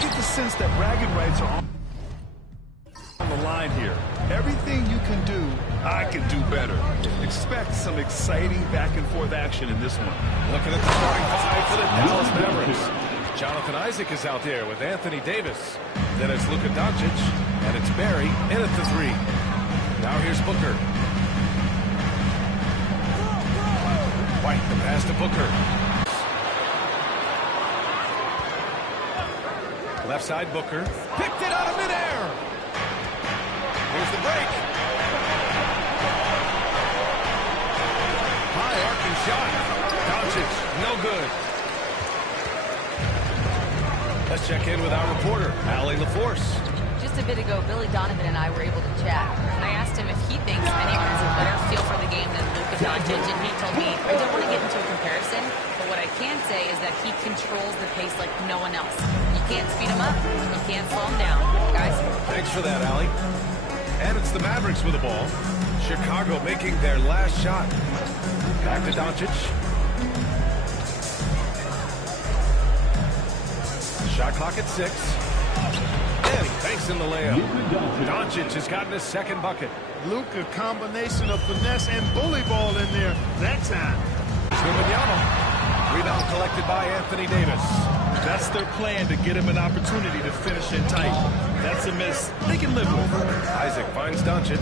get the sense that bragging rights are on the line here. Everything you can do, I can do better. Expect some exciting back-and-forth action in this one. Looking at the starting five for the Dallas Mavericks. Jonathan Isaac is out there with Anthony Davis. Then it's Luka Doncic, and it's Barry in at the three. Now here's Booker. White, the pass to Booker. Left side, Booker. Picked it out of midair. Here's the break. High arcing shot. Doncic, no good. Let's check in with our reporter, Allie LaForce. Just a bit ago, Billy Donovan and I were able to chat. I asked him if he thinks anyone has a better feel for the game than Luka Doncic, and he told me, I don't want to get into a comparison, but what I can say is that he controls the pace like no one else. You can't speed him up, you can't slow him down. Guys? Thanks for that, Allie. And it's the Mavericks with the ball. Chicago making their last shot. Back to Doncic. Shot clock at 6. And he banks in the layup. Doncic has gotten his second bucket. Luka, combination of finesse and bully ball in there that time. Rebound collected by Anthony Davis. That's their plan, to get him an opportunity to finish it tight. That's a miss they can live with. Isaac finds Doncic.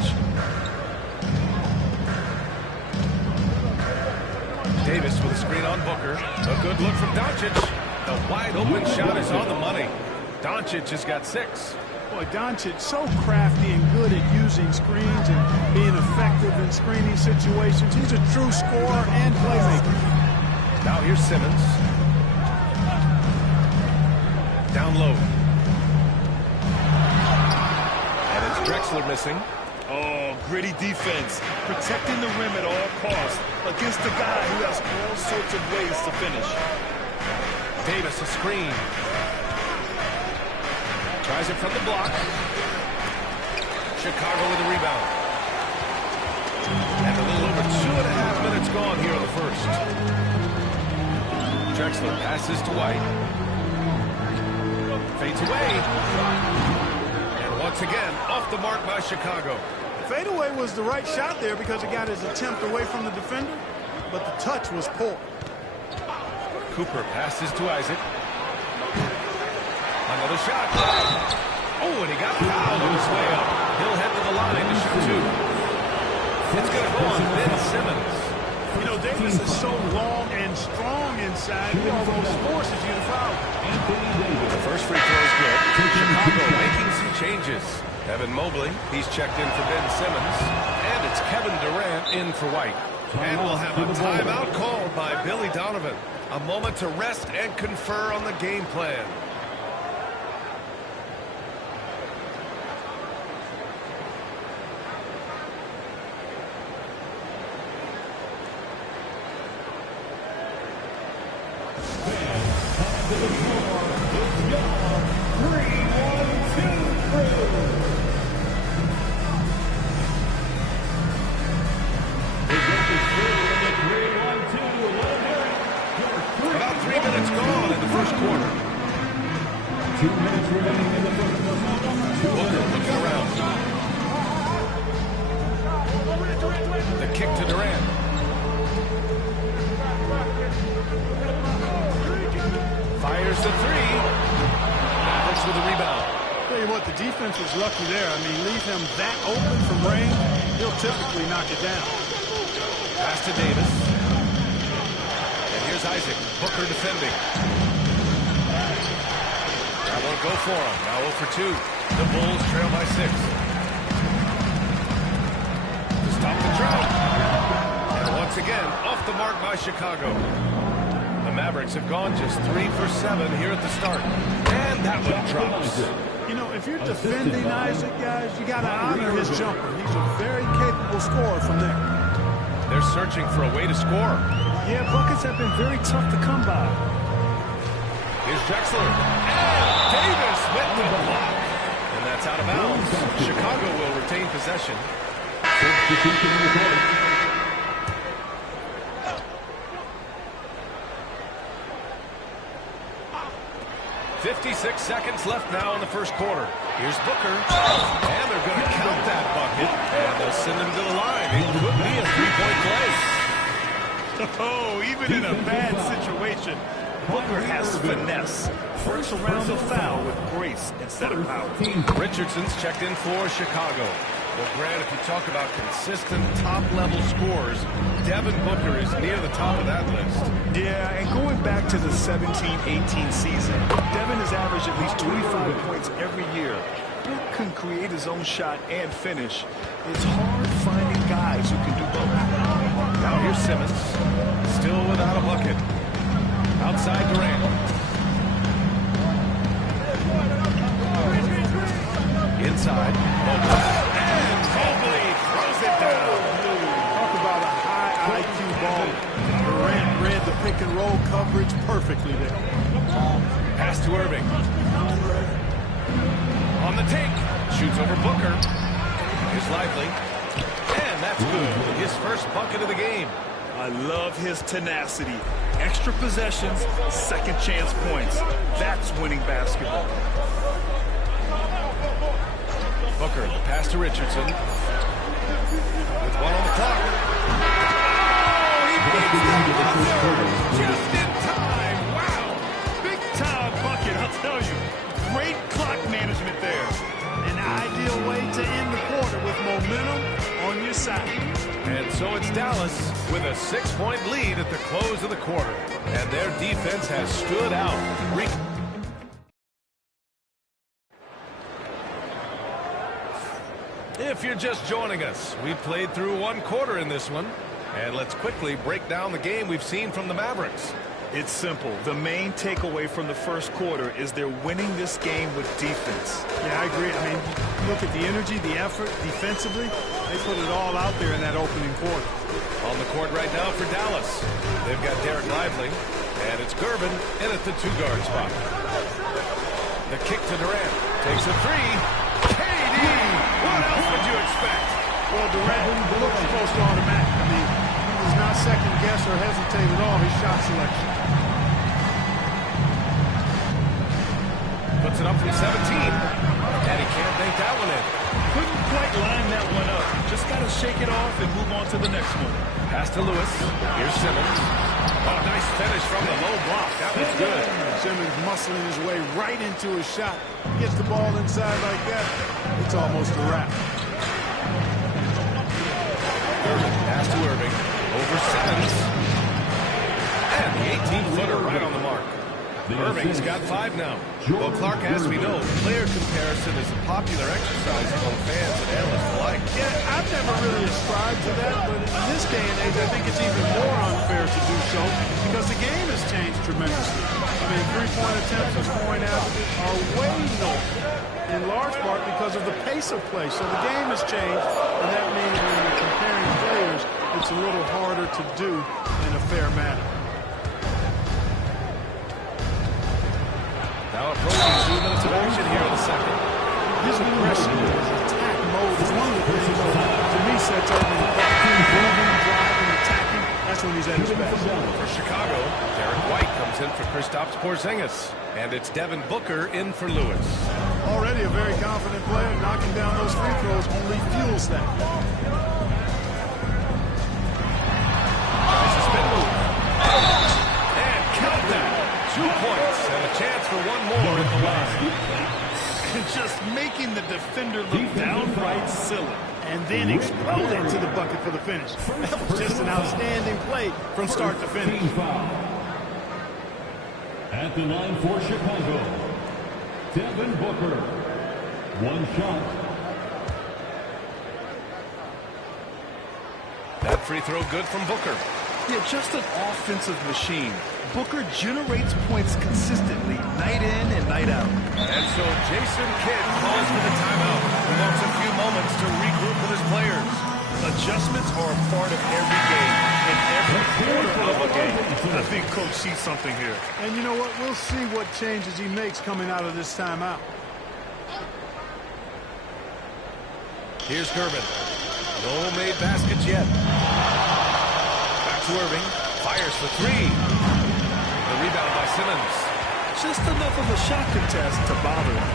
Davis with a screen on Booker. A good look from Doncic. The wide open shot is on the money. Doncic has got 6. Boy, Doncic so crafty and good at using screens and being effective in screening situations. He's a true scorer and playmaker. Now here's Simmons. Down low. And it's Drexler missing. Oh, gritty defense. Protecting the rim at all costs against a guy who has all sorts of ways to finish. Davis a screen. Tries it from the block. Chicago with a rebound. And a little over 2.5 minutes gone here in the first. Drexler passes to White. Fades away. And once again, off the mark by Chicago. Fadeaway was the right shot there because he got his attempt away from the defender, but the touch was poor. Cooper passes to Isaac. Another shot. Oh, and he got fouled on his way up. He'll head to the line to shoot 2. It's going to go on Ben Simmons. You know, Davis is so long and strong inside, he almost forces you to foul. The first free throw is good. Chicago making some changes. Evan Mobley, he's checked in for Ben Simmons. And it's Kevin Durant in for White. And we'll have a timeout called by Billy Donovan. A moment to rest and confer on the game plan. About 3 minutes gone in the first quarter. 2 minutes remaining in the first quarter. Booker looking around. The kick to Durant. Fires the 3. Mavericks with the rebound. Tell you what, the defense was lucky there. I mean, leave him that open from range, he'll typically knock it down. Pass to Davis. And here's Isaac. Booker defending. That won't go for him. Now 0 for 2. The Bulls trail by 6. To stop the drought. And once again, off the mark by Chicago. The Mavericks have gone just 3 for 7 here at the start. And that one drops. You know, if you're defending Isaac, guys, you got to honor his jumper. He's a very capable scorer from there. They're searching for a way to score. Yeah, buckets have been very tough to come by. Here's Drexler. And Davis with the block. And that's out of bounds. Chicago will retain possession. Substitution in the court. 56 seconds left now in the first quarter. Here's Booker. And they're going to count that bucket. And they'll send him to the line. It could be a three-point play. Oh, even in a bad situation, Booker has finesse. Works around the foul with grace instead of power. Richardson's checked in for Chicago. Well, Grant, if you talk about consistent top-level scores, Devin Booker is near the top of that list. Yeah, and going back to the 17-18 season, Devin has averaged at least 25 points every year. Book can create his own shot and finish. It's hard finding guys who can do both. Now here's Simmons, still without a bucket. Outside Durant. Inside. And Mobley throws it down. Talk about a high IQ ball. Durant read the pick and roll coverage perfectly there. Pass to Irving. On the take. Shoots over Booker. Here's Lively. And that's good. His first bucket of the game. I love his tenacity. Extra possessions, second chance points. That's winning basketball. Booker, the pass to Richardson. With one on the clock. Oh, he beats the buzzer just in time. Wow. Big time bucket, I'll tell you. Great clock management there. An ideal way to end the quarter with momentum on your side. And so it's Dallas with a 6-point lead at the close of the quarter. And their defense has stood out. If you're just joining us, we played through one quarter in this one. And let's quickly break down the game we've seen from the Mavericks. It's simple. The main takeaway from the first quarter is they're winning this game with defense. Yeah, I agree. I mean, look at the energy, the effort, defensively. They put it all out there in that opening quarter. On the court right now for Dallas. They've got Derek Lively, and it's Gervin in at the two-guard spot. The kick to Durant. Takes a three. KD! What else would you expect? Well, Durant looks close to automatic. I mean, he does not second guess or hesitate at all his shot selection. Puts it up from 17. And he can't make that one in. Couldn't quite line that one up. Just got to shake it off and move on to the next one. Pass to Lewis. Here's Simmons. Oh, nice finish from the low block. That was good. Simmons muscling his way right into his shot. Gets the ball inside like that. It's almost a wrap. Pass to Irving. Over Simmons. And the 18-footer right on the mark. Irving's got 5 now. Well, Clark, as we know, player comparison is a popular exercise among fans and analysts alike. Yeah, I've never really ascribed to that, but in this day and age, I think it's even more unfair to do so because the game has changed tremendously. I mean, three-point attempts and scoring averages are way north, in large part because of the pace of play. So the game has changed, and that means when you're comparing players, it's a little harder to do in a fair manner. Now approaching 2 minutes of action here in the second. His aggression, his attack mode is one of the things that, to me, sets Irving apart. Driving, attacking, that's when he's at his best. For Chicago, Derek White comes in for Kristaps Porzingis. And it's Devin Booker in for Lewis. Already a very confident player. Knocking down those free throws only fuels that. Tries to spin move. And count that. 2 points and a chance for one more at the line. Just making the defender look downright silly. And then exploding to the bucket for the finish. That was just an outstanding play from start to finish. At the line for Chicago, Devin Booker. 1 shot. That free throw good from Booker. Yeah, just an offensive machine. Booker generates points consistently, night in and night out. And so Jason Kidd calls for the timeout. He wants a few moments to regroup with his players. Adjustments are a part of every game, and every quarter of a game. I think Coach sees something here. And you know what? We'll see what changes he makes coming out of this timeout. Here's Gervin. No made baskets yet. Back to Irving. Fires for 3. The rebound by Simmons. Just enough of a shot contest to bother him.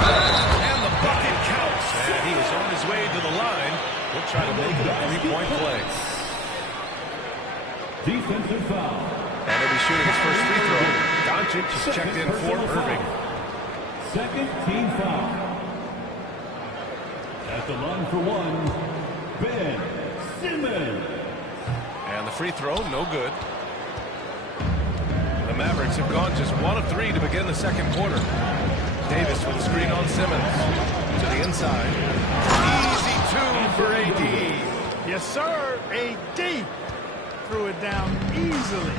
And the bucket counts. And he was on his way to the line. He'll try to make it a three-point play. Defensive foul. And he'll be shooting his first free throw. Doncic is checked in for Irving. Second team foul. At the line for one, Ben Simmons. And the free throw, no good. The Mavericks have gone just 1 of 3 to begin the second quarter. Davis with a screen on Simmons. To the inside. Easy 2 for AD. Yes, sir. AD threw it down easily.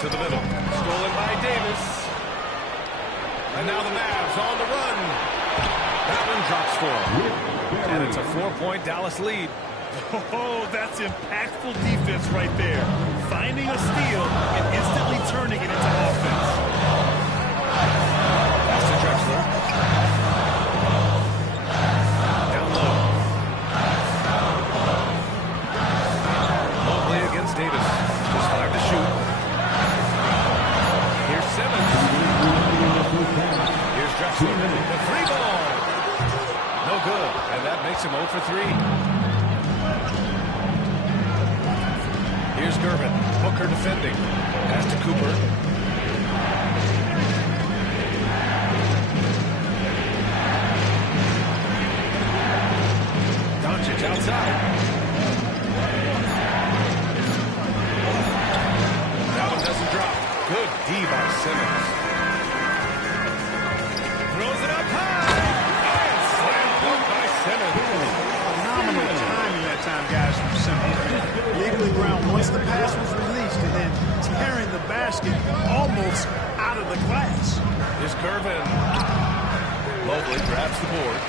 To the middle. Stolen by Davis. And now the Mavs on the run. That one drops for him. And it's a 4-point Dallas lead. Oh, that's impactful defense right there. Finding a steal and instantly turning it into offense. Pass to Drexler. Down low. Mobley against Davis. Just 5 to shoot. Here's Simmons. Here's Drexler. The free ball. No good. And that makes him 0 for 3. Here's Gervin. Booker defending. Pass to Cooper. Doncic outside. That one doesn't drop. Good D by Simmons. Throws it up high. And slam dunk by Simmons. Phenomenal timing that time, guys, from Simmons. Leaving the ground once the pass was released and then tearing the basket almost out of the glass. Here's Gervin. Mobley grabs the board.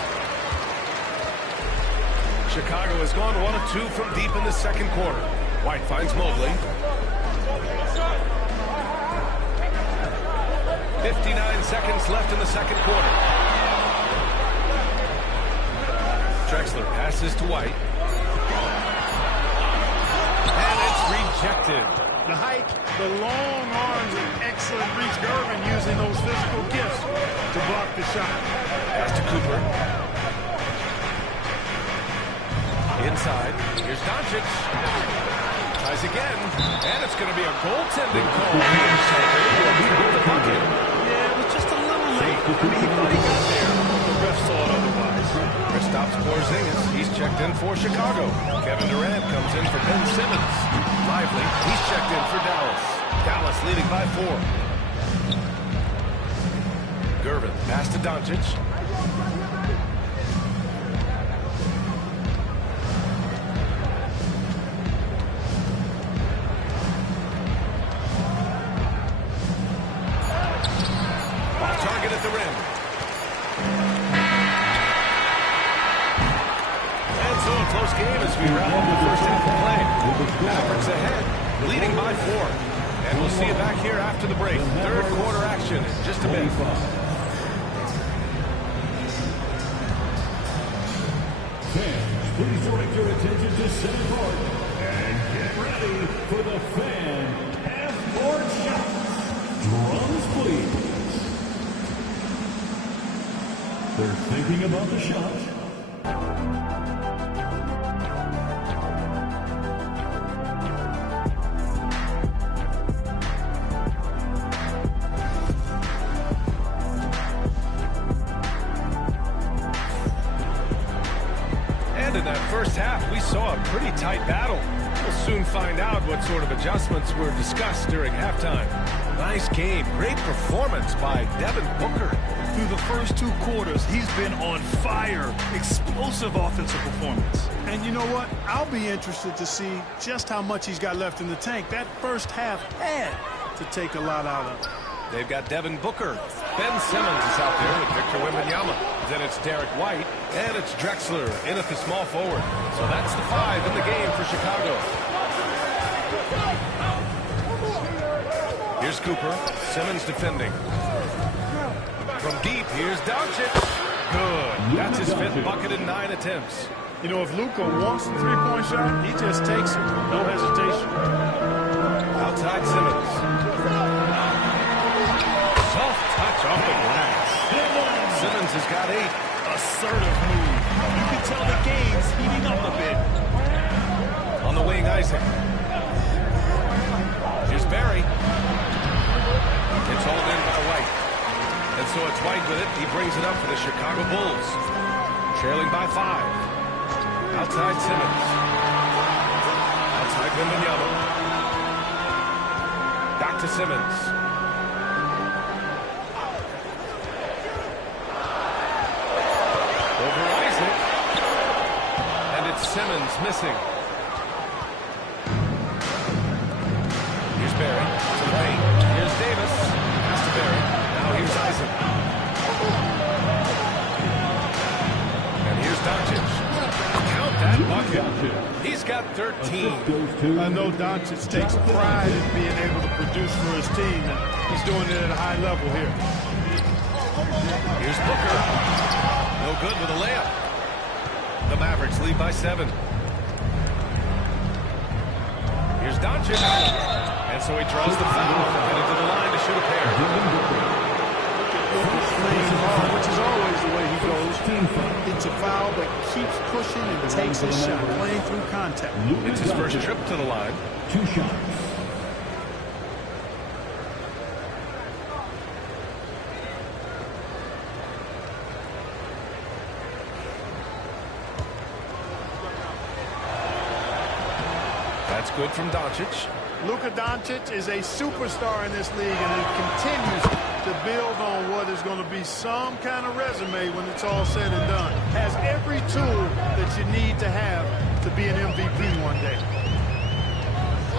Chicago has gone 1 of 2 from deep in the second quarter. White finds Mobley. 59 seconds left in the second quarter. Drexler passes to White. And it's rejected. The height, the long arms, and excellent reach. Gervin using those physical gifts to block the shot. Pass to Cooper. Inside. Here's Doncic. Tries again. And it's going to be a goaltending call. The bucket. Yeah, it was just a little late. I mean, he thought he got there, but the ref saw it otherwise. Kristaps Porzingis. He's checked in for Chicago. Kevin Durant comes in for Ben Simmons. Lively. He's checked in for Dallas. Dallas leading by 4. Gervin. Pass to Doncic. Game as we wrap up the first half of play. Mavericks ahead, leading by 4. And we'll see you back here after the break. Third quarter action in just a bit. Fans, please direct your attention to center court and get ready for the fan half-court shots. Drums, please. They're thinking about the shot. In that first half, we saw a pretty tight battle. We'll soon find out what sort of adjustments were discussed during halftime. Nice game. Great performance by Devin Booker. Through the first 2 quarters, he's been on fire. Explosive offensive performance. And you know what? I'll be interested to see just how much he's got left in the tank. That first half had to take a lot out of him. They've got Devin Booker. Ben Simmons is out there with Victor Wembanyama. Then it's Derek White. And it's Drexler in at the small forward. So that's the 5 in the game for Chicago. Here's Cooper. Simmons defending. From deep, here's Doncic. Good. That's his 5th bucket in 9 attempts. You know, if Luka wants the three-point shot, he just takes it. No hesitation. Out with it. He brings it up for the Chicago Bulls. Trailing by 5. Outside Simmons. Outside Wembanyama. Back to Simmons. Over Isaac. And it's Simmons missing. Here's Barry. To the paint. Here's Davis. Pass to Barry. Now here's Isaac. And here's Doncic. Count that bucket. He's got 13. I know Doncic takes pride in being able to produce for his team, and he's doing it at a high level here. Here's Booker. No good with a layup. The Mavericks lead by 7. Here's Doncic. And so he draws the foul. Headed to the line to shoot a pair. Which is always the way he goes. It's a foul, but keeps pushing and takes his shot, playing through contact. It's his first trip to the line. 2 shots. That's good from Doncic. Luka Doncic is a superstar in this league, and he continues to build on what is going to be some kind of resume when it's all said and done. Has every tool that you need to have to be an MVP one day.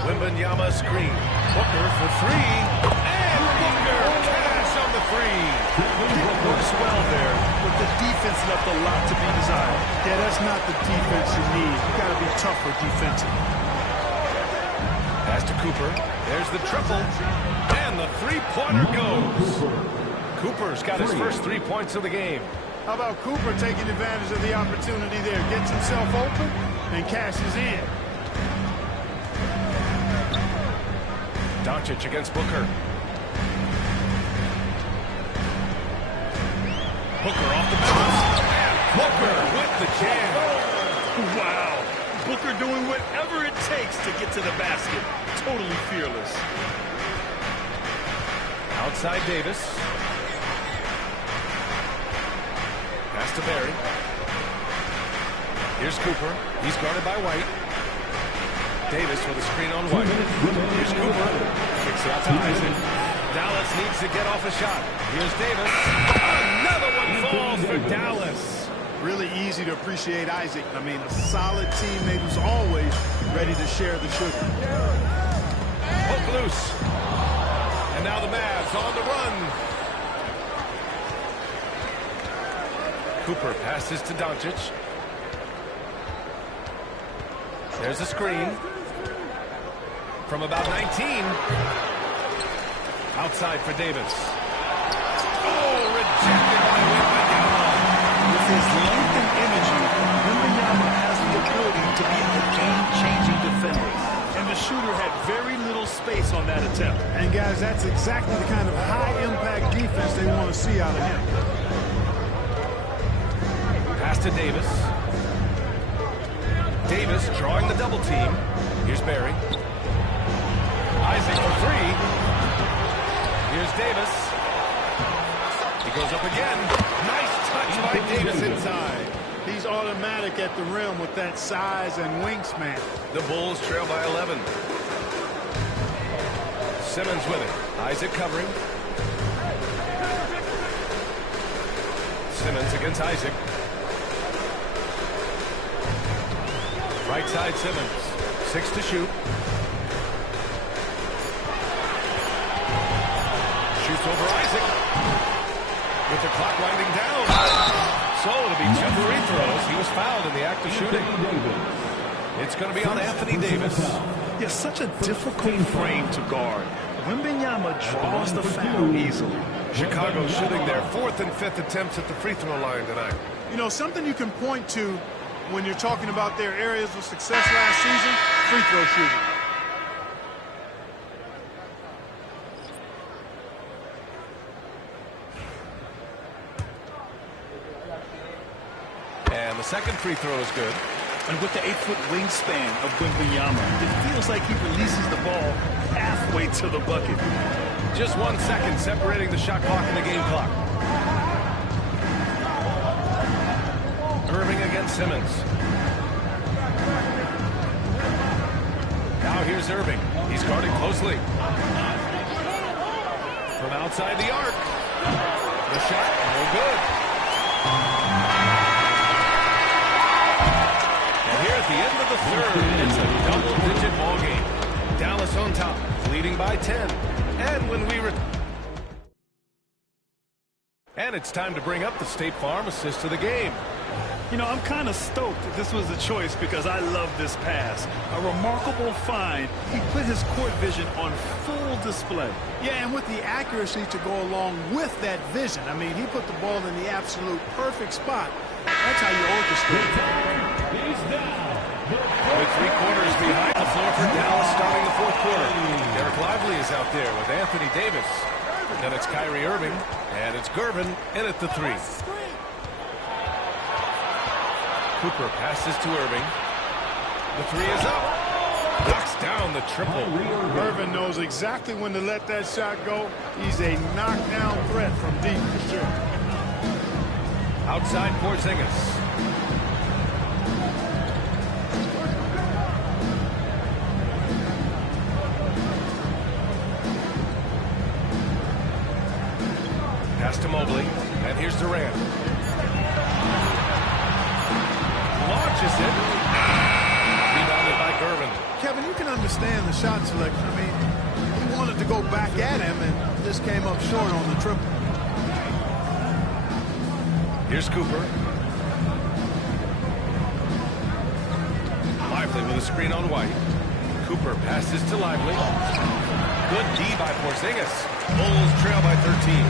Wembanyama screen. Booker for 3. And Booker cash on the free. It works well there, but the defense left a lot to be desired. Yeah, that's not the defense you need. You got to be tougher defensively. Pass to Cooper. There's the triple. And the three-pointer goes. Cooper's got his first 3 points of the game. How about Cooper taking advantage of the opportunity there? Gets himself open and cashes in. Doncic against Booker. Booker off the bounce. And Booker with the jam. Wow. Booker doing whatever it takes to get to the basket. Totally fearless. Outside Davis. Pass to Barry. Here's Cooper. He's guarded by White. Davis with a screen on White. Here's Cooper. Kicks it out to Isaac. Dallas needs to get off a shot. Here's Davis. Another one falls for Dallas. Really easy to appreciate Isaac. I mean, a solid teammate who's always ready to share the sugar. Poke loose. And now the Mavs on the run. Cooper passes to Doncic. There's a screen. From about 19. Outside for Davis. Oh, rejected by Wembanyama. With his length and energy, Wembanyama has the ability to be a game-changing defender. And the shooter had very little space on that attempt. And guys, that's exactly the kind of high-impact defense they want to see out of him. Pass to Davis. Davis drawing the double team. Here's Barry. Isaac for 3. Here's Davis. He goes up again. Nice touch by Davis inside. He's automatic at the rim with that size and wingspan. The Bulls trail by 11. Simmons with it. Isaac covering. Simmons against Isaac. Right side Simmons. 6 to shoot. Shoots over Isaac. With the clock winding down. So it'll be 2 free throws. He was fouled in the act of shooting. It's going to be on Anthony Davis. Yeah, such a difficult frame to guard. Wembanyama draws the foul easily. Chicago shooting their 4th and 5th attempts at the free throw line tonight. You know, something you can point to when you're talking about their areas of success last season, free throw shooting. And the second free throw is good. And with the 8-foot wingspan of Wembanyama, it feels like he releases the ball halfway to the bucket. Just 1 second separating the shot clock and the game clock. Irving against Simmons. Now here's Irving. He's guarded closely. From outside the arc. The shot, no good. And here at the end of the third, it's a double-digit ball game. Dallas on top, leading by 10. And when we and it's time to bring up the State Farm assist of the game. You know, I'm kind of stoked that this was a choice because I love this pass. A remarkable find. He put his court vision on full display. Yeah, and with the accuracy to go along with that vision. I mean, he put the ball in the absolute perfect spot. That's how you orchestrate. With 3 quarters behind the floor for Dallas starting the fourth quarter. Derek Lively is out there with Anthony Davis. Then it's Kyrie Irving, and it's Gervin in at the 3. Cooper passes to Irving. The 3 is up. Knocks down the triple. Irvin knows exactly when to let that shot go. He's a knockdown threat from deep for sure. Outside Porzingis. Pass to Mobley, and here's Durant. Launches it. Rebounded by Gervin. Kevin, you can understand the shot selection. I mean, he wanted to go back at him, and just came up short on the triple. Here's Cooper. Lively with a screen on White. Cooper passes to Lively. Good D by Porzingis. Bulls trail by 13.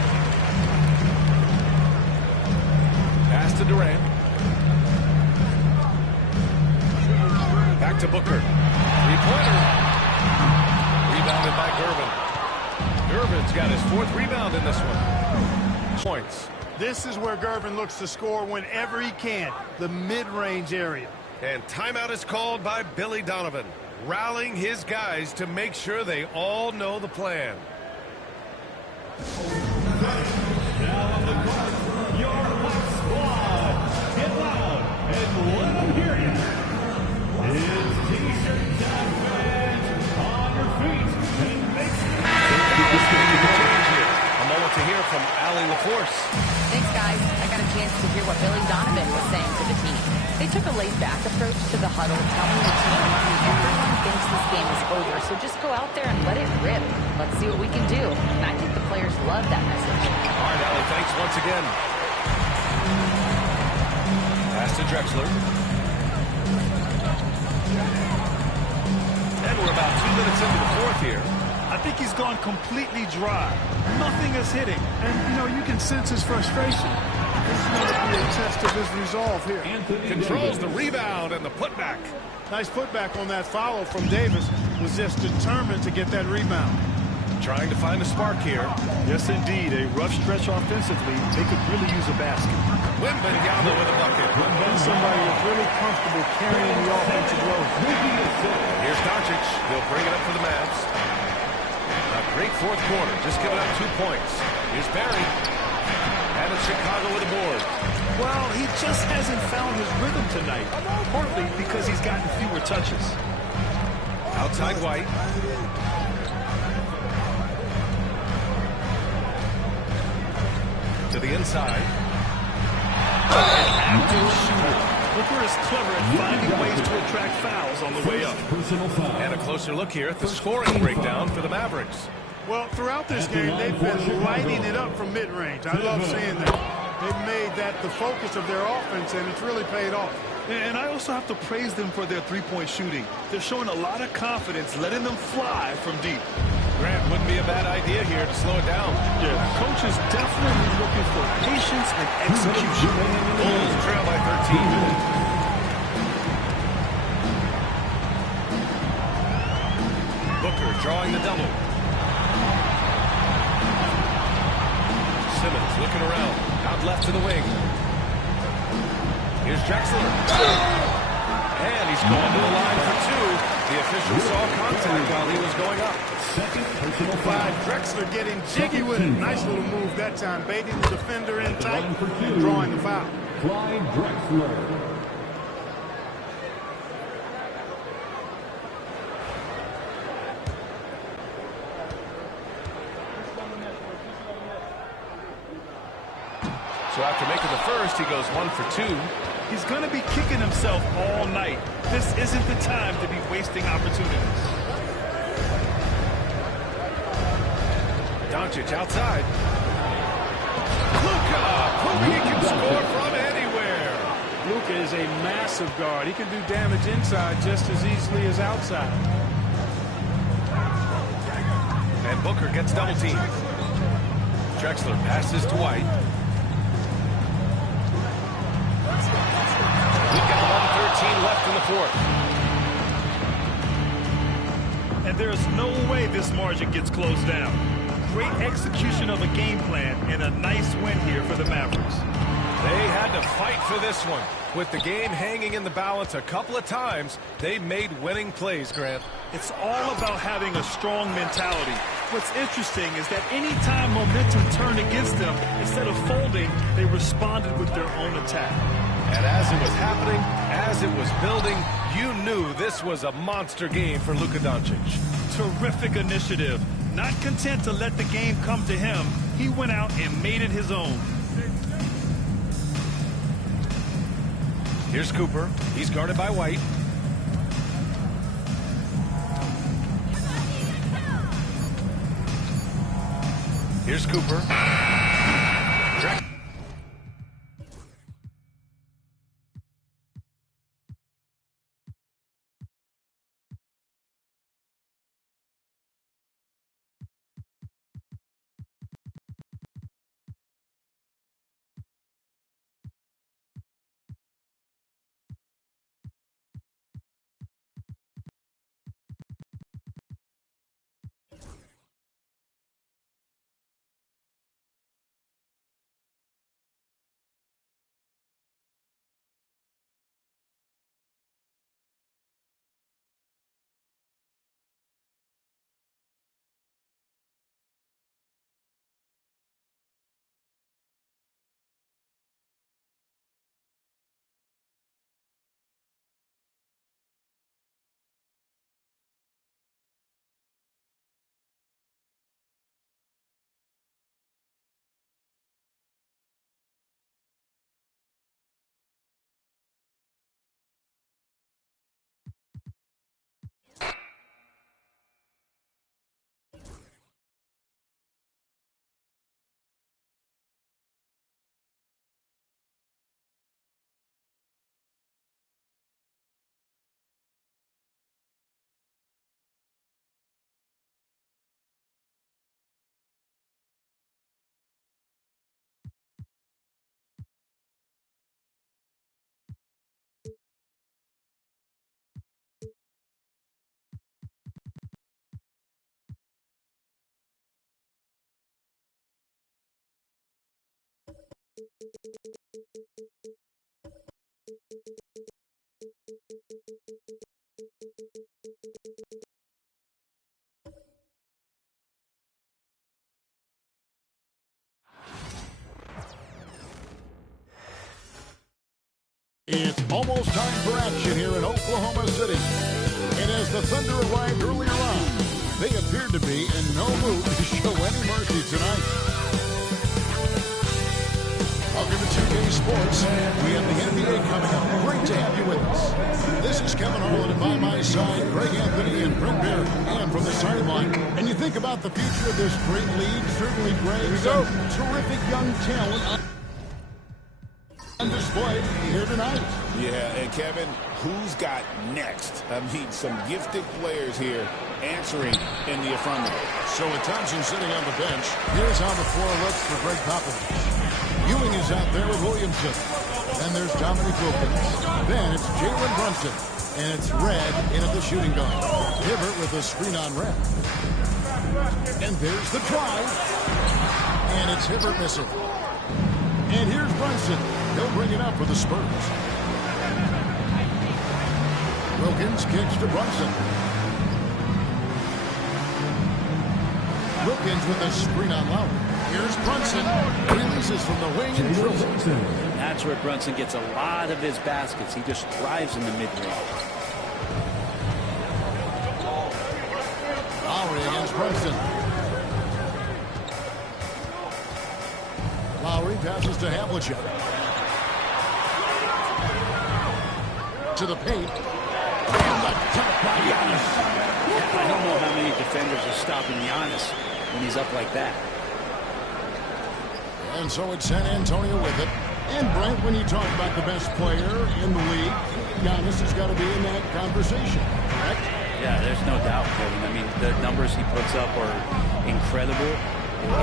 Pass to Durant. Back to Booker. 3-pointer. Rebounded by Gervin. Gervin's got his 4th rebound in this one. Points. This is where Gervin looks to score whenever he can, the mid-range area. And timeout is called by Billy Donovan, rallying his guys to make sure they all know the plan. Now on the court, your hot squad. Get loud and let them hear you. It's T-shirt time fans on your feet and make A moment to hear from Allie LaForce. Thanks, guys. I got a chance to hear what Billy Donovan was saying to the team. They took a laid-back approach to the huddle, telling the team everyone thinks this game is over, so just go out there and let it rip. Let's see what we can do. And I think the players love that message. All right, Allie, thanks once again. Pass to Drexler. And we're about 2 minutes into the fourth here. I think he's gone completely dry. Nothing is hitting. And, you know, you can sense his frustration. This is going to be a test of his resolve here. Controls the rebound and the putback. Nice putback on that foul from Davis. Was just determined to get that rebound. Trying to find a spark here. Yes, indeed. A rough stretch offensively. They could really use a basket. Wembanyama with a bucket. Somebody that's really comfortable carrying the offensive load. Here's Doncic. He'll bring it up for the Mavs. A great fourth quarter. Just giving up 2 points. Here's Barry. And it's Chicago with a board. Well, he just hasn't found his rhythm tonight. Partly because he's gotten fewer touches. Outside White. To the inside. Active shooter. Booker is clever at finding ways to attract fouls on the way up. And a closer look here at the scoring breakdown for the Mavericks. Well, throughout this game, they've been lighting it up from mid-range. I love seeing that. They've made that the focus of their offense, and it's really paid off. And I also have to praise them for their three-point shooting. They're showing a lot of confidence, letting them fly from deep. Grant, wouldn't be a bad idea here to slow it down. Yeah, coach is definitely looking for patience and execution. Bulls trail by 13. Booker drawing the double. Simmons looking around. Out left to the wing. Here's Drexler. And he's going to the line for 2. The official saw contact while he was going up. Second personal foul. Drexler getting jiggy with it. Nice little move that time. Baiting the defender in tight and drawing the foul. Clyde Drexler. So after making the first, he goes 1 for 2. He's going to be kicking himself all night. This isn't the time to be wasting opportunities. Doncic outside. Luka, proving he can score from anywhere. Luka is a massive guard. He can do damage inside just as easily as outside. And Booker gets double teamed. Drexler passes to White. We've got 1:13 left in the fourth. And there's no way this margin gets closed down. Great execution of a game plan and a nice win here for the Mavericks. They had to fight for this one. With the game hanging in the balance a couple of times, they made winning plays, Grant. It's all about having a strong mentality. What's interesting is that anytime momentum turned against them, instead of folding, they responded with their own attack. And as it was happening, as it was building, you knew this was a monster game for Luka Doncic. Terrific initiative. Not content to let the game come to him, he went out and made it his own. Here's Cooper. He's guarded by White. Here's Cooper. It's almost time for action here in Oklahoma City. And as the Thunder arrived earlier on, they appeared to be in no mood to show any mercy tonight. Welcome to 2K Sports. We have the NBA coming up. Great to have you with us. This is Kevin Harlan, and by my side, Greg Anthony and Brent Barrett. And from the sideline, and you think about the future of this great league, certainly Greg, some terrific young talent on display here tonight. Yeah, and Kevin, who's got next? I mean, some gifted players here answering in the affirmative. So with Thompson sitting on the bench, here's how the floor looks for Greg Popovich. Ewing is out there with Williamson. Then there's Dominique Wilkins. Then it's Jalen Brunson. And it's Red in at the shooting guard. Hibbert with a screen on Red. And there's the drive. And it's Hibbert missing. And here's Brunson. He'll bring it up for the Spurs. Wilkins kicks to Brunson. Wilkins with a screen on Lowry. Here's Brunson. Releases from the wing and drills it. That's where Brunson gets a lot of his baskets. He just thrives in the mid-range. Lowry against Brunson. Lowry passes to Havlicek. To the paint. And the dunk by Giannis. I don't know how many defenders are stopping Giannis when he's up like that. And so it's San Antonio with it. And Brent, when you talk about the best player in the league, Giannis has got to be in that conversation, correct? Yeah, there's no doubt, Kevin. I mean, the numbers he puts up are incredible.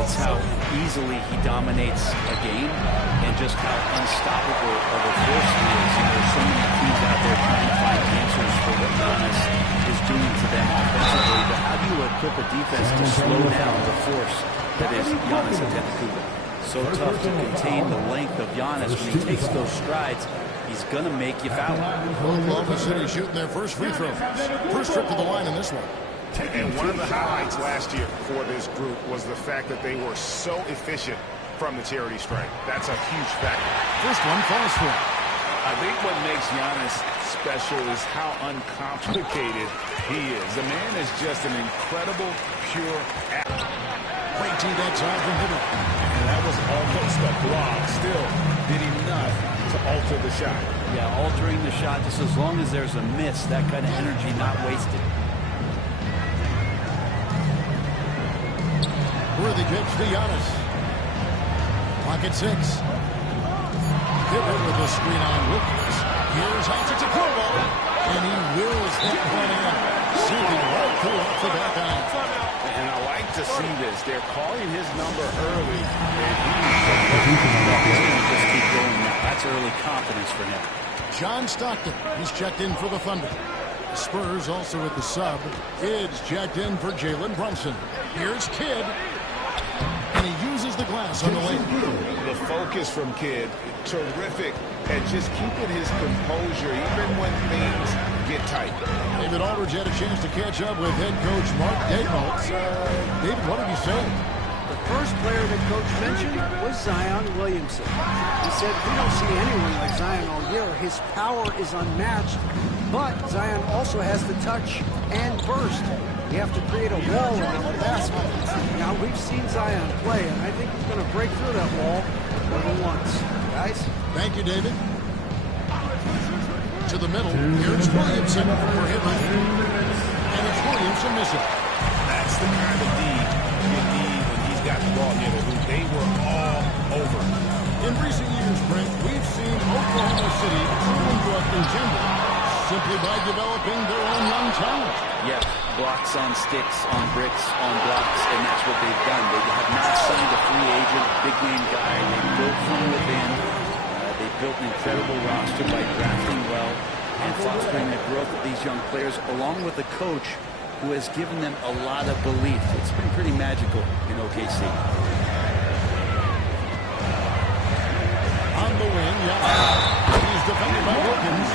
It's how easily he dominates a game and just how unstoppable of a force he is. You know, there's so many teams out there trying to find answers for what Giannis is doing to them offensively. But how do you equip a defense to slow down the force that is Giannis Antetokounmpo? So tough to contain the length of Giannis. When he takes those strides, he's going to make you foul. Oklahoma City shooting their first free throw. First trip to the line in this one. And one of the highlights last year for this group was the fact that they were so efficient from the charity stripe. That's a huge factor. First one falls for him. I think what makes Giannis special is how uncomplicated he is. The man is just an incredible, pure athlete. Great tee that time from Hibbert. And that was almost a block. Still did enough to alter the shot. Yeah, altering the shot just as long as there's a miss, that kind of energy not wasted. Worthy pitch to Giannis. Pocket 6. Hibbert with a screen on Wilkins. Here's Antetokounmpo. And he wills that one in. Sinking right through off the back iron. And I like to see this. They're calling his number early. And just keep going now. That's early confidence for him. John Stockton. He's checked in for the Thunder. The Spurs also with the sub. Kidd's checked in for Jalen Brunson. Here's Kidd. And he uses the glass on the lane. The focus from Kidd, terrific at just keeping his composure even when things get tight. David Aldridge had a chance to catch up with head coach Mark Daigneault. David, what did he say? The first player that Coach mentioned was Zion Williamson. He said, we don't see anyone like Zion all year. His power is unmatched, but Zion also has the touch and burst. You have to create a wall around the basket. Now, we've seen Zion play, and I think he's going to break through that wall more than once. Guys? Thank you, David. To the middle. Here's Williamson for Hibbert. And it's Williamson missing. That's the kind of D you need when he's got the ball near the hoop. They were all over. In recent years, Brent, we've seen Oklahoma City prove into a contender simply by developing their own young talent. Yep, blocks on sticks, on bricks, on blocks, and that's what they've done. They have not signed a free agent, big-name guy. They built from within. They built an incredible roster by drafting well and fostering the growth of these young players, along with a coach who has given them a lot of belief. It's been pretty magical in OKC. On the wing, yeah. He's defended by Wilkins.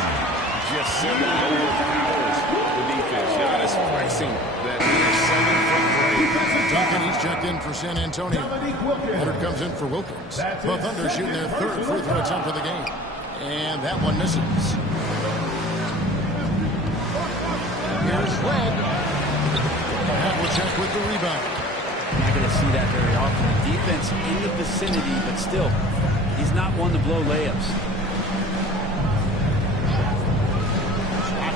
Just 7 overpowers the defense. Giannis pricing that near 7-foot break. Duncan, he's checked in for San Antonio. Leonard comes in for Wilkins. The Thunder shooting their third free throw attempt of the game. And that one misses. Here's Red. Havlicek with the rebound. You're not going to see that very often. The defense in the vicinity, but still, he's not one to blow layups.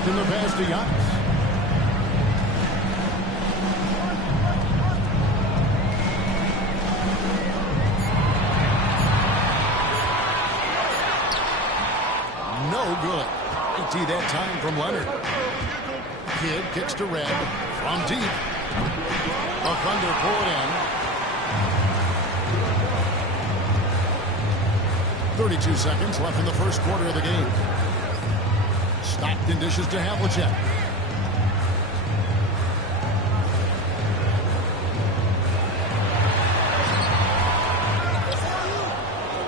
In the pass to Giannis. No good. Empty that time from Leonard. Kidd kicks to Red from deep. The Thunder pull it in. 32 seconds left in the first quarter of the game. Stockton dishes to Havlicek.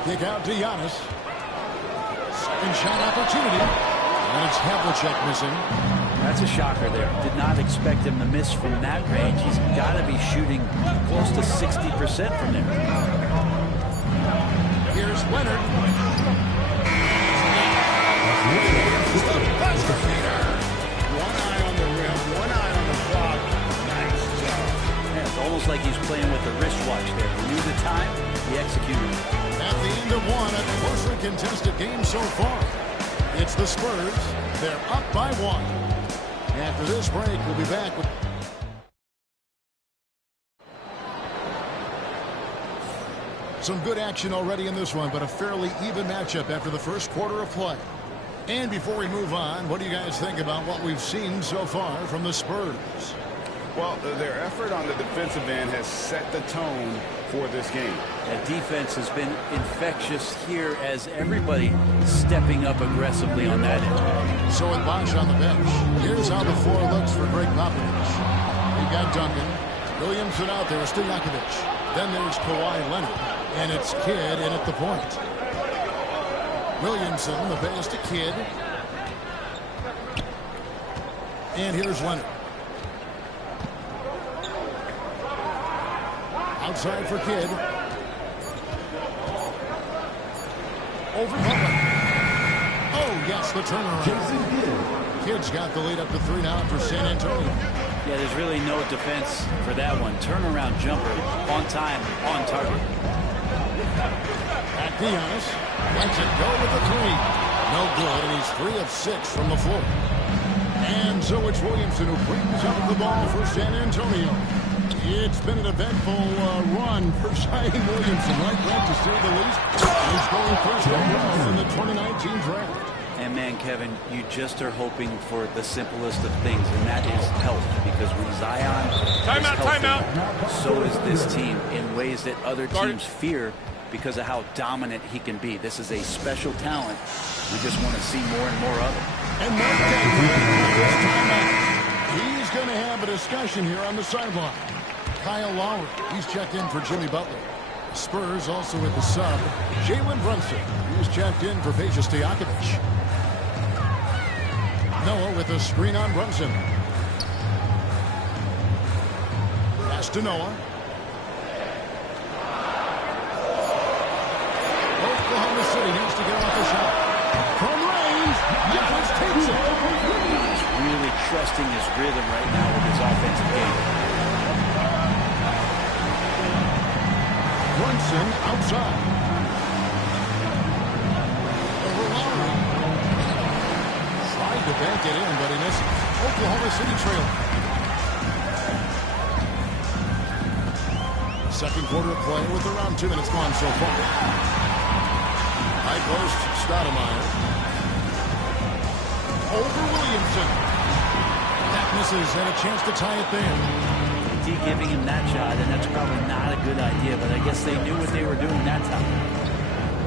Kick out to Giannis. Second shot opportunity. And it's Havlicek missing. That's That's a shocker there. Did not expect him to miss from that range. He's got to be shooting close to 60% from there. Here's Leonard. One eye on the rim, one eye on the clock. Nice job. Yeah, it's almost like he's playing with a wristwatch there. He knew the time, he executed. At the end of one, a closely contested game so far. It's the Spurs. They're up by 1. After this break, we'll be back with... Some good action already in this one, but a fairly even matchup after the first quarter of play. And before we move on, what do you guys think about what we've seen so far from the Spurs? Well, their effort on the defensive end has set the tone for this game. That defense has been infectious here as everybody stepping up aggressively on that end. So with Bosch on the bench, here's how the floor looks for Greg Popovich. We've got Duncan, Williamson out there, Stojakovic. Then there's Kawhi Leonard, and it's Kidd in at the point. Williamson, the pass to Kidd. And here's Leonard. Outside for Kidd. Over Butler. Oh, yes, the turnaround. Kidd's got the lead up to 3 now for San Antonio. Yeah, there's really no defense for that one. Turnaround jumper, on time, on target. At Giannis, lets it go with the 3. No good, and he's 3 of 6 from the floor. And so it's Williamson who brings up the ball for San Antonio. It's been an eventful run for Zion Williamson, right, Brent, to say the least. He's going first overall in the 2019 draft. And man, Kevin, you just are hoping for the simplest of things, and that is health. Because when Zion is healthy, so is this team in ways that other teams fear because of how dominant he can be. This is a special talent. We just want to see more and more of it. And Mark this timeout. He's going to have a discussion here on the sideline. Kyle Lowry, he's checked in for Jimmy Butler. Spurs also with the sub, Jalen Brunson. He's checked in for Peja Stojakovic. Noah with a screen on Brunson. Pass to Noah. Oklahoma City needs to get off the shot. From range, Giannis takes it. He's really trusting his rhythm right now with his offensive game. Brunson outside. Over Lowry. Tried to bank it in, but he misses. Oklahoma City trailing. Second quarter of play with around 2 minutes gone so far. High post, Stoudemire. Over Williamson. That misses, and a chance to tie it there. Giving him that shot, and that's probably not a good idea, but I guess they knew what they were doing that time.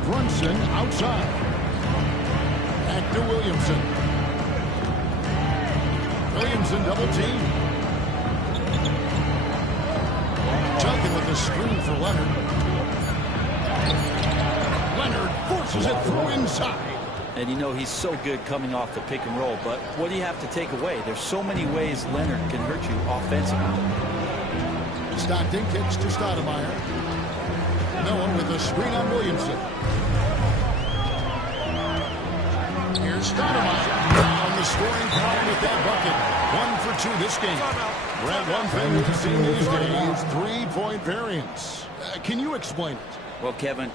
Brunson outside. Back to Williamson. Williamson double team. Duncan with the screen for Leonard. Leonard forces it through inside. And you know he's so good coming off the pick and roll, but what do you have to take away? There's so many ways Leonard can hurt you offensively. Stockton kicks to Stoudemire. Noah with a screen on Williamson. Here's Stoudemire on the scoring column with that bucket. 1 for 2 this game. Brad, one thing we've seen these days, 3-point variance. Can you explain it? Well, Kevin,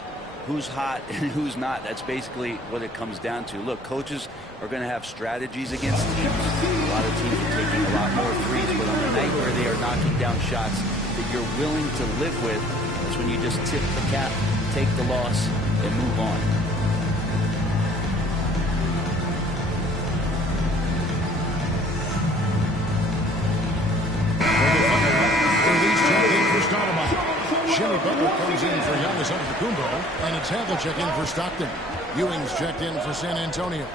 who's hot and who's not? That's basically what it comes down to. Look, coaches are going to have strategies against teams. A lot of teams are taking a lot more threes, but on the night where they are knocking down shots that you're willing to live with, that's when you just tip the cap, take the loss, and move on. Jimmy Butler comes in for Giannis Antetokounmpo, and it's Havlicek in for Stockton. Ewing's checked in for San Antonio.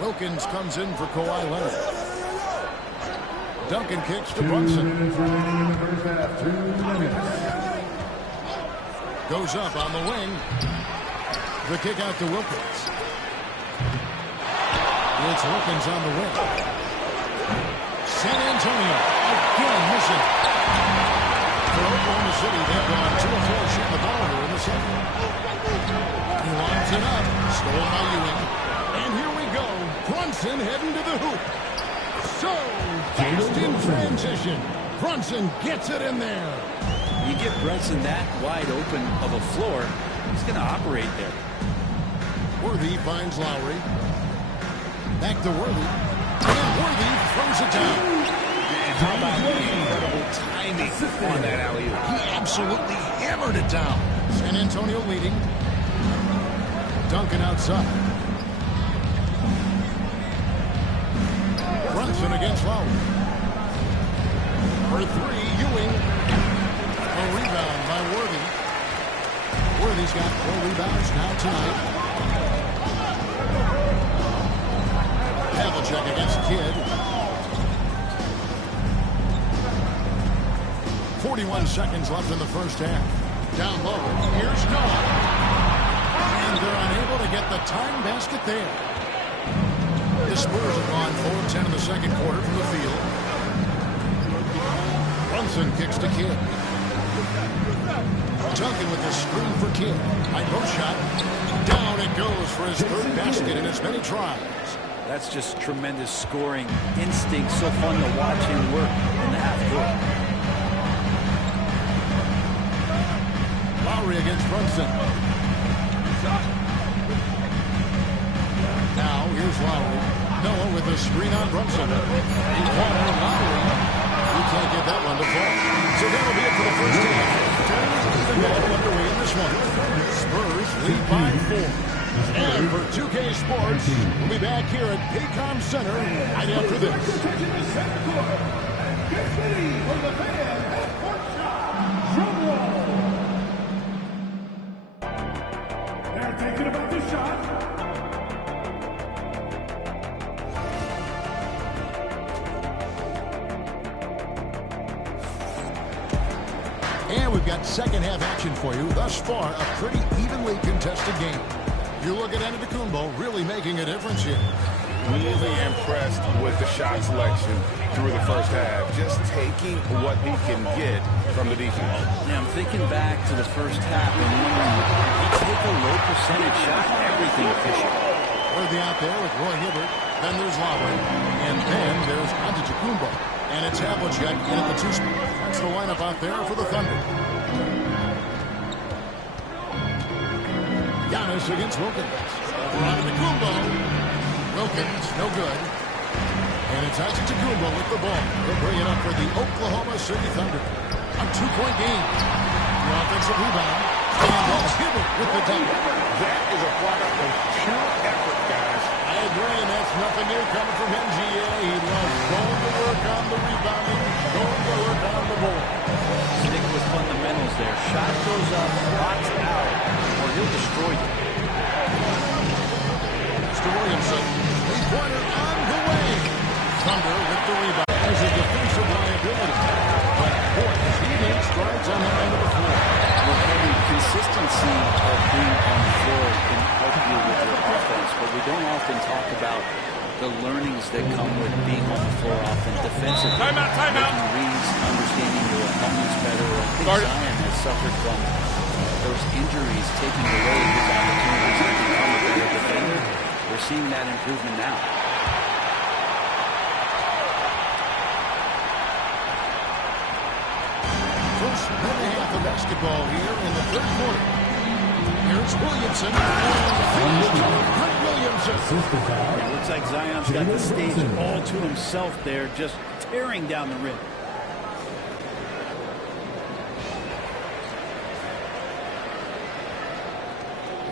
Wilkins comes in for Kawhi Leonard. Duncan kicks to Brunson. Goes up on the wing. The kick out to Wilkins. It's Wilkins on the wing. San Antonio again missing. For Oklahoma City, they've gone 2 of 4 shooting the ball here in the second. He lines it up. Stolen by Ewing. And here we go. Brunson heading to the hoop. So fast in transition. Brunson gets it in there. You give Brunson that wide open of a floor, he's going to operate there. Worthy finds Lowry. Back to Worthy. And Worthy throws it down. And how about the incredible timing on that alley-oop? He absolutely hammered it down. San Antonio leading. Duncan outside. Brunson against Lowry. For 3, Ewing. A rebound by Worthy. Worthy's got 4 rebounds now tonight. Havlicek against Kidd. 41 seconds left in the first half. Down low. Here's Noah. And they're unable to get the tying basket there. The Spurs have gone 4 of 10 in the second quarter from the field. Brunson kicks to Kidd. Duncan with the screen for Kidd. High post shot. Down it goes for his 3rd basket in as many tries. That's just tremendous scoring instinct. So fun to watch him work in the half court. Lowry against Brunson. Now here's Lowry. Noah with the screen on Brunson. In corner, Lowry. He can't get that one to fall. So that'll be it for the first half. The battle underway in this one. Spurs lead by 4. And for 2K Sports, we'll be back here at Paycom Center right after this. Get ready for the fan at court shot. Drum roll. They're thinking about the shot. And we've got second half action for you. Thus far, a pretty evenly contested game. You look at Antetokounmpo really making a difference here. Really impressed with the shot selection through the first half. Just taking what he can get from the defense. Yeah, I'm thinking back to the first half and wondering, did he take a low percentage shot? Everything efficient. Worthy out there with Roy Hibbert. Then there's Lowry. And then there's Antetokounmpo. And it's Havlicek in at the 2 spot. That's the lineup out there for the Thunder. Giannis against Wilkins. Over Antetokounmpo. Wilkins, no good. And it's Antetokounmpo with the ball. He'll bring it up for the Oklahoma City Thunder. A 2-point game. The offensive rebound. And that's Hibbert with the dunk. That is a product of pure effort, guys. I agree, and that's nothing new coming from him, GA. He loves going to work on the rebounding, going to work on the board. Stick with fundamentals there. Shot goes up, box out, or he'll destroy you. Mr. Williamson, 3-pointer on the way. Thunder with the rebound. As a defensive liability. But, boy, he makes strides on that end of the floor. Consistency of being on the floor can help you with your offense, but we don't often talk about the learnings that come with being on the floor often defensively. Timeout. Making reads, understanding your opponents better. I think Zion has suffered from those injuries, taking away his opportunities to become a better defender. We're seeing that improvement now. First and a half of basketball here in the third quarter. Here's Williamson. Great Williamson. It looks like Zion's got the stage all to himself there, just tearing down the rim.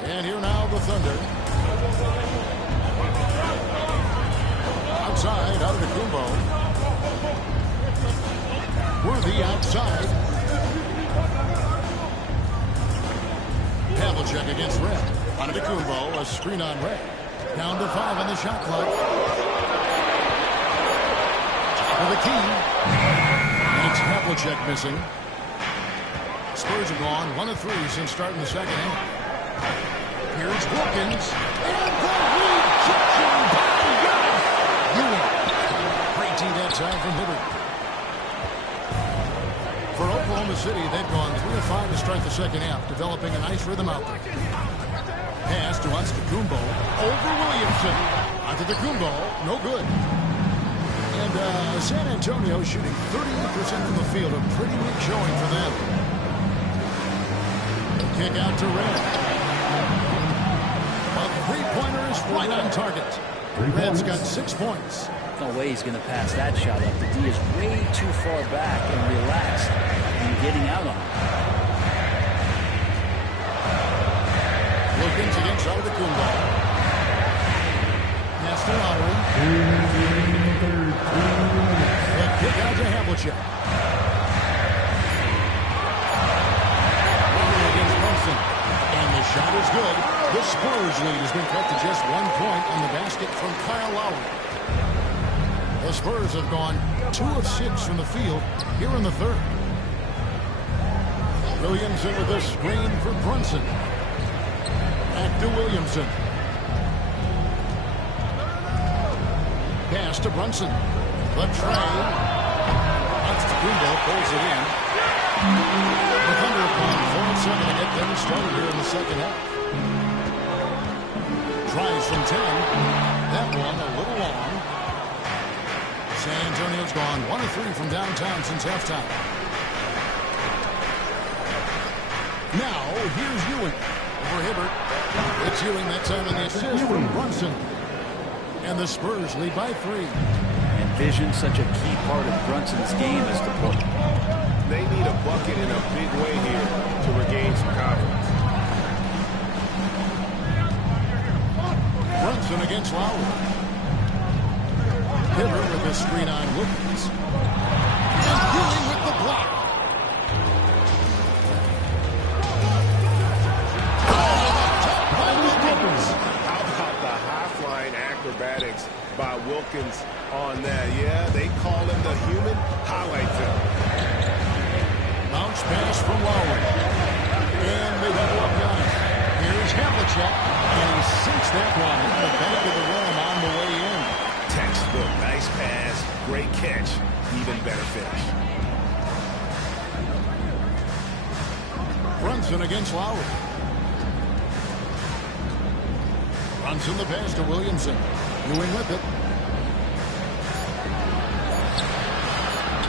And here now the Thunder. Outside, out of the Kumbo. Worthy outside. Havlicek against Red. Antetokounmpo, a screen on Red. Down to 5 on the shot clock. For the key. And it's Havlicek missing. Spurs have gone 1 of 3 since starting the second half. Here's Wilkins. And the rejection by Ewing. Great D that outside from Hibbert. For Oklahoma City, they've gone 3 of 5 to start the second half, developing a nice rhythm out there. Pass to Antetokounmpo over Williamson. Antetokounmpo, no good. And San Antonio shooting 38% from the field, a pretty weak showing for them. Kick out to Red. A three-pointer is right on target. Red's got 6 points. No way he's going to pass that shot up. The D is way too far back and relaxed and getting out on him. Wilkins against Antetokounmpo. Pass to Lowry. The kick out to Havlicek. Lowry against Brunson. And the shot is good. The Spurs lead has been cut to just 1 point on the basket from Kyle Lowry. The Spurs have gone 2 of 6 from the field here in the third. Williamson with a screen for Brunson. Back to Williamson. Pass to Brunson. The tray. Antetokounmpo pulls it in. The Thunder upon 4-7 to get them started here in the second half. Tries from 10. That one a little long. San Antonio's gone 1 of 3 from downtown since halftime. Now, here's Ewing over Hibbert. It's Ewing that time on the assist from Brunson. And the Spurs lead by 3. And vision, such a key part of Brunson's game as the point. They need a bucket in a big way here to regain some confidence. Brunson against Lowry. Hibbert with a screen on Wilkins. And Ewing with the block. How about the high-flying acrobatics by Wilkins on that? Yeah, they call him the human highlight film. Bounce pass from Lowry. And they double up on it. Here's Havlicek. And he sinks that one in the back of the rim on the way in. Textbook, nice pass, great catch, even better finish. Brunson against Lowry. Brunson the pass to Williamson. Ewing with it.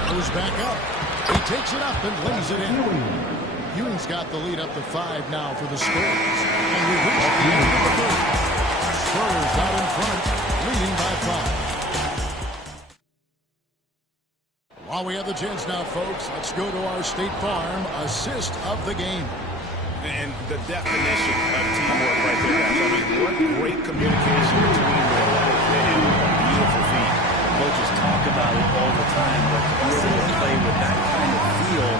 Goes back up. He takes it up and lays it in. Ewing's got the lead up to 5 now for the Spurs. And we reach the end of the third. Spurs out in front, leading by 5. While we have the chance now, folks, let's go to our State Farm assist of the game. And the definition of teamwork right there, guys. I mean, what great communication between them. Beautiful feet. Coaches talk about it all the time, but to be able to play with that kind of feel,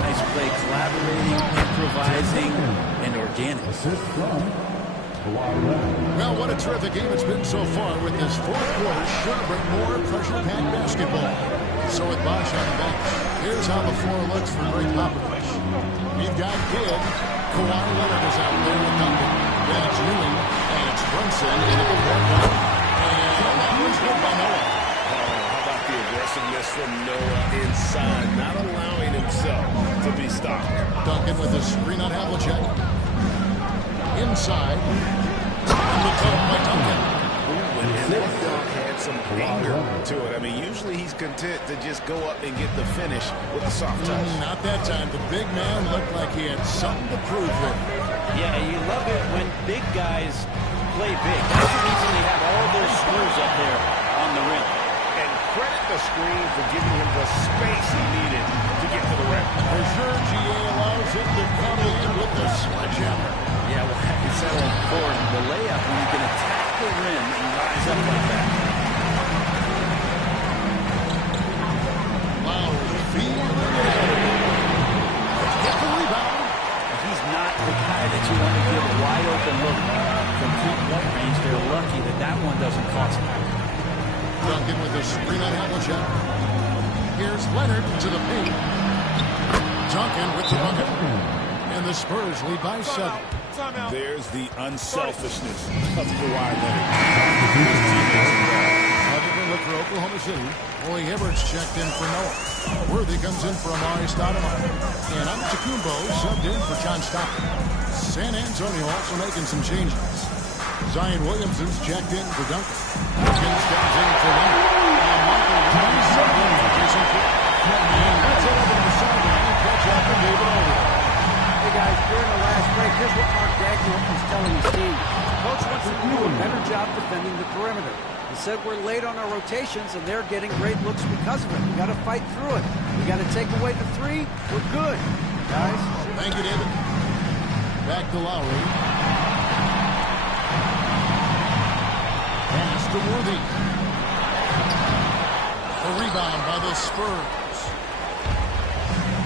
nice play, collaborating, improvising, and organic. Well, what a terrific game it's been so far with this fourth quarter. Sure, but more pressure-packed basketball. So with Bosch on the bench, here's how the floor looks for Greg Popovich. We've got Kidd. Kawhi Leonard is out there with Duncan. Then it's Ewing, and it's Brunson into the forecourt. And that one's good by Noah. How about the aggressiveness from Noah inside, not allowing himself to be stopped. Duncan with a screen on Havlicek. Inside. And the dunk by Duncan. And that dunk had some anger to it. I mean, usually he's content to just go up and get the finish with the soft touch. Not that time. The big man looked like he had something to prove there. Yeah, you love it when big guys play big. That's the reason they have all those screws up there on the rim. And credit the screen for giving him the space he needed to get to the rim. For sure, GA allows him to come in with the sledgehammer. Yeah, well, it's so important. The layup, when you can attack the rim and rise up like that. Lowry feeds the get the rebound. He's not the guy that you want to give a wide open look from 3-point range. They're lucky that that one doesn't cost them. Duncan with a screen on Havlicek. Here's Leonard to the paint. Duncan with the bucket. And the Spurs lead by 7. There's the unselfishness of Kawhi Leonard. His teammates involved. Other than look for Oklahoma City. Roy Hibbert's checked in for Noah. Worthy comes in for Amari Stoudemire. And Antetokounmpo subbed in for John Stockton. San Antonio also making some changes. Zion Williamson's checked in for Duncan. Wilkins comes in for Leonard. And Michael Riley subbed in for Jason Kidd. And that's it over to the sideline and catch up and David Aldridge. Hey guys, during the last break, here's what Mark Dagnall was telling his team. Coach wants to do a better job defending the perimeter. He said we're late on our rotations and they're getting great looks because of it. We got to fight through it. We got to take away the three. We're good, guys. Thank you, David. Back to Lowry. Pass to Worthy. A rebound by the Spurs.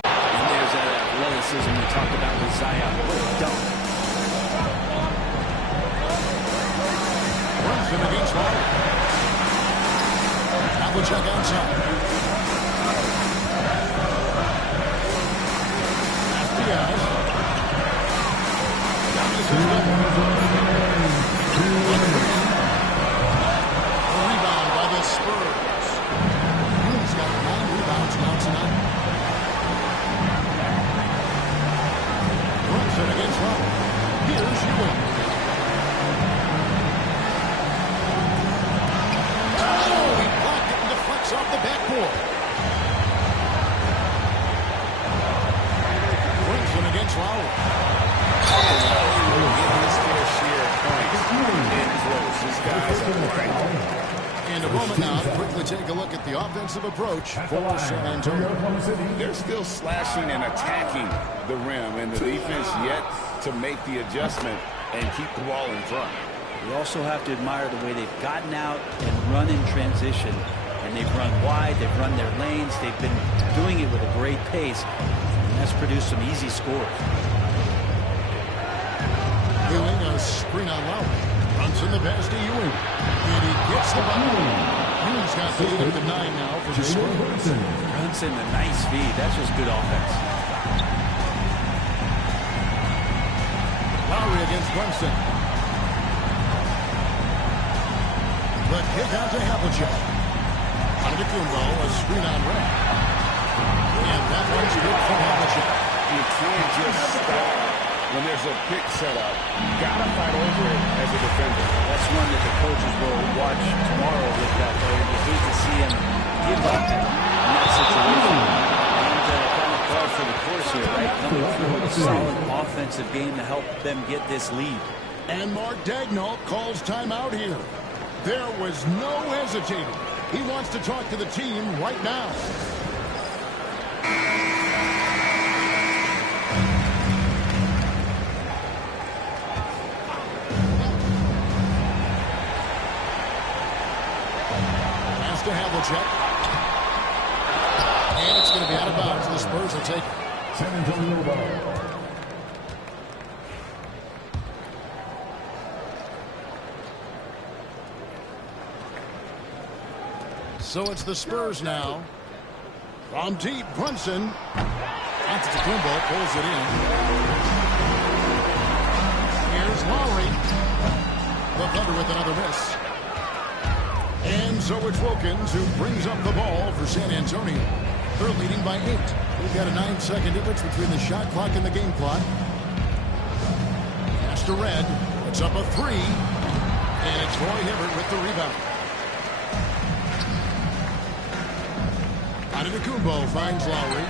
And there's that athleticism we talked about with Zion. What a dunk. Brunson against Lowry. Havlicek outside. Diaz. Giannis is a rebound by the Spurs. He's got 9 rebounds now tonight. Brunson against Lowry. Here's Ewing. Oh, he blocked it and deflects off the backboard. Brunson against Lowry. His fair share of points in close. These guys are grinding. And a moment now to quickly take a look at the offensive approach for San Antonio. They're still slashing and attacking the rim, and the defense yet to make the adjustment and keep the ball in front. We also have to admire the way they've gotten out and run in transition. And they've run wide, they've run their lanes, they've been doing it with a great pace. And that's produced some easy scores. Ewing, a screen on Lowry. Runs in the pass to Ewing. And he gets the ball. Ewing's got the lead at the 9 now for the Spurs. Brunson, a nice feed. That's just good offense. Lowry against Brunson. The kick out to Havlicek. Antetokounmpo, a screen on Red. And that one's good for Havlicek. You can't just stop when there's a pick set up. You gotta fight over it as a defender. That's one that the coaches will watch tomorrow with that player. You hate to see him give up in that situation. And kind of par for the course here, right? Coming through with a solid offensive game to help them get this lead. And Mark Dagnall calls timeout here. There was no hesitating. He wants to talk to the team right now. Pass to Havlicek. And it's going to be out of bounds. The Spurs will take it. San Antonio ball. So it's the Spurs now. From deep, Brunson. Antetokounmpo pulls it in. Here's Lowry. The Thunder with another miss. And so it's Wilkins who brings up the ball for San Antonio. They're leading by 8. We've got a 9-second difference between the shot clock and the game clock. Pass to Red. It's up a 3. And it's Roy Hibbert with the rebound. Antetokounmpo finds Lowry.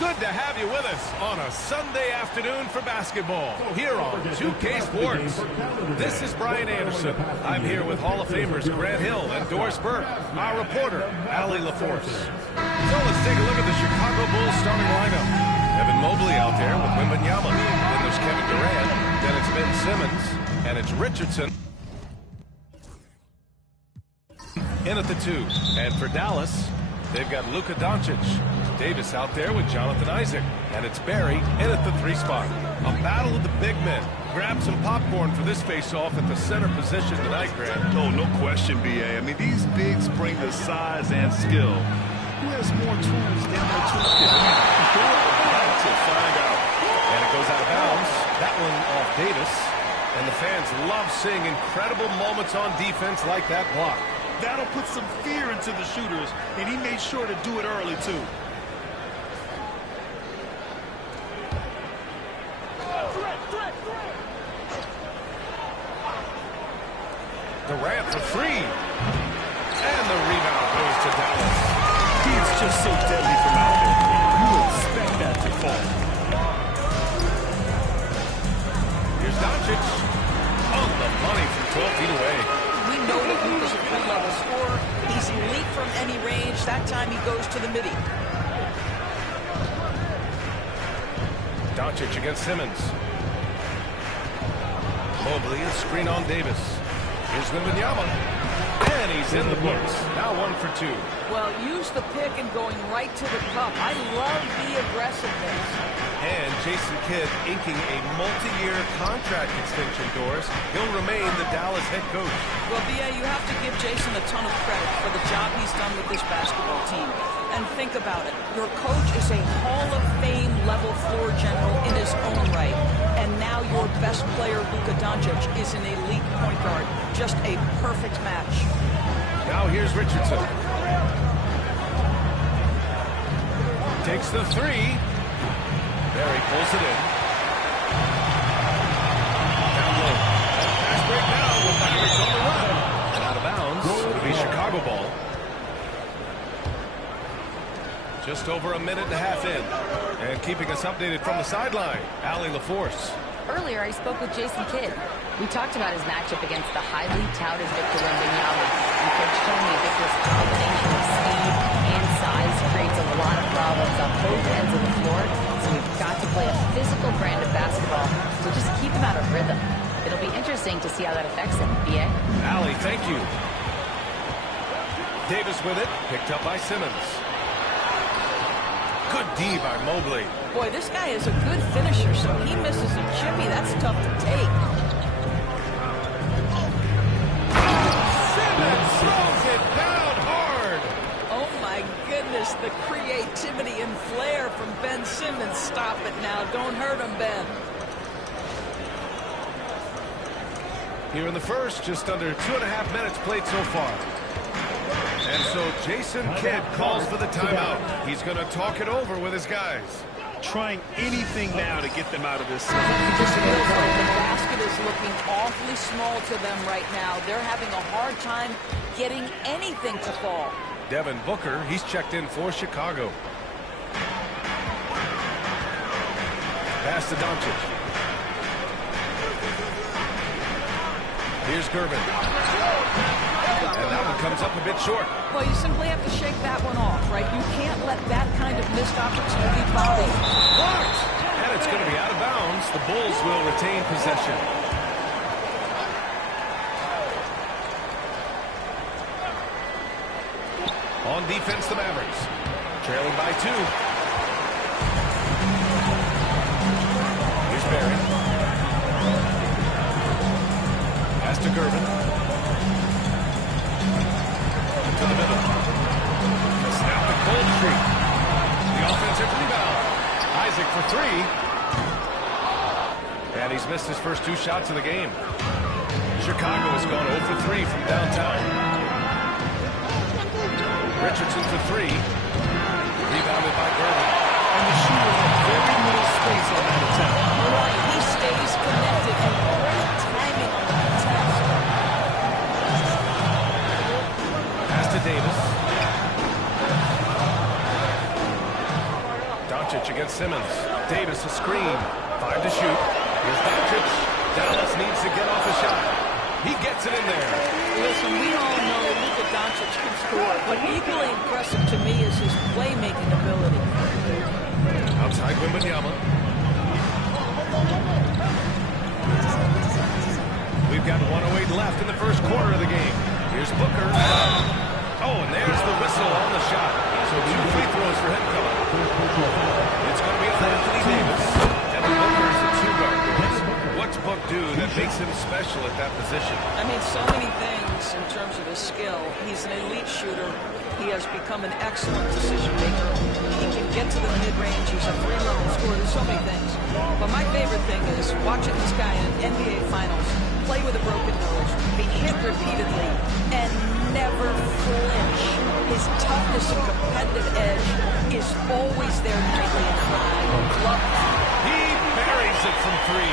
Good to have you with us on a Sunday afternoon for basketball here on 2K Sports. This is Brian Anderson. I'm here with Hall of Famers Grant Hill and Doris Burke, our reporter, Allie LaForce. So let's take a look at the Chicago Bulls starting lineup. Evan Mobley out there with Wembanyama. Then there's Kevin Durant. Then it's Ben Simmons. And it's Richardson in at the 2. And for Dallas, they've got Luka Doncic. Davis out there with Jonathan Isaac. And it's Barry in at the 3 spot. A battle of the big men. Grab some popcorn for this face-off at the center position tonight, Grant. Oh, no question, B.A. I mean, these bigs bring the size and skill. Who has more tools in their toolkit? We're about to find out. And it goes out of bounds. That one off Davis. And the fans love seeing incredible moments on defense like that block. That'll put some fear into the shooters, and he made sure to do it early, too. Durant for 3. And the rebound goes to Dallas. He is just so deadly from out there. You expect that to fall. Here's Doncic. On the money from 12 feet away. We know that Luka's a three-level scorer. He's elite from any range. That time he goes to the midi. Doncic against Simmons. Mobley, a screen on Davis. Here's Wembanyama. And he's in the books. Now 1 for 2. Well, use the pick and going right to the cup. I love the aggressiveness. And Jason Kidd inking a multi-year contract extension, Doris. He'll remain the Dallas head coach. Well, B.A., you have to give Jason a ton of credit for the job he's done with this basketball team. And think about it. Your coach is a Hall of Fame level floor general in his own right. And now your best player, Luka Doncic, is an elite point guard. Just a perfect match. Now here's Richardson. Takes the 3. Barry pulls it in. Down low. Fast break now with Mavericks on the run. And out of bounds. It'll be Chicago ball. Just over a minute and a half in. And keeping us updated from the sideline, Allie LaForce. Earlier, I spoke with Jason Kidd. We talked about his matchup against the highly touted Victor Wembanyama. And Coach told me Victor's combination of speed and size creates a lot of problems on both ends of the floor. So we've got to play a physical brand of basketball to just keep him out of rhythm. It'll be interesting to see how that affects him. B.A.? Allie, thank you. Davis with it, picked up by Simmons. Good D by Mobley. Boy, this guy is a good finisher, so he misses a chippy. That's tough to take. Simmons throws it down hard. Oh, my goodness, the creativity and flair from Ben Simmons. Stop it now. Don't hurt him, Ben. Here in the first, just under 2.5 minutes played so far. And so Jason Kidd calls for the timeout. He's going to talk it over with his guys. Trying anything now to get them out of this. It just feels like the basket is looking awfully small to them right now. They're having a hard time getting anything to fall. Devin Booker, he's checked in for Chicago. Pass to Doncic. Here's Gervin. And that one comes up a bit short. Well, you simply have to shake that one off, right? You can't let that kind of missed opportunity bother you. Blocked! And it's going to be out of bounds. The Bulls will retain possession. On defense, the Mavericks. Trailing by 2. Here's Barry. Pass to Gervin. To the middle. Snap the cold streak. The offensive rebound. Isaac for 3. And he's missed his first 2 shots of the game. Chicago has gone 0 for 3 from downtown. Richardson for 3. Rebounded by Gervin. And the shooter had very little space on that attempt. Right, he stays connected and great timing on the contest. Pass to Davis. Doncic against Simmons. Davis a screen. 5 to shoot. Here's Doncic. Dallas needs to get off a shot. He gets it in there. Listen, we all know Luka Doncic can score, but equally impressive to me is his playmaking ability. Outside Wembanyama. We've got 1:08 left in the first quarter of the game. Here's Booker. Oh, and there's the whistle on the shot. So 2 free throws for him coming. It's going to be on Anthony Davis. Devin Booker's a 2-guard. What's Book do that makes him special at that position? I mean, so many things in terms of his skill. He's an elite shooter. He has become an excellent decision maker. He can get to the mid-range. He's a 3-level scorer. There's so many things. But my favorite thing is watching this guy in NBA Finals play with a broken nose, be hit repeatedly, and never flinch. His toughness and competitive edge is always there nightly, and I love that. He buries it from 3.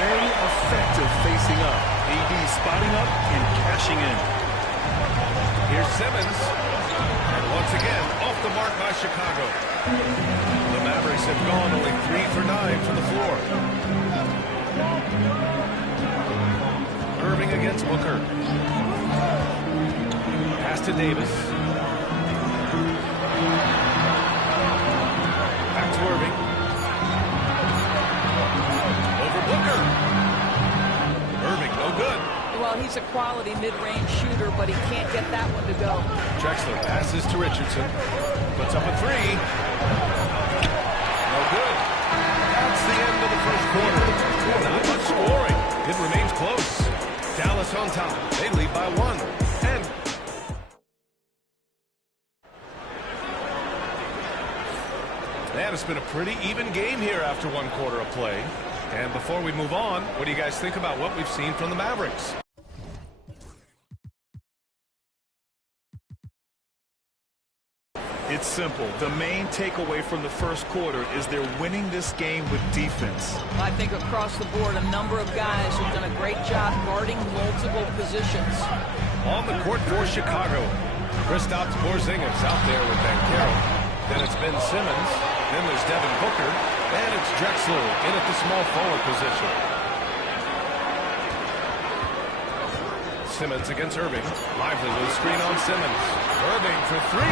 Very effective facing up. AD spotting up and cashing in. Here's Simmons. And once again, off the mark by Chicago. The Mavericks have gone only 3 for 9 from the floor. Irving against Booker. Pass to Davis. Back to Irving. Over Booker. Irving, no good. Well, he's a quality mid-range shooter, but he can't get that one to go. Drexler passes to Richardson. Puts up a 3. No good. That's the end of the first quarter. Not much scoring. It remains close. Dallas on top. They lead by 1. And it's been a pretty even game here after 1 quarter of play. And before we move on, what do you guys think about what we've seen from the Mavericks? It's simple. The main takeaway from the first quarter is they're winning this game with defense. I think across the board, a number of guys have done a great job guarding multiple positions. On the court for Chicago, Kristaps Porzingis out there with Banchero. Then it's Ben Simmons. Then there's Devin Booker. And it's Drexler in at the small forward position. Simmons against Irving. Lively with a screen on Simmons. Irving for 3.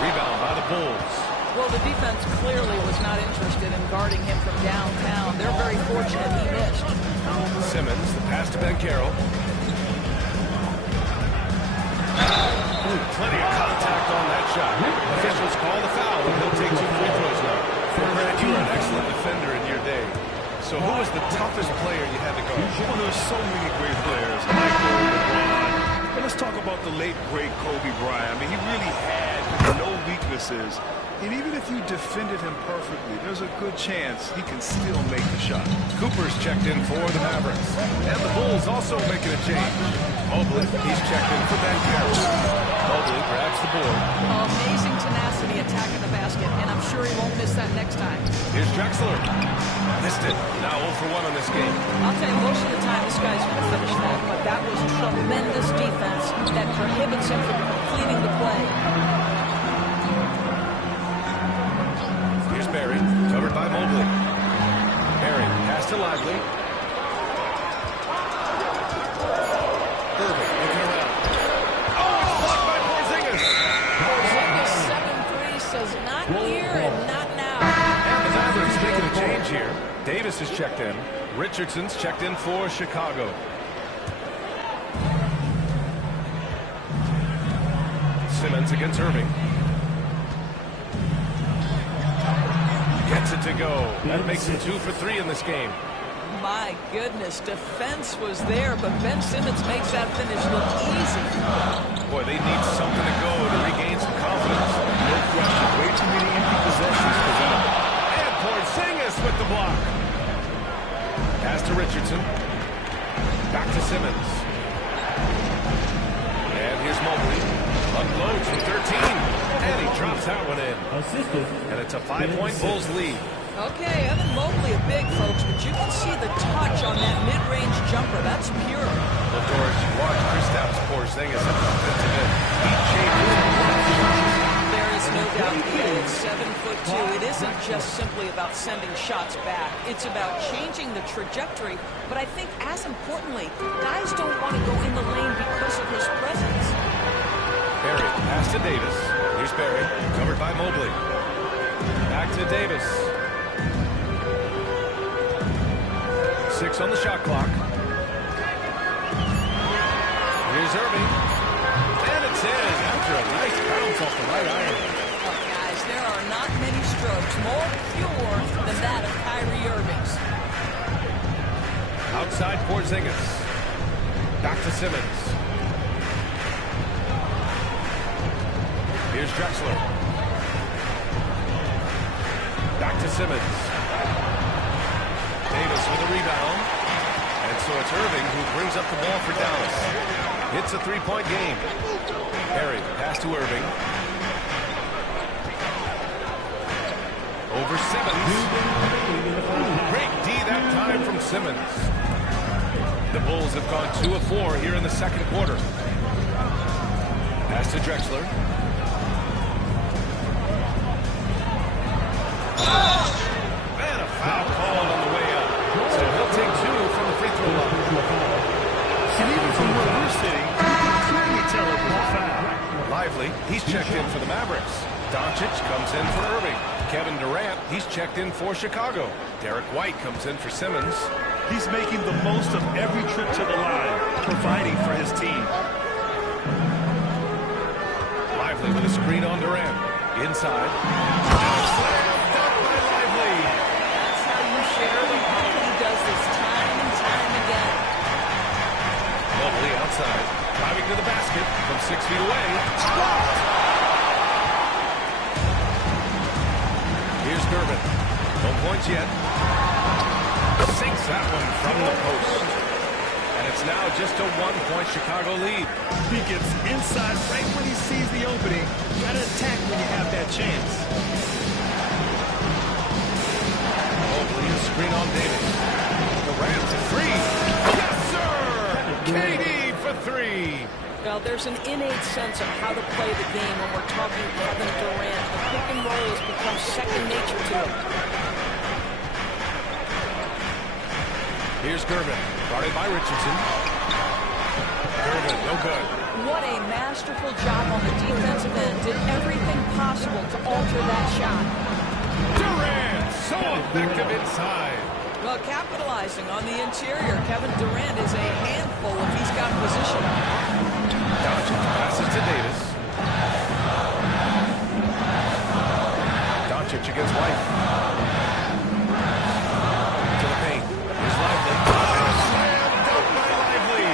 Rebound by the Bulls. Well, the defense clearly was not interested in guarding him from downtown. They're very fortunate he missed. Simmons, the pass to Banchero. Plenty of contact on that shot. Officials call the foul, and he'll take 2 free throws now. Grant, you were an excellent defender in your day. So who was the toughest player you had to guard? Well, there's so many great players. Michael, LeBron. But let's talk about the late, great Kobe Bryant. I mean, he really had no weaknesses. And even if you defended him perfectly, there's a good chance he can still make the shot. Cooper's checked in for the Mavericks. And the Bulls also making a change. Mobley, he's checked in for Banchero. Mobley grabs the board. Amazing tenacity attacking the basket, and I'm sure he won't miss that next time. Here's Drexler. Missed it. Now 0 for 1 on this game. I'll tell you, most of the time this guy's going to finish that, but that was tremendous defense that prohibits him from completing the play. Here's Barry, covered by Mobley. Barry, pass to Lively. Irving, looking around. Oh, it's blocked by Porzingis. Porzingis 7-3 says not here and not now. And the Mavericks making a change here. Davis is checked in. Richardson's checked in for Chicago. Simmons against Irving. Gets it to go. That makes it 2 for 3 in this game. My goodness, defense was there, but Ben Simmons makes that finish look easy. Boy, they need something to go to regain some confidence. No question. Way too many empty possessions for them. And Porzingis with the block. Pass to Richardson. Back to Simmons. And here's Mobley. Unloads from 13. And he drops that one in. And it's a 5-point Bulls lead. Okay, Evan Mobley a big, folks, but you can see the touch on that mid-range jumper. That's pure. Well, Doris, watch Kristaps Porzingis at the defensive end. He changes. There is no doubt at 7'2", it isn't just simply about sending shots back. It's about changing the trajectory. But I think as importantly, guys don't want to go in the lane because of his presence. Barry, pass to Davis. Here's Barry, covered by Mobley. Back to Davis. 6 on the shot clock. Here's Irving. And it's in after a nice bounce off the right iron. Oh, guys, there are not many strokes more pure than that of Kyrie Irving's. Outside Porzingis. Back to Simmons. Here's Drexler. Back to Simmons. Davis with a rebound. And so it's Irving who brings up the ball for Dallas. It's a three-point game. Perry, pass to Irving. Over Simmons. Great D that time from Simmons. The Bulls have gone 2 of 4 here in the second quarter. Pass to Drexler. And a foul called on the way up. So he'll take 2 from the free throw line. And even from where we're sitting, you can clearly tell it was a foul. Lively, he's checked in for the Mavericks. Doncic comes in for Irving. Kevin Durant, he's checked in for Chicago. Derek White comes in for Simmons. He's making the most of every trip to the line, providing for his team. Lively with a screen on Durant. Inside. And a slam dunk by Lively. That's how you share the ball. He does this time and time again. Mobley outside. Driving to the basket from 6 feet away. Blocked. Here's Durbin. No points yet. Sinks that one from the post. And it's now just a 1-point Chicago lead. He gets inside right when he sees the opening. Got to attack when you have that chance. Mobley, a screen on Davis. Durant to 3. Yes, sir! KD for 3. Well, there's an innate sense of how to play the game when we're talking Kevin Durant. The pick and roll has become second nature to him. Here's Gervin, guarded by Richardson. Gervin, no good. What a masterful job on the defensive end. Did everything possible to alter that shot. Durant, so effective inside. Well, capitalizing on the interior, Kevin Durant is a handful if he's got position. Doncic passes to Davis. Doncic against White. To the paint. Here's Lively. And a slam dunk by Lively.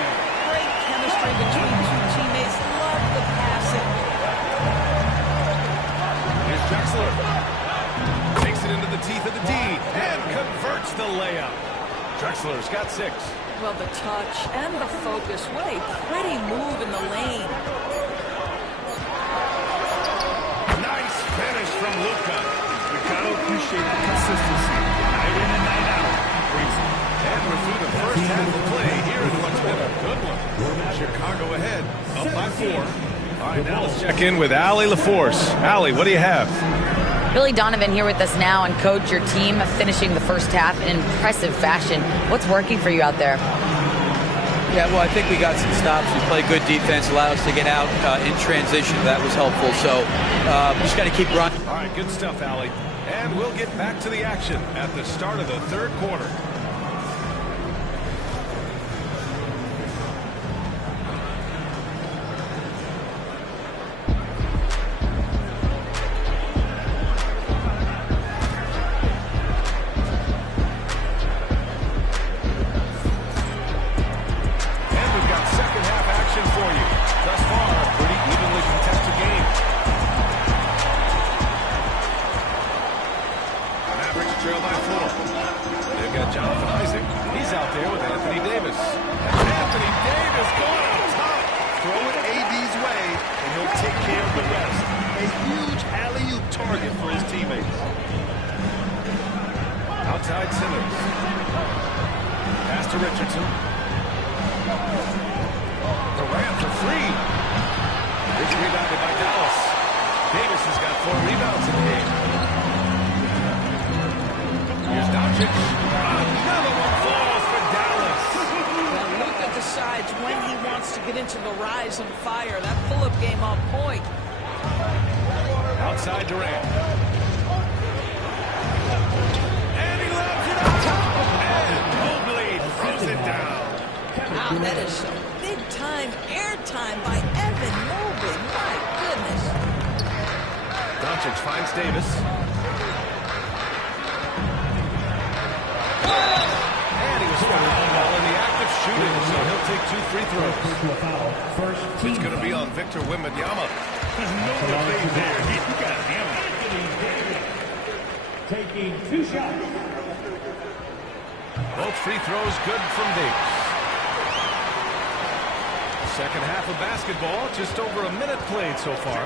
Great chemistry between two teammates. Love the passing. Here's Drexler. Takes it into the teeth of the D and converts the layup. Drexler's got 6. Well, the touch and the focus. What a pretty move in the lane. Nice finish from Luka. You got to appreciate the consistency. Night in and night out. And we're through the first half of play here in what's been a good one. Chicago ahead, up by 4. All right, now let's check in with Allie LaForce. Allie, what do you have? Billy Donovan here with us now, and coach, your team finishing the first half in impressive fashion. What's working for you out there? Yeah, well, I think we got some stops. We played good defense, allowed us to get out in transition. That was helpful. So just got to keep running. All right, good stuff, Allie. And we'll get back to the action at the start of the third quarter. Outside Simmons. Pass to Richardson. Durant for 3. It's rebounded by Dallas. Davis has got 4 rebounds in the game. Here's Doncic. Another one falls for Dallas. Now Luka decides when he wants to get into the rise and fire. That pull-up game on point. Outside Durant. And he lobs it up top. And Mobley throws it down. Wow, that is some big-time airtime by Evan Mobley. My goodness. Doncic finds Davis. And he was fouled while in the act of shooting, so he'll take 2 free throws. It's going to be on Victor Wembanyama. No debate there. He got hammered. Taking 2 shots. Both free throws good from Davis. Second half of basketball, just over a minute played so far.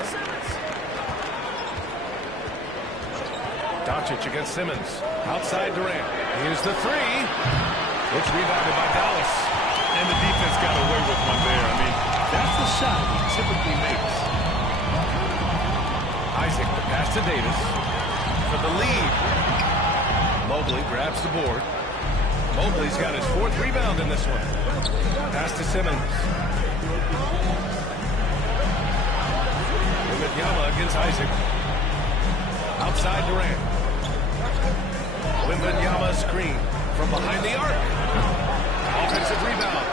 Doncic against Simmons. Outside Durant. Here's the 3. It's rebounded by Dallas. And the defense got away with one there. I mean, that's the shot he typically makes. Isaac, the pass to Davis. For the lead. Mobley grabs the board. Mobley's got his 4th rebound in this one. Pass to Simmons. Wembanyama against Isaac. Outside Durant. Wembanyama screen from behind the arc. Offensive rebound.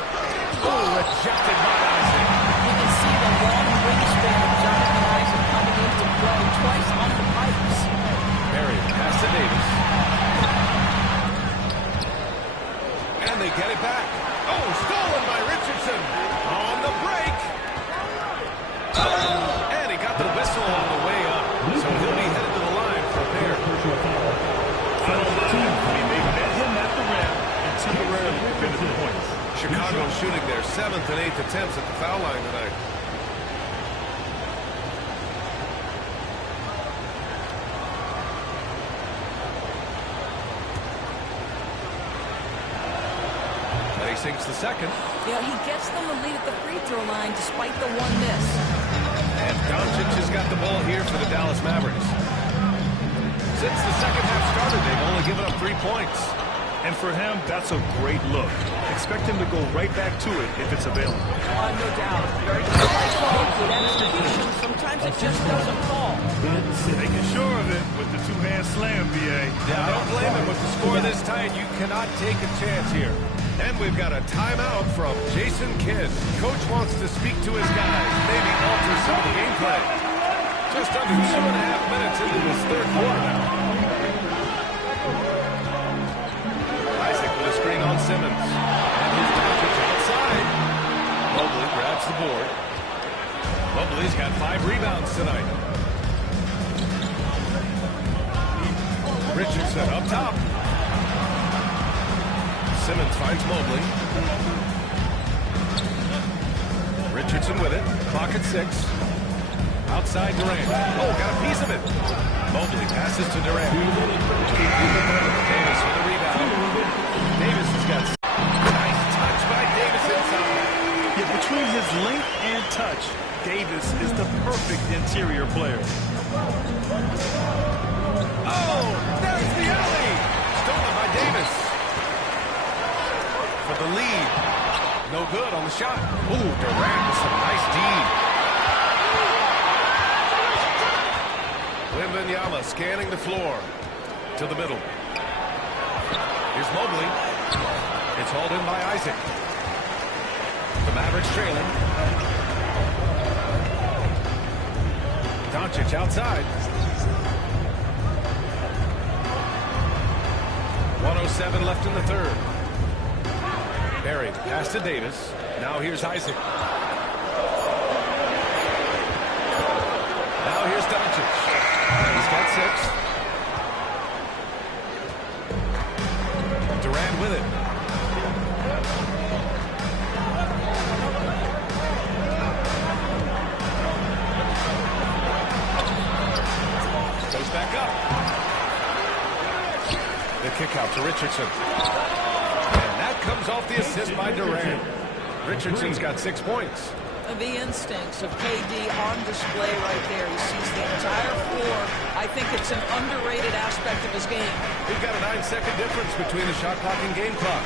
Oh, rejected by Isaac. You can see the long wingspan of Jonathan Isaac coming into play twice on the pipes. Perry, pass to Davis. And they get it back. Oh, stolen by Richardson. On the break. Oh, and he got the whistle on the way up. So he'll be headed to the line for a pair. I don't know. I mean, they met him at the rim and temporarily prevented the points. Chicago shooting their 7th and 8th attempts at the foul line tonight. And he sinks the second. Yeah, he gets them the lead at the free throw line despite the 1 miss. And Doncic has got the ball here for the Dallas Mavericks. Since the second half started, they've only given up 3 points. And for him, that's a great look. Expect him to go right back to it if it's available. No doubt. Very precise ball, good execution. Sometimes it just doesn't fall. Making sure of it with the 2-hand slam, B.A. Yeah, I don't blame him with the score this tight. You cannot take a chance here. And we've got a timeout from Jason Kidd. Coach wants to speak to his guys, maybe alter some of the gameplay. Just under 2.5 minutes into this 3rd quarter now. Isaac with a screen on Simmons. And he's Doncic outside. Mobley grabs the board. Mobley's got 5 rebounds tonight. Richardson up top. Simmons finds Mobley. Richardson with it. Clock at 6. Outside Durant. Oh, got a piece of it. Mobley passes to Durant. Davis with the rebound. Davis has got nice touch by Davis inside. Yeah, between his length and touch, Davis is the perfect interior player. Oh, there's the alley. Stolen by Davis. For the lead. No good on the shot. Ooh, Durant with some nice D. Wembanyama scanning the floor to the middle. Here's Mobley. It's hauled in by Isaac. The Mavericks trailing. Doncic outside. 1:07 left in the 3rd. Perry pass to Davis. Now here's Isaac. Now here's Doncic. He's got 6. Durant with it. Goes back up. The kick out to Richardson. And that comes off the assist by Durant. Richardson's got 6 points. The instincts of KD on display right there. He sees the entire floor. I think it's an underrated aspect of his game. We've got a 9-second difference between the shot clock and game clock.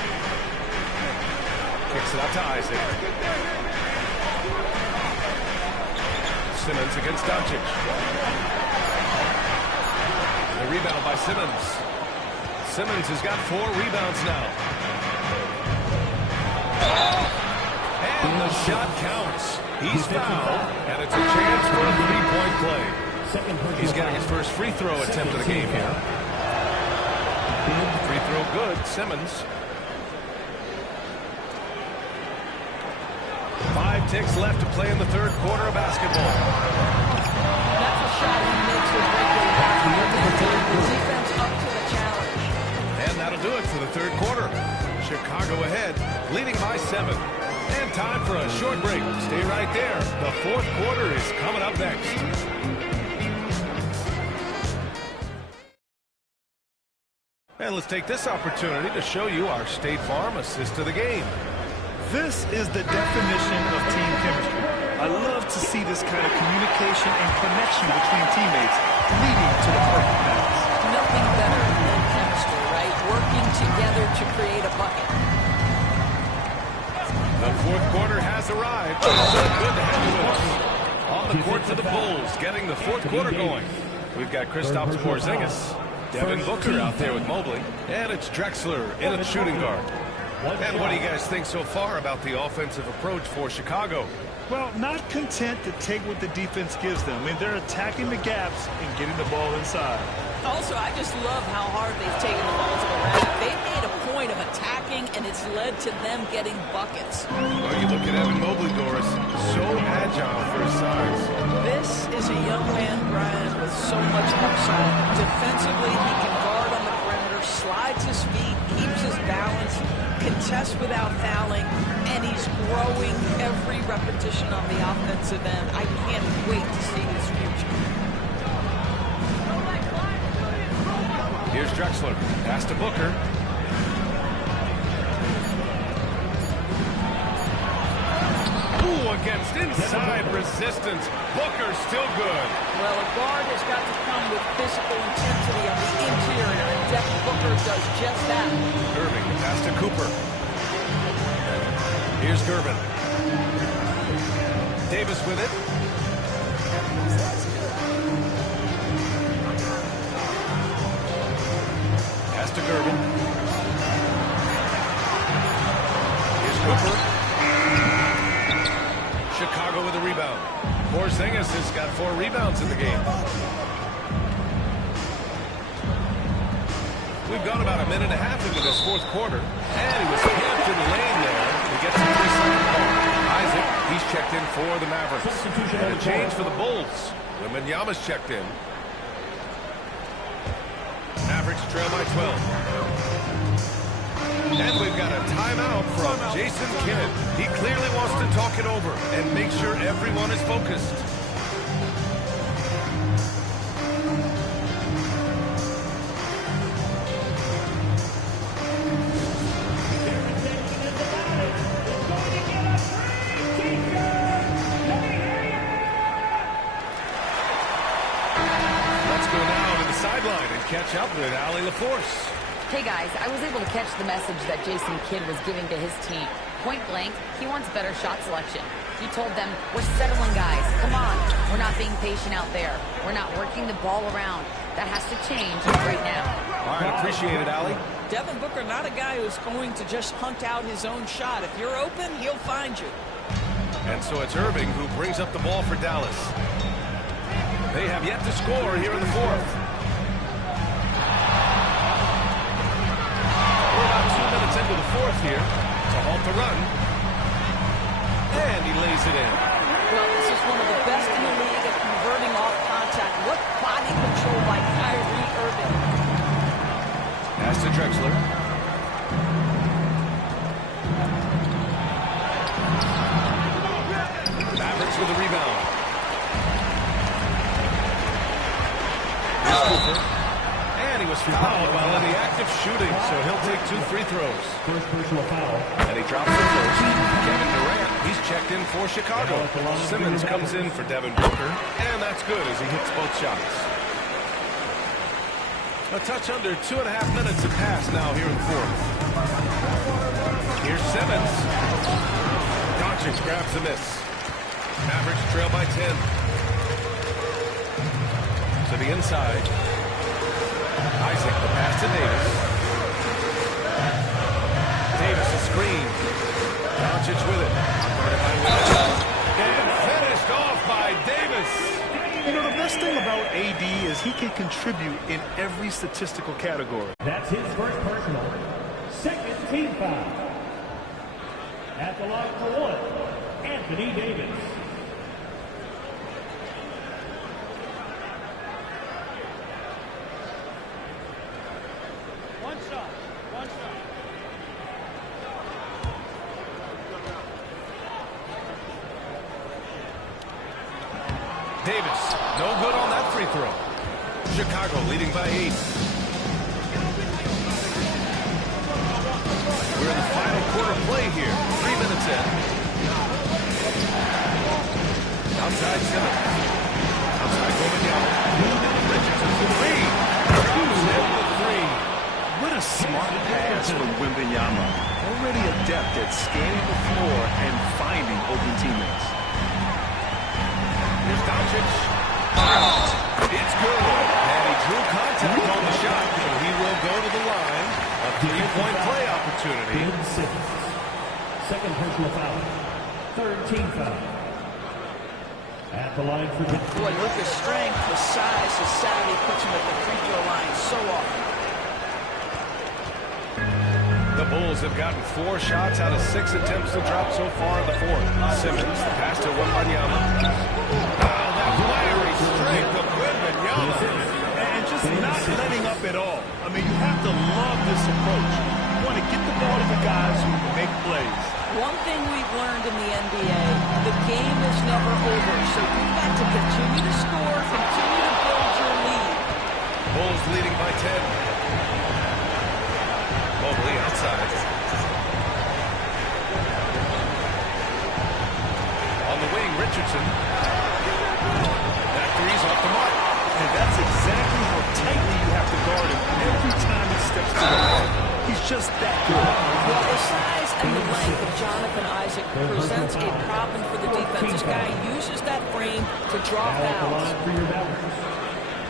Kicks it out to Isaac. Simmons against Doncic. The rebound by Simmons. Simmons has got 4 rebounds now. And the shot counts. He's fouled, and it's a chance for a 3-point play. He's getting his first free throw attempt of the game here. Free throw good, Simmons. 5 ticks left to play in the third quarter of basketball. That's a shot he makes with regular basketball. The defense up to the challenge. And that'll do it for the third quarter. Chicago ahead, leading by 7. And time for a short break. Stay right there. The fourth quarter is coming up next. And let's take this opportunity to show you our State Farm assist to the game. This is the definition of team chemistry. I love to see this kind of communication and connection between teammates leading to the perfect pass. Nothing better than chemistry, right? Working together to create a bucket. The fourth quarter has arrived. So good to have you with us. On the court for the Bulls, getting the fourth quarter going. We've got Kristaps Porzingis, Devin Booker out there with Mobley, and it's Drexler in at shooting guard. And what do you guys think so far about the offensive approach for Chicago? Well, not content to take what the defense gives them. I mean, they're attacking the gaps and getting the ball inside. Also, I just love how hard they've taken the ball to the rack. They've made a point of attacking, and it's led to them getting buckets. Well, you look at Evan Mobley, Doris, so agile for his size. This is a young man, Brian, with so much upside. Defensively, he can guard on the perimeter, slides his feet, keeps his balance, contests without fouling, and he's growing every repetition on the offensive end. I can't wait to see his future. Here's Drexler. Pass to Booker. Ooh, against inside resistance. Booker's still good. Well, a guard has got to come with physical intensity on the interior, and Devin Booker does just that. Irving, the pass to Cooper. Here's Gervin. Davis with it. Pass to Gervin. Here's Cooper. Chicago with a rebound. Porzingis has got 4 rebounds in the game. We've gone about a minute and a half into this fourth quarter. And he was camped in the lane there. He gets a 3-second call. Isaac, he's checked in for the Mavericks. And a change for the Bulls. Wembanyama's checked in. Mavericks trail by 12. And we've got a timeout from Jason Kidd. He clearly wants to talk it over and make sure everyone is focused. Let's go now to the sideline and catch up with Allie LaForce. Hey guys, I was able to catch the message that Jason Kidd was giving to his team. Point blank, he wants better shot selection. He told them, we're settling guys, come on. We're not being patient out there. We're not working the ball around. That has to change right now. All right, appreciate it, Allie. Devin Booker, not a guy who's going to just hunt out his own shot. If you're open, he'll find you. And so it's Irving who brings up the ball for Dallas. They have yet to score here in the fourth. We're about 2 minutes into the fourth here to halt the run. And he lays it in. Well, this is one of the best in the league at converting off contact. What body control by Kyrie Irving. Pass to Drexler. Mavericks with a rebound. Here's Cooper. And he he was fouled while in the act of shooting, so he'll take 2 free throws. First personal foul. And he drops the first. Kevin Durant, he's checked in for Chicago. Simmons comes in for Devin Booker, and that's good as he hits both shots. A touch under 2.5 minutes have passed now here in fourth. Here's Simmons. Doncic grabs the miss. Mavericks trail by 10. To the inside. Isaac, the pass to Davis. Davis, a screen. Doncic with it. And finished off by Davis. You know, the best thing about AD is he can contribute in every statistical category. That's his first personal. Second team foul. At the line for one, Anthony Davis. One shot. Davis, no good on that free throw. Chicago leading by 8. We're in the final quarter play here. 3 minutes in. Outside Simmons. Outside Wembanyama. Richardson for 3. Drops in the 3. What a smart pass from Wembanyama. Already adept at scanning the floor and finding open teammates. Here's Doncic. It's good. And he drew contact on the shot, so he will go to the line. A 3-point play opportunity. Ben Simmons. Second personal foul. Third team foul. At the line for Ben. Boy, Luka's strength, his size, his savvy puts him at the free throw line so often. The Bulls have gotten 4 shots out of 6 attempts to drop so far in the fourth. Simmons, the pass to Wembanyama. Wow, that fiery strength of Wembanyama. And just not letting up at all. I mean, you have to love this approach. You want to get the ball to the guys who make plays. One thing we've learned in the NBA, the game is never over, so you've got to continue to score, continue to build your lead. Bulls leading by 10. Mobley outside. On the wing, Richardson. That three's off the mark. And that's exactly how tightly you have to guard him every time he steps to the line. He's just that good. Well, the size and the length of Jonathan Isaac presents a problem for the defense. This guy uses that frame to draw At the fouls. line for your Mavericks.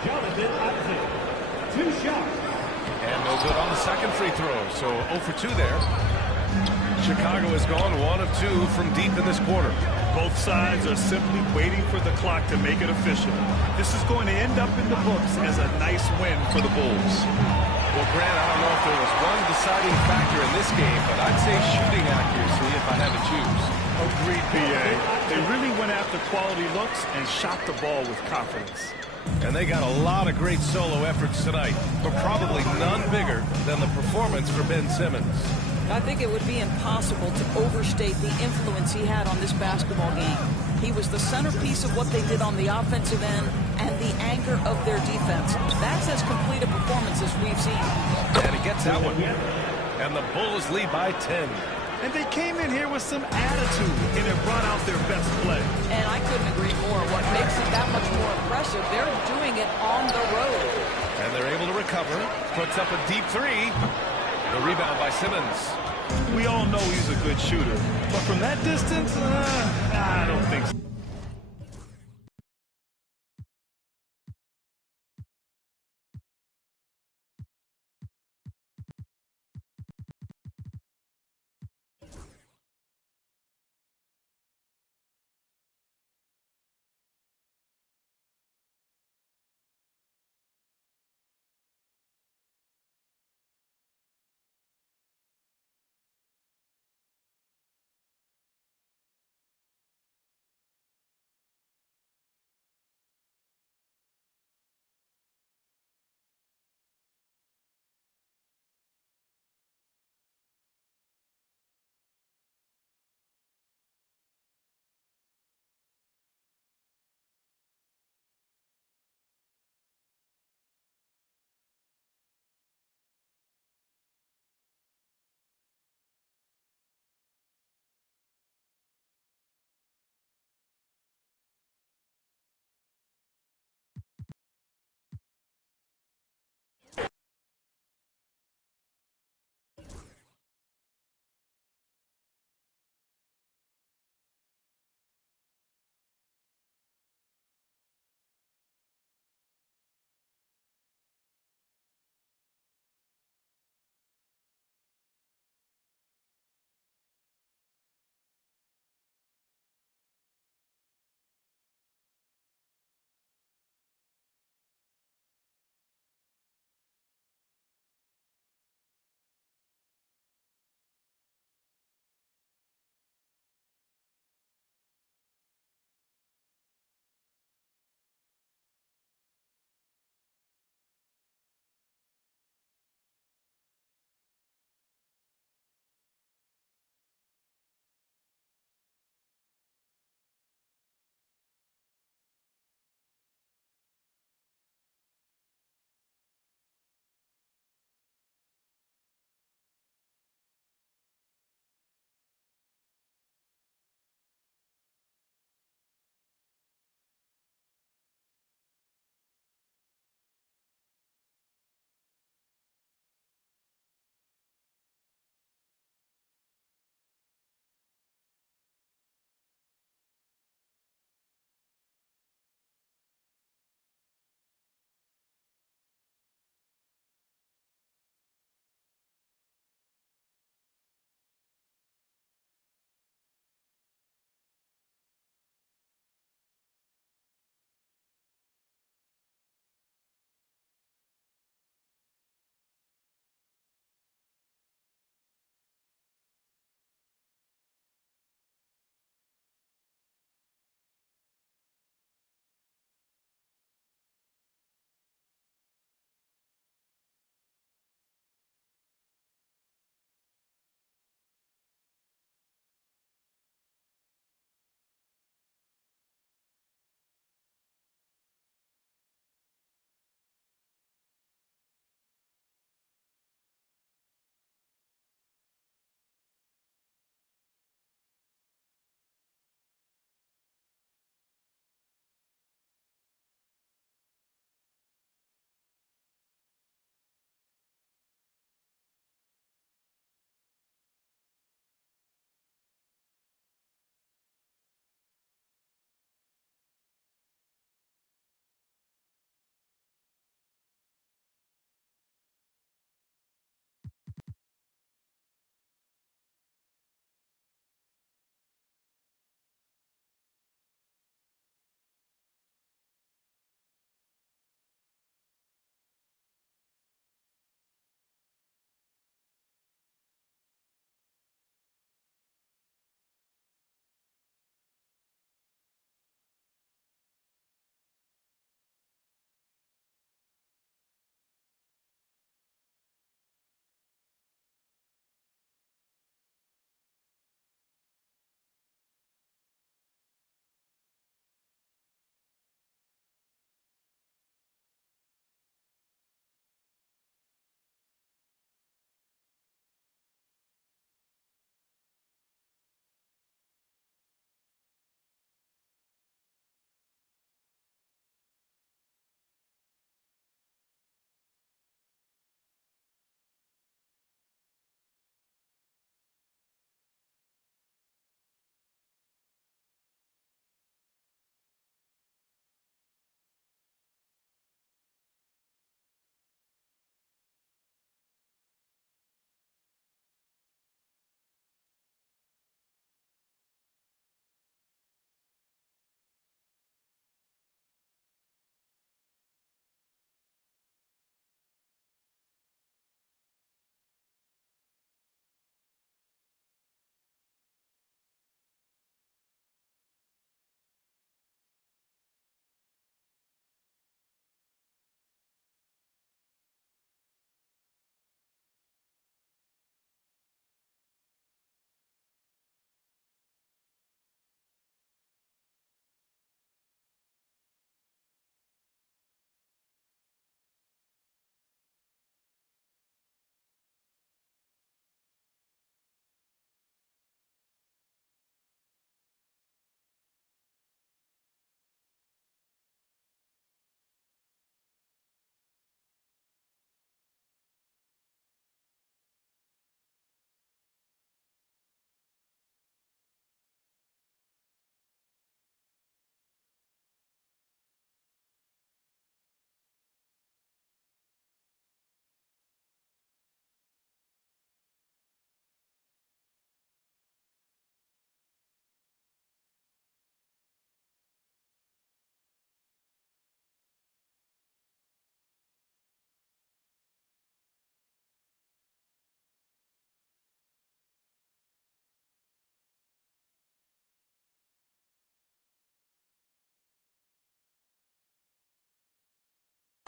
Jonathan Isaac. 2 shots. And no good on the second free throw, so 0 for 2 there. Chicago has gone 1 of 2 from deep in this quarter. Both sides are simply waiting for the clock to make it official. This is going to end up in the books as a nice win for the Bulls. Well, Grant, I don't know if there was one deciding factor in this game, but I'd say shooting accuracy if I had to choose. Agreed, BA. They really went after quality looks and shot the ball with confidence. And they got a lot of great solo efforts tonight, but probably none bigger than the performance for Ben Simmons. I think it would be impossible to overstate the influence he had on this basketball game. He was the centerpiece of what they did on the offensive end and the anchor of their defense. That's as complete a performance as we've seen. And he gets that one. And the Bulls lead by 10. And they came in here with some attitude, and it brought out their best play. And I couldn't agree more. What makes it that much more impressive, they're doing it on the road. And they're able to recover. Puts up a deep 3. The rebound by Simmons. We all know he's a good shooter, but from that distance, I don't think so.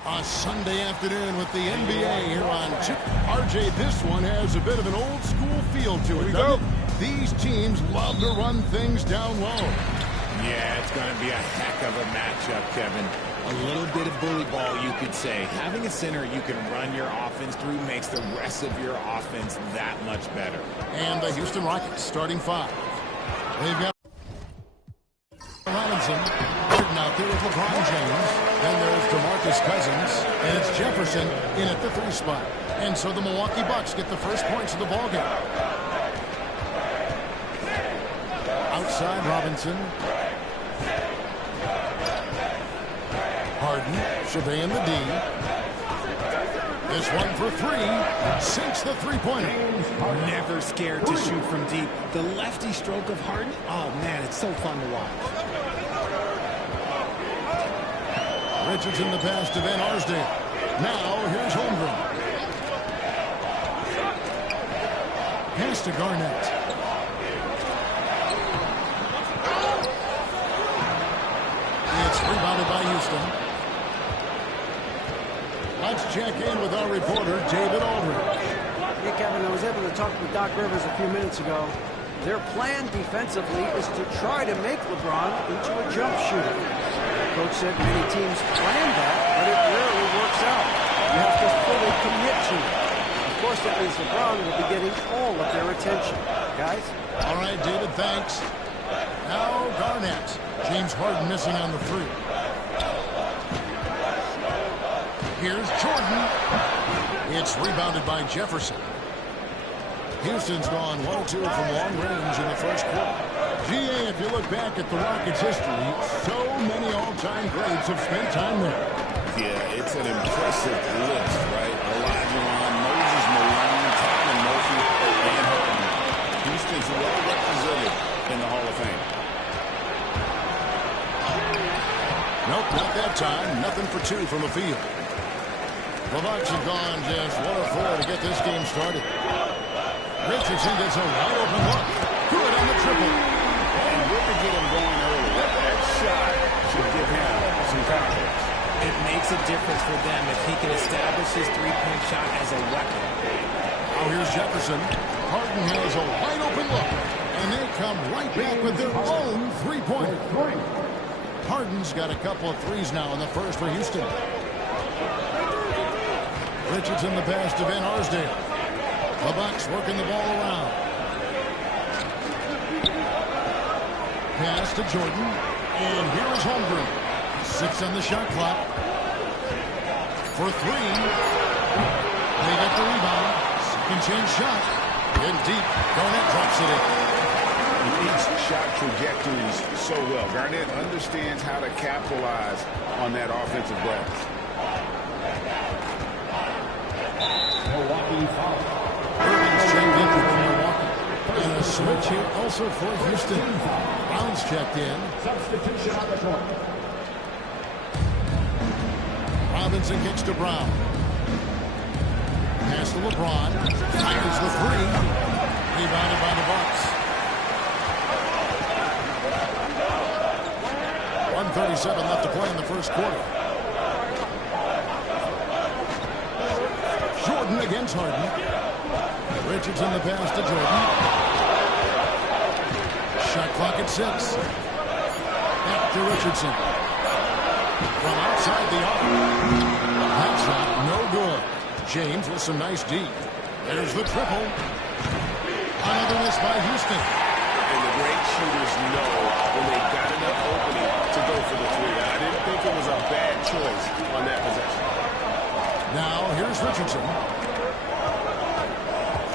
A Sunday afternoon with the NBA here on Chip. RJ, this one has a bit of an old school feel to it, doesn't it? These teams love to run things down low. Yeah, it's going to be a heck of a matchup, Kevin. A little bit of bully ball, you could say. Having a center you can run your offense through makes the rest of your offense that much better. And the Houston Rockets starting five. They've got Robinson, Gordon out there with LeBron James. Then there's DeMarcus Cousins, and it's Jefferson in at the 3 spot. And so the Milwaukee Bucks get the first points of the ballgame. Outside Robinson. Harden surveying the D. This one for 3. Sinks the three-pointer. Never scared to shoot from deep. The lefty stroke of Harden, oh man, it's so fun to watch. Richardson the pass to Van Arsdale. Now here's Holmgren. Pass to Garnett. It's rebounded by Houston. Let's check in with our reporter, David Aldridge. Hey, Kevin, I was able to talk with Doc Rivers a few minutes ago. Their plan defensively is to try to make LeBron into a jump shooter. The coach said many teams plan that, but it rarely works out. You have to fully commit to it. Of course, that means LeBron will be getting all of their attention. Guys? All right, David, thanks. Now Garnett. James Harden missing on the 3. Here's Jordan. It's rebounded by Jefferson. Houston's gone 1 of 2 from long range in the first quarter. GA, if you look back at the Rockets' history, so many all-time greats have spent time there. Yeah, it's an impressive list, right? Olajuwon, Moses Malone, Tyrone Murphy, and Harden. Houston's well represented in the Hall of Fame. Nope, not that time. Nothing for 2 from the field. The Bucks have gone just 1 of 4 to get this game started. Richardson gets a wide open look. Good on the triple. And good to get him going early. That shot should give him some confidence. It makes a difference for them if he can establish his three-point shot as a weapon. Now here's Jefferson. Harden has a wide open look. And they come right back with their own three-pointer. Harden's got a couple of threes now in the first for Houston. Richardson the pass to Van Arsdale. The Bucks working the ball around. Pass to Jordan. And here is Holmgren. 6 on the shot clock. For 3. They get the rebound. Second chance shot. In deep. Garnett drops it in. He reads shot trajectories so well. Garnett understands how to capitalize on that offensive glass. Milwaukee foul. Irving's checked in for Milwaukee. And a switch here also for Houston. Brown's checked in. Substitution on the court. Robinson kicks to Brown. Pass to LeBron. Fires the 3. Rebounded by the Bucks. 1:37 left to play in the first quarter. Jordan against Harden. Richardson the pass to Jordan. Shot clock at 6. Back to Richardson. From outside the arc. That shot no good. James with some nice D. There's the triple. Another miss by Houston. And the great shooters know when they've got enough opening to go for the 3. I didn't think it was a bad choice on that possession. Now here's Richardson.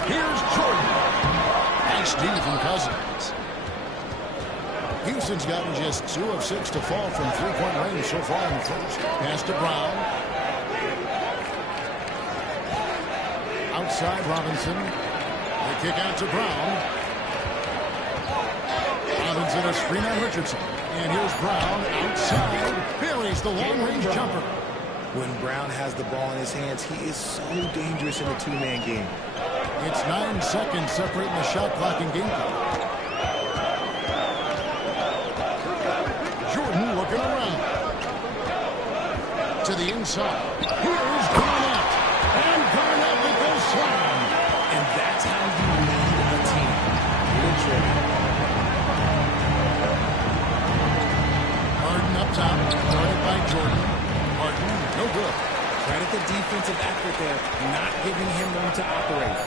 Here's Jordan. Nice D from Cousins. Houston's gotten just 2 of 6 to fall from three-point range so far in the first. Pass to Brown. Outside Robinson. They kick out to Brown. Robinson a screen on Richardson. And here's Brown outside. Buries the long-range jumper. When Brown has the ball in his hands, he is so dangerous in a two-man game. It's 9 seconds separating the shot clock and game clock. Jordan looking around. To the inside. inside. Here's Garnett. And Garnett with the slam. And that's how you lead a team. Literally. Harden up top. Guarded by Jordan. Harden, no good. Credit the defensive effort there, not giving him room to operate.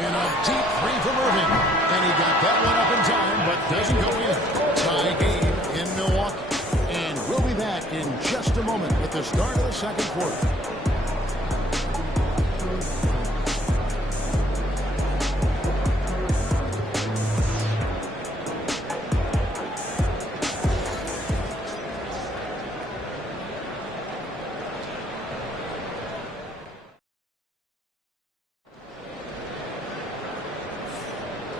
And a deep three from Irving. And he got that one up in time, but doesn't go in. Tie game in Milwaukee. And we'll be back in just a moment with the start of the second quarter.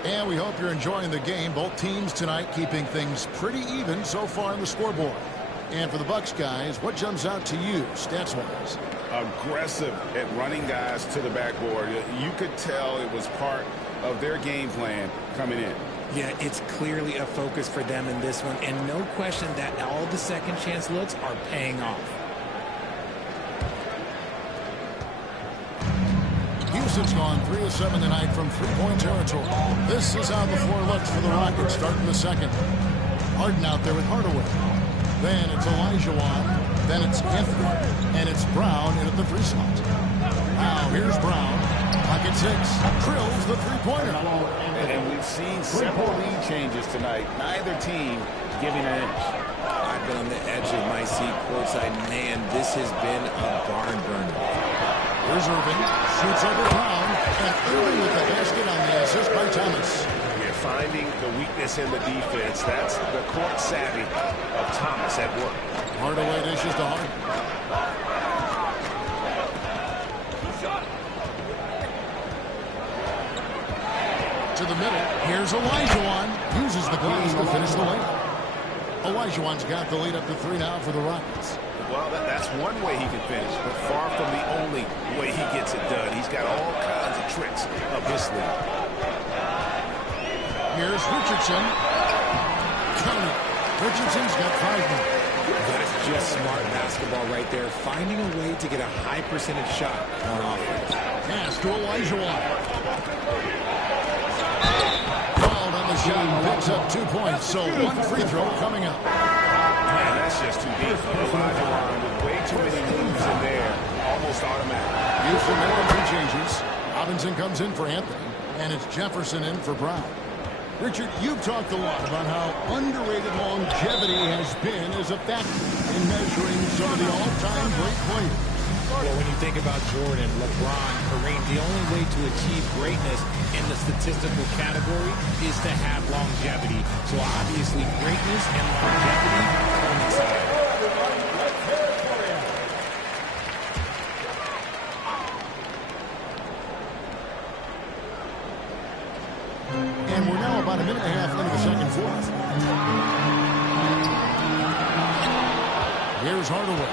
And we hope you're enjoying the game. Both teams tonight keeping things pretty even so far on the scoreboard. And for the Bucks guys, what jumps out to you stats-wise? Aggressive at running guys to the backboard. You could tell it was part of their game plan coming in. Yeah, it's clearly a focus for them in this one, and no question that all the second chance looks are paying off. Houston's gone 3 of 7 tonight from three-point territory. This is how the floor looks for the Rockets starting the second. Harden out there with Hardaway. Then it's Olajuwon. Then it's Anthony. And it's Brown in at the 3 slot. Now here's Brown. Pocket 6. Drills the three-pointer. And we've seen several lead changes tonight. Neither team giving an inch. I've been on the edge of my seat courtside. Man, this has been a barn burner. Here's Irving. Shoots over Brown. And Irving with the basket on the assist by Thomas. You're finding the weakness in the defense. That's the court savvy of Thomas at work. Hardaway dishes to Harden. To the middle. Here's Olajuwon. Uses the glass to finish the layup. Olajuwon's got the lead up to 3 now for the Rockets. Well, that's one way he can finish, but far from the only way he gets it done. He's got all kinds of tricks up his sleeve. Here's Richardson. Count it. Richardson's got 5 now. That's just smart basketball right there, finding a way to get a high percentage shot on offense. Pass to Olajuwon. Fouled on the shot, picks up 2 points, so 1 free throw coming up. Man, that's just too deep. Olajuwon with way too many moves in there, almost automatic. Houston making 2 changes. Robinson comes in for Anthony, and it's Jefferson in for Brown. Richard, you've talked a lot about how underrated longevity has been as a factor in measuring some of the all-time great players. Well, when you think about Jordan, LeBron, Kareem, the only way to achieve greatness in the statistical category is to have longevity. So obviously greatness and longevity coincide. And we're now about a minute and a half into the second fourth. Here's Hardaway.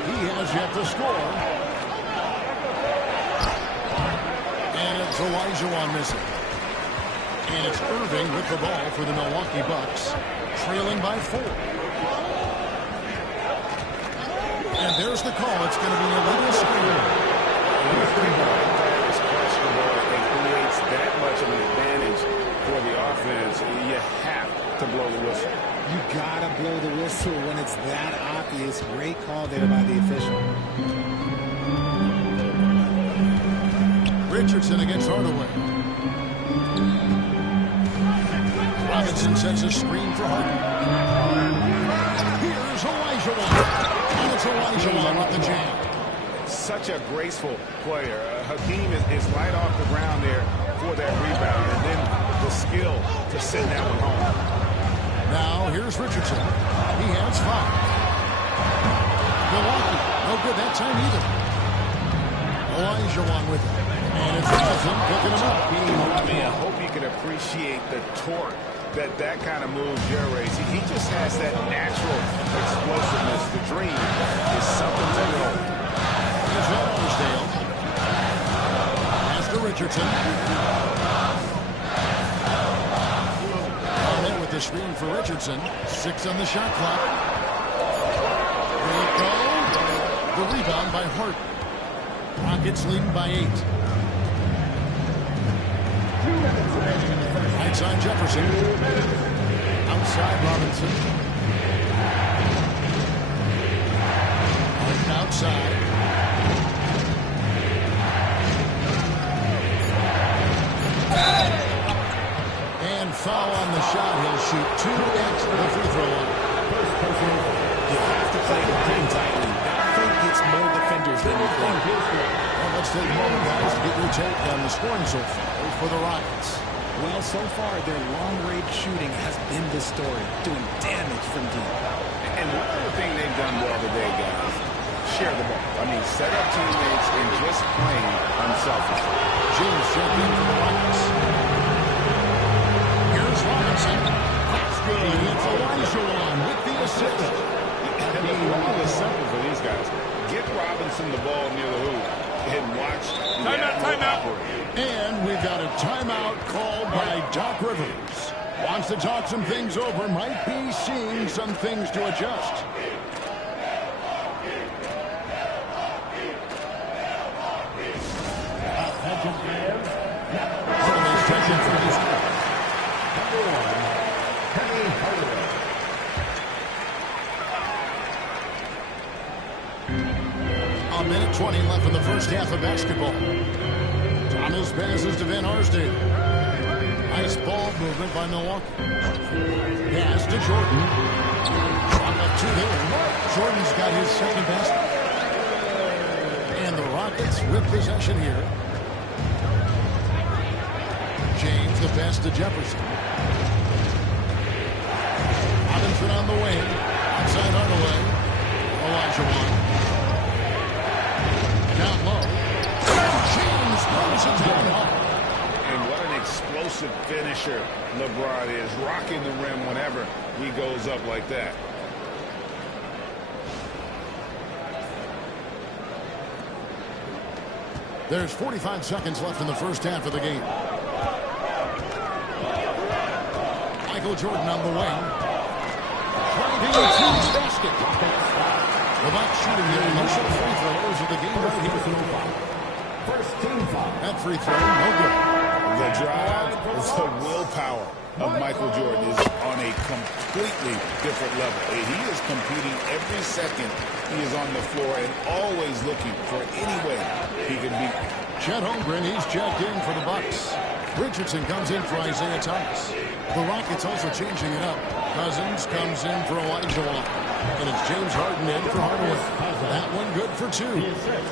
He has yet to score. And it's Olajuwon missing. And it's Irving with the ball for the Milwaukee Bucks, trailing by 4. And there's the call. It's going to be a little screen. It's questionable and creates that much of an advantage for the offense. You have to blow the whistle. You gotta blow the whistle when it's that obvious. Great call there by the official. Richardson against Hardaway. Robinson sets a screen for Harden. Here's Olajuwon. And it's Olajuwon with the jam. Such a graceful player. Hakeem is light off the ground there for that rebound, and then the skill to send that one home. Now here's Richardson. He has 5. Milwaukee, no good that time either. Olajuwon with it. And it's Robinson picking him up. I mean, I hope you can appreciate the torque that kind of move generates. He just has that natural explosiveness. The dream is something to know. Here's Rosersdale. Pass to Richardson. With the screen for Richardson. 6 on the shot clock. Here it goes. rebound by Hart. Rockets leading by 8. Right side Jefferson. Outside Robinson. Hart outside. And foul on the shot. He'll shoot 2 at the free throw line. You have to play the game tightly. That thing gets more defenders than you think. Well, let's take a moment, guys, to get your take on the scoring so far for the Rockets. Well, so far, their long-range shooting has been the story, doing damage from deep. And one other thing they've done well today, guys, share the ball. I mean, set up teammates and just playing unselfishly. James checked in for the Rockets. Here's Robinson. That's good. It's LBR1 with the assist. And the ball is simple for these guys. Get Robinson the ball near the hoop and watch Timeout. And we've got a timeout called by Doc Rivers. Wants to talk some things over. Might be seeing some things to adjust. Hardaway's checked in for this game. A minute 20 left in the first half of basketball. Thomas passes to Van Arsdale. Nice ball movement by Milwaukee. Pass to Jordan. Shot up 2 there. Jordan's got his second basket. And the Rockets with possession here. James the pass to Jefferson. Robinson on the wing. Outside Hardaway. LBR1. Down low. James throws it down low. And what an explosive finisher LeBron is, rocking the rim whenever he goes up like that. There's 45 seconds left in the first half of the game. Michael Jordan on the wing. Driving to his basket. The Bucks shooting their initial free throws of the game right here. That free throw, no good. The drive, the willpower of Michael Jordan is on a completely different level. He is competing every second he is on the floor and always looking for any way he can beat. Chet Holmgren, he's checked in for the Bucks. Richardson comes in for Isaiah Thomas. The Rockets also changing it up. Cousins comes in for LBR1. And it's James Harden in for Hardaway. That one good for 2.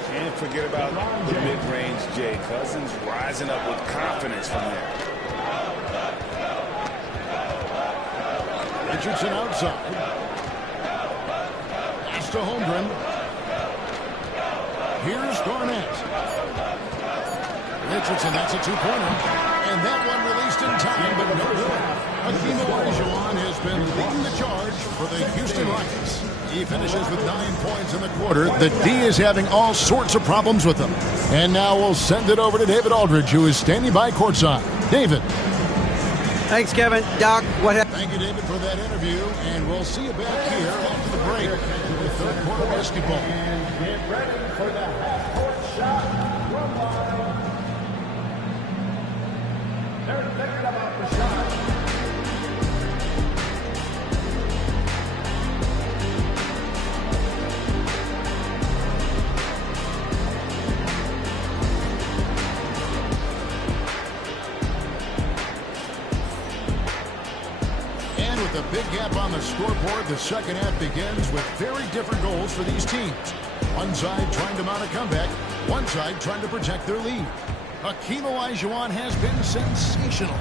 Can't forget about the mid-range Jay. Cousins rising up with confidence from there. Richardson outside. Pass to Holmgren. Here's Garnett. Richardson, that's a 2-pointer. And that one released in time, but no good. LBR1 has been leading the charge for the Houston Rockets. He finishes with 9 points in the quarter. The D is having all sorts of problems with him. And now we'll send it over to David Aldridge, who is standing by courtside. David. Thanks, Kevin. Doc, what happened? Thank you, David, for that interview. And we'll see you back here after the break with third quarter basketball. And get ready for the half-court shot. They're thinking about the shot. And with a big gap on the scoreboard, the second half begins with very different goals for these teams. One side trying to mount a comeback, one side trying to protect their lead. LBR1 has been sensational.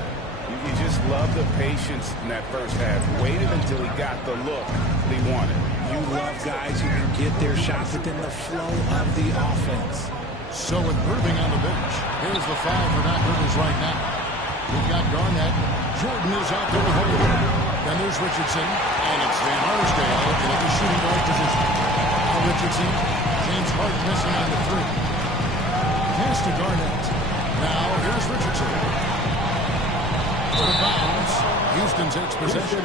You just love the patience in that first half. Waited until he got the look he wanted. You love guys who can get their shots within the flow of the offense. So improving on the bench. Here's the foul for Doc Rivers right now. We've got Garnett. Jordan is out there with Holmgren. Then there's Richardson. And it's Van Arsdale in the shooting guard position. Now Richardson. James Harden missing on the 3. Pass to Garnett. Now here's Richardson. Out of bounds. Houston takes possession.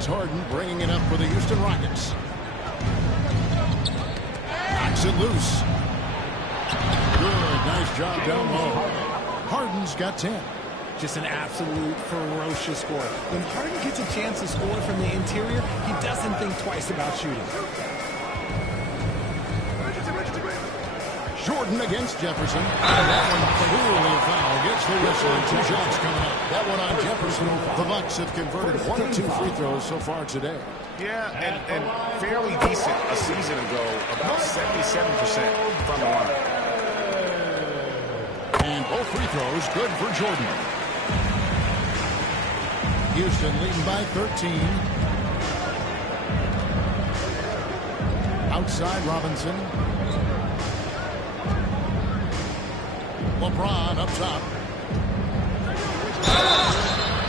James Harden bringing it up for the Houston Rockets. Knocks it loose. Good, nice job down low. Harden's got 10. Just an absolute ferocious score. When Harden gets a chance to score from the interior, he doesn't think twice about shooting. Jordan against Jefferson. That one clearly a foul. Gets the whistle and 2 shots coming up. That one on Jefferson. The Bucks have converted 1 of 2 free throws so far today. Yeah, and fairly decent a season ago, about 77% from the line. And both free throws good for Jordan. Houston leading by 13. Outside Robinson. LeBron up top.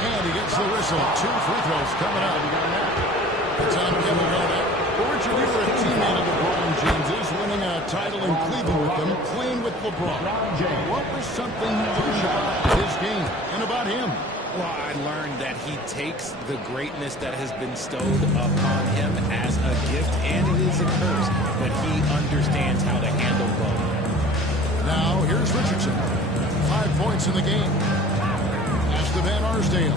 And he gets the whistle. 2 free throws coming up. It's on Kevin Garnett. Orchard, you were a teammate of LeBron James's, winning a title in Cleveland with him, playing with LeBron. What was something you learned about his game and about him? Well, I learned that he takes the greatness that has been bestowed upon him as a gift, and it is a curse, but he understands how to handle both. Now, here's Richardson. 5 points in the game. Pass to Van Arsdale.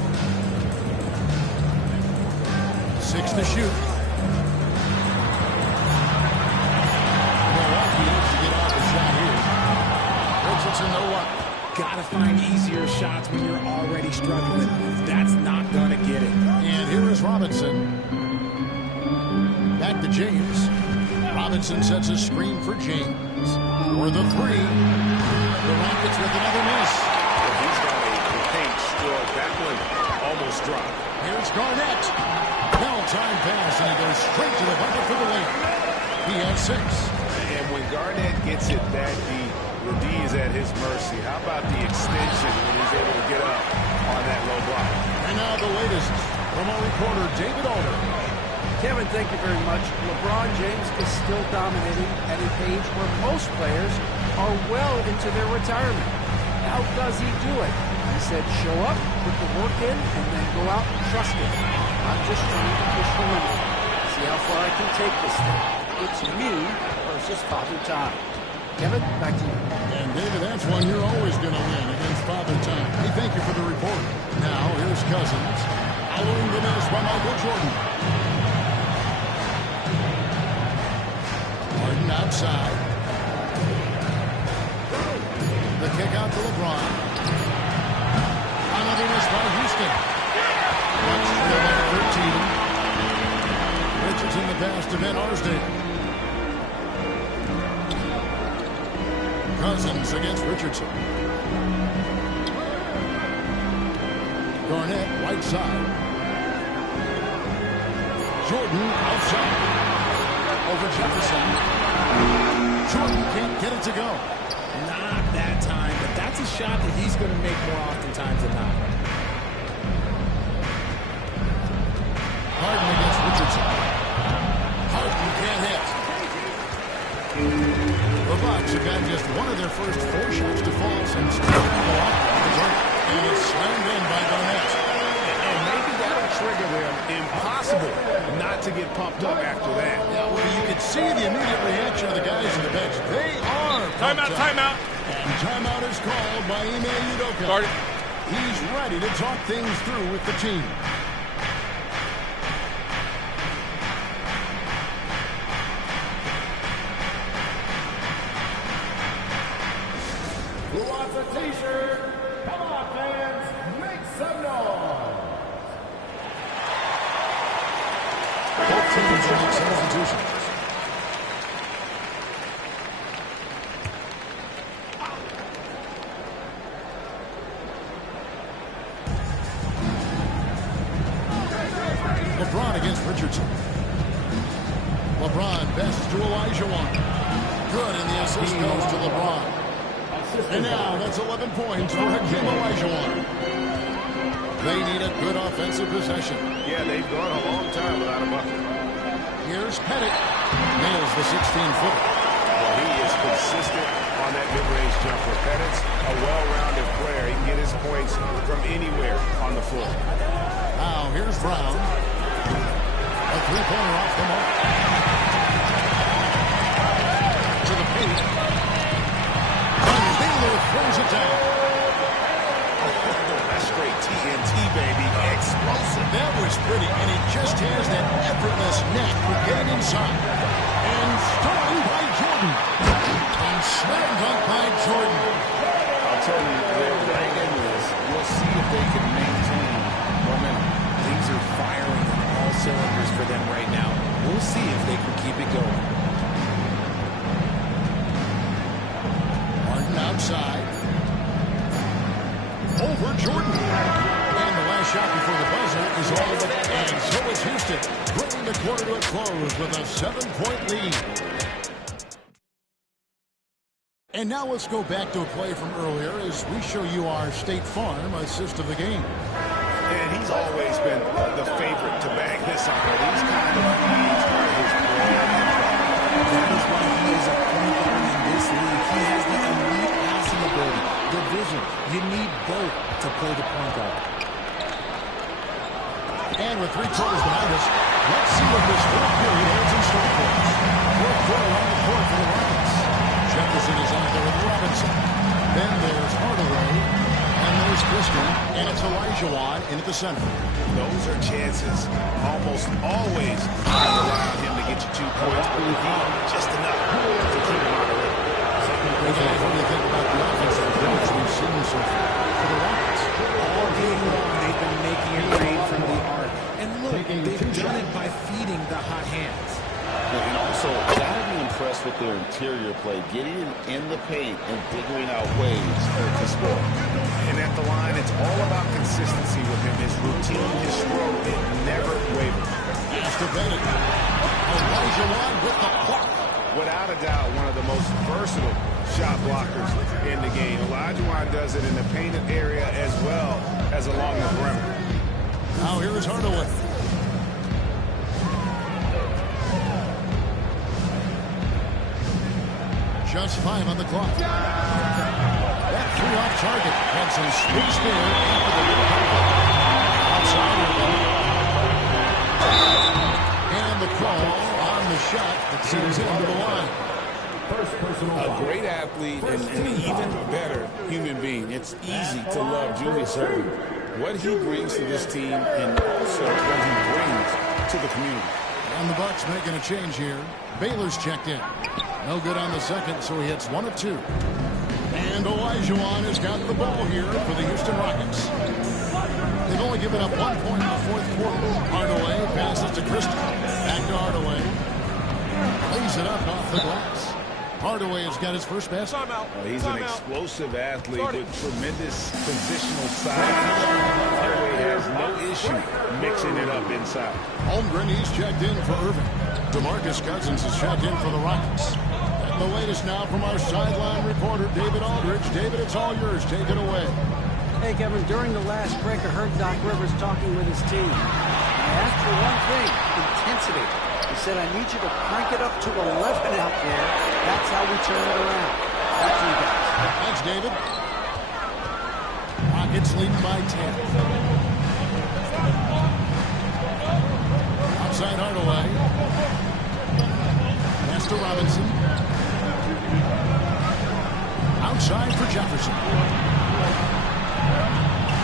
6 to shoot. Milwaukee needs to get off the shot here. Richardson, no luck. Gotta find easier shots when you're already struggling. That's not gonna get it. And here is Robinson. Back to James. Robinson sets a screen for James. For the 3. The Rockets with another miss. He's got a paint stroke. That one almost dropped. Here's Garnett. Well-timed pass, and he goes straight to the bucket for the layup. He has 6. And when Garnett gets it that deep, the D is at his mercy. How about the extension when he's able to get up on that low block? And now the latest from our reporter, David Alder. Kevin, thank you very much. LeBron James is still dominating at an age where most players are well into their retirement. How does he do it? He said, show up, put the work in, and then go out and trust it. I'm just trying to push the limit. See how far I can take this thing. It's me versus Father Time. Kevin, back to you. And David, that's one you're always going to win against Father Time. Hey, thank you for the report. Now, here's Cousins. Following the miss by Michael Jordan. Harden outside. The kick out to LeBron. Another miss by Houston. Bucks trail by 13. Richardson the pass to Van Arsdale. Cousins against Richardson. Garnett, right side. Jordan outside. Over Jefferson. Jordan can't get it to go. Not that time, but that's a shot that he's going to make more oftentimes than not. Harden against Richardson. Harden can't hit. The Bucks have had just one of their first 4 shots to fall since Milwaukee. And it's slammed in by Garnett. And maybe that'll trigger them. Impossible not to get pumped up after that. Yeah, well, you can see the immediate reaction of the guys on the bench. They are Timeout, timeout. And timeout is called by Ime Udoka. He's ready to talk things through with the team. Who wants a t-shirt? Come on, fans, make some noise. Both teams will make substitutions. LeBron against Richardson. LeBron best to Elijah1. Good, and the assist goes to LeBron. And now that's 11 points for Hakeem Elijah1. They need a good offensive possession. Yeah, they've gone a long time without a bucket. Here's Pettit. Nails the 16-footer. Well, he is consistent on that mid-range jumper. Pettit's a well-rounded player. He can get his points from anywhere on the floor. Now here's Brown. A three-pointer off the mark. To the paint. Baylor throws it down. That's straight TNT, baby. Explosive. That was pretty, and he just has that effortless knack for getting inside. And stolen by Jordan. And slam dunk by Jordan. I'll tell you, they're right in this. We'll see if they can maintain momentum. Things are firing on all cylinders for them right now. We'll see if they can keep it going. Martin outside. Over Jordan. And the last shot before the buzzer is all but. And so is Houston, bringing the quarter to a close with a 7-point lead. And now let's go back to a play from earlier as we show you our State Farm assist of the game. And he's always been the favorite to bang this on. These kind of feeds are his bread and butter. That is why he is a point guard in this league. He has the elite passing ability, the vision. You need both to play the point guard. And with 3 quarters behind us, let's see what this fourth period holds in store for us. Fourth quarter on the court for the Rockets. Jefferson is out there with Robinson. Then there's Hardaway. And there's Christian. And it's Elijah into the center. Those are chances almost always to rely on him to get you 2 points, but he just enough to keep him on the rim. What do you think about the offensive approach we've seen so far for the Rockets? All game long, they've been making it rain from the arc. And look, they've done it by feeding the hot hands. And also, gotta be impressed with their interior play, getting in the paint and figuring out ways to score. And at the line, it's all about consistency with him. His routine, his stroke, it never wavers. Pass to Bennett. Elijah with the block. Without a doubt, one of the most versatile shot blockers in the game. Elijah does it in the painted area as well as along the perimeter. Now here is Hardaway. Just 5 on the clock. That 3 off target. Had some space there after the little outside. And the call on the shot that sends him to the line. A great athlete and an even better human being. It's easy to love Julius Erving. What he brings to this team and also what he brings to the community. And the Bucks making a change here. Baylor's checked in. No good on the second, so he hits 1 of 2. And Elijah has got the ball here for the Houston Rockets. They've only given up 1 point in the fourth quarter. Hardaway passes to Christian. Back to Hardaway. Lays it up off the glass. Hardaway has got his first basket. He's an explosive athlete with tremendous positional size. Hardaway has no issue mixing it up inside. Holmgren, he's checked in for Irving. DeMarcus Cousins is checked in for the Rockets. And the latest now from our sideline reporter, David Aldridge. David, it's all yours. Take it away. Hey, Kevin, during the last break, I heard Doc Rivers talking with his team. I asked for one thing, intensity. He said, I need you to crank it up to 11 out there. That's how we turn it around. Back to you guys. Thanks, David. Rockets leading by 10. Outside Hardaway. Pass to Robinson. Outside for Jefferson.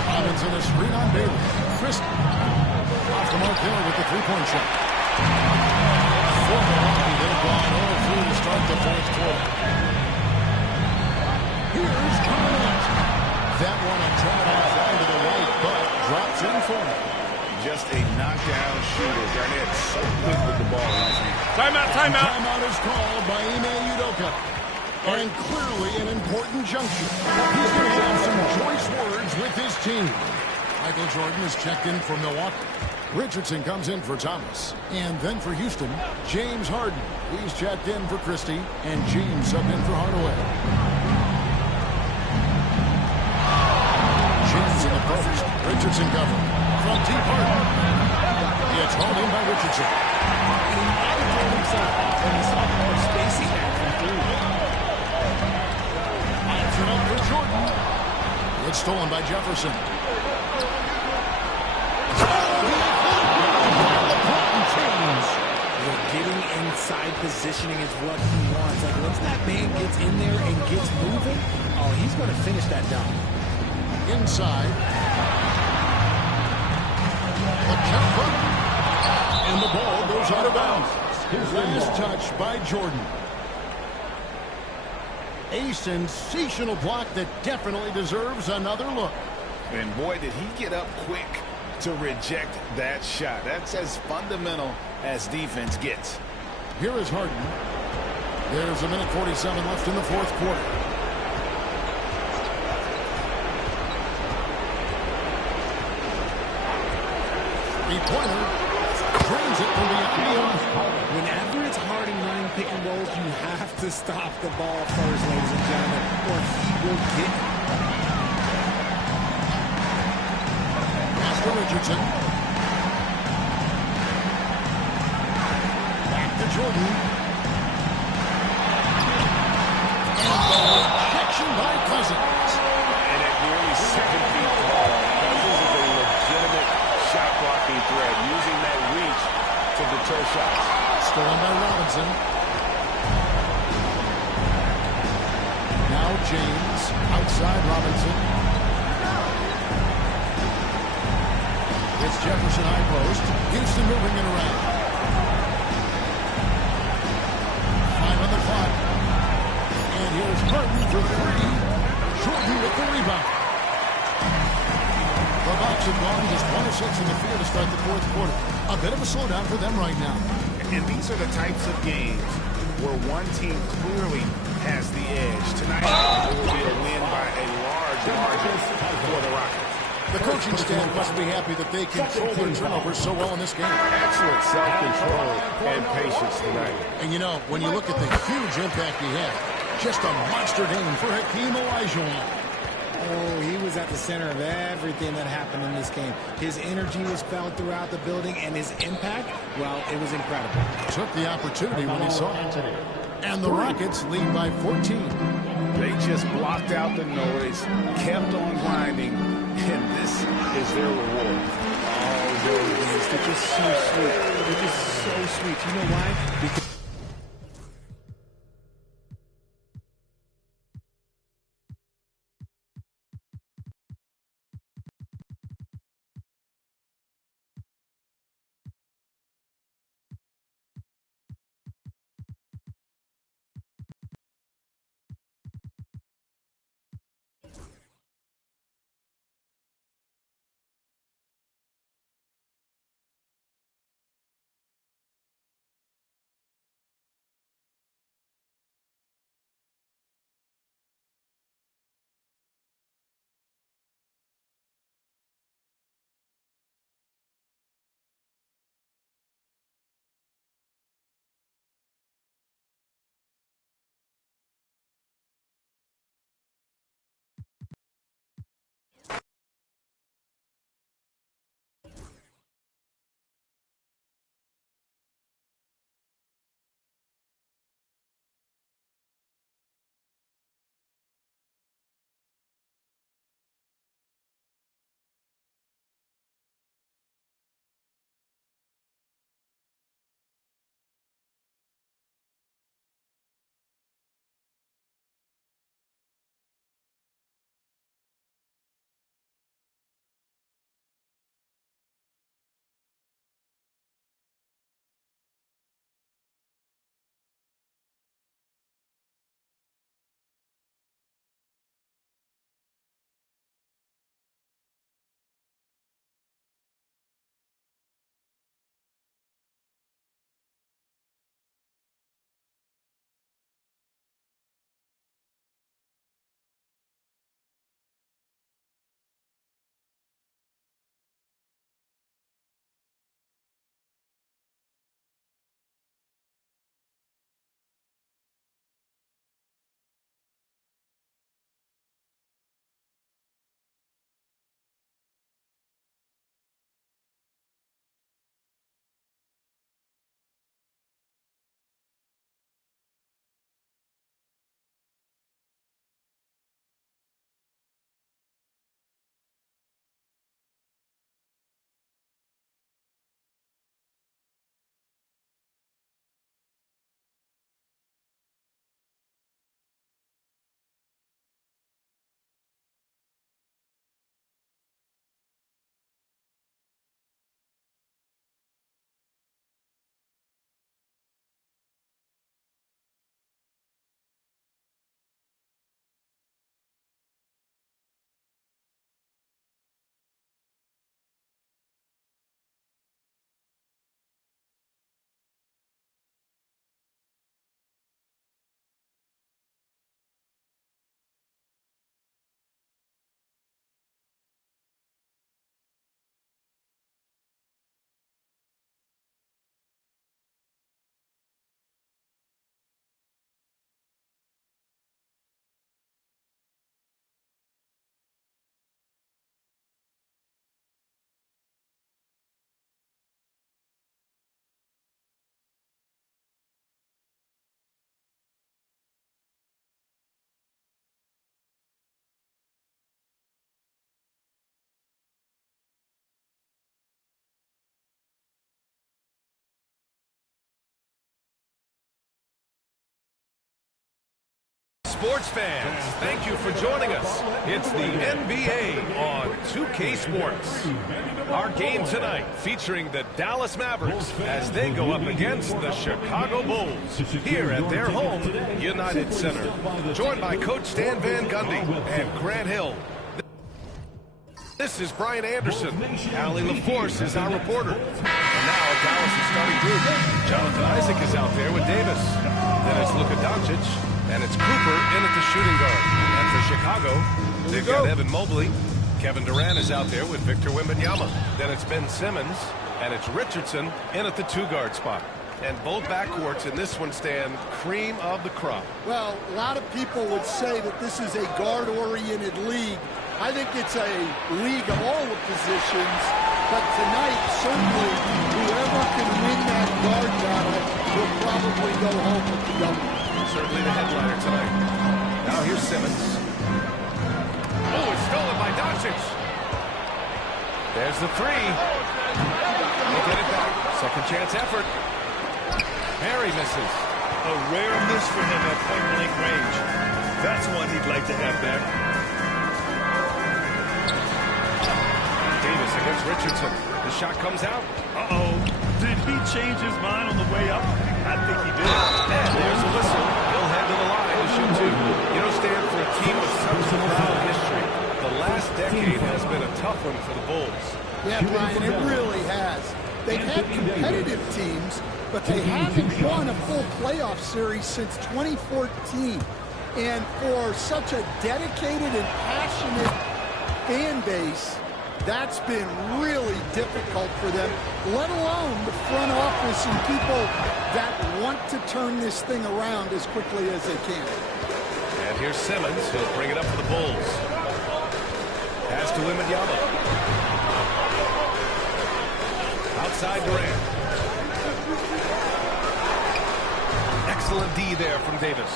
Robinson a screen on Baylor. Christian. Off the mark there with the three-point shot. For Milwaukee, they've gone all through to start the fourth quarter. Here's Garnett. That one a tad offline to the right, but drops in for him. Just a knockdown shooter. Garnett so quick with the ball in his hand. Timeout. Timeout is called by Ime Udoka. And clearly an important juncture. He's going to have some choice words with his team. Michael Jordan is checked in for Milwaukee. Richardson comes in for Thomas. And then for Houston, James Harden. He's checked in for Christie. And James up in for Hardaway. James in the post. Richardson covered. From deep Harden. It's hauled in by Richardson. And he might have thrown himself off when he saw how much space he had from through. Answered up for Jordan. It's stolen by Jefferson. inside positioning is what he wants. Like, once that man gets in there and gets moving, oh, he's going to finish that down. Inside. The count up. And the ball goes out of bounds. His last touch by Jordan. A sensational block that definitely deserves another look. And boy, did he get up quick to reject that shot. That's as fundamental as defense gets. Here is Harden. There's a minute 47 left in the fourth quarter. Three-pointer. Drains it from beyond the arc. Whenever it's Harden running pick and rolls, you have to stop the ball first, ladies and gentlemen, or he will get it. Master Richardson. Back to Jordan. And the rejection by Cousins. And at nearly 7 feet tall, Cousins is a legitimate shot blocking threat, using that reach to deter shots. Stolen by Robinson. Now James outside Robinson. It's Jefferson high post. Houston moving it around. 5 on the clock. And here's Harden for 3. Jordan with the rebound. The Bucks have gone just 1 of 6 in the field to start the fourth quarter. A bit of a slowdown for them right now. And these are the types of games where one team clearly has the edge. Tonight, it will be a win by a large margin for the Rockets. The coaching staff must be happy that they control their turnovers so well in this game. Excellent self-control and patience tonight. And you know, when you look at the huge impact he had, just a monster game for Hakeem Olajuwon. Oh, he was at the center of everything that happened in this game. His energy was felt throughout the building, and his impact, well, it was incredible. Took the opportunity when he saw it. And the Rockets lead by 14. They just blocked out the noise, kept on grinding, and this is their reward. Oh, they're just so sweet. They're just so sweet. You know why? Because sports fans, thank you for joining us. It's the NBA on 2K Sports. Our game tonight featuring the Dallas Mavericks as they go up against the Chicago Bulls here at their home, United Center. Joined by Coach Stan Van Gundy and Grant Hill. This is Brian Anderson. Allie LaForce is our reporter. And now Dallas' starting group. Jonathan Isaac is out there with Davis. Then it's Luka Doncic. And it's Cooper in at the shooting guard. And for Chicago, they've got Evan Mobley. Kevin Durant is out there with Victor Wembanyama. Then it's Ben Simmons. And it's Richardson in at the two-guard spot. And both backcourts in this one stand cream of the crop. Well, a lot of people would say that this is a guard-oriented league. I think it's a league of all the positions, but tonight, certainly, whoever can win that guard battle will probably go home with the W. Certainly the headliner tonight. Now here's Simmons. Oh, it's stolen by Doncic. There's the three. They get it back. Second chance effort. Harry misses. A rare miss for him at point-blank range. That's one he'd like to have back. Davis against Richardson. The shot comes out. Uh-oh. Did he change his mind on the way up? I think he did. And there's a whistle. He'll head to the line to shoot two. You know, Stan, for a team with such a proud history, the last decade has been a tough one for the Bulls. Yeah, Brian, it really has. They've had competitive teams, but they haven't won a full playoff series since 2014. And for such a dedicated and passionate fan base, that's been really difficult for them, let alone the front office and people that want to turn this thing around as quickly as they can. And here's Simmons. He'll bring it up for the Bulls. Pass to Wembanyama. Outside Durant. Excellent D there from Davis.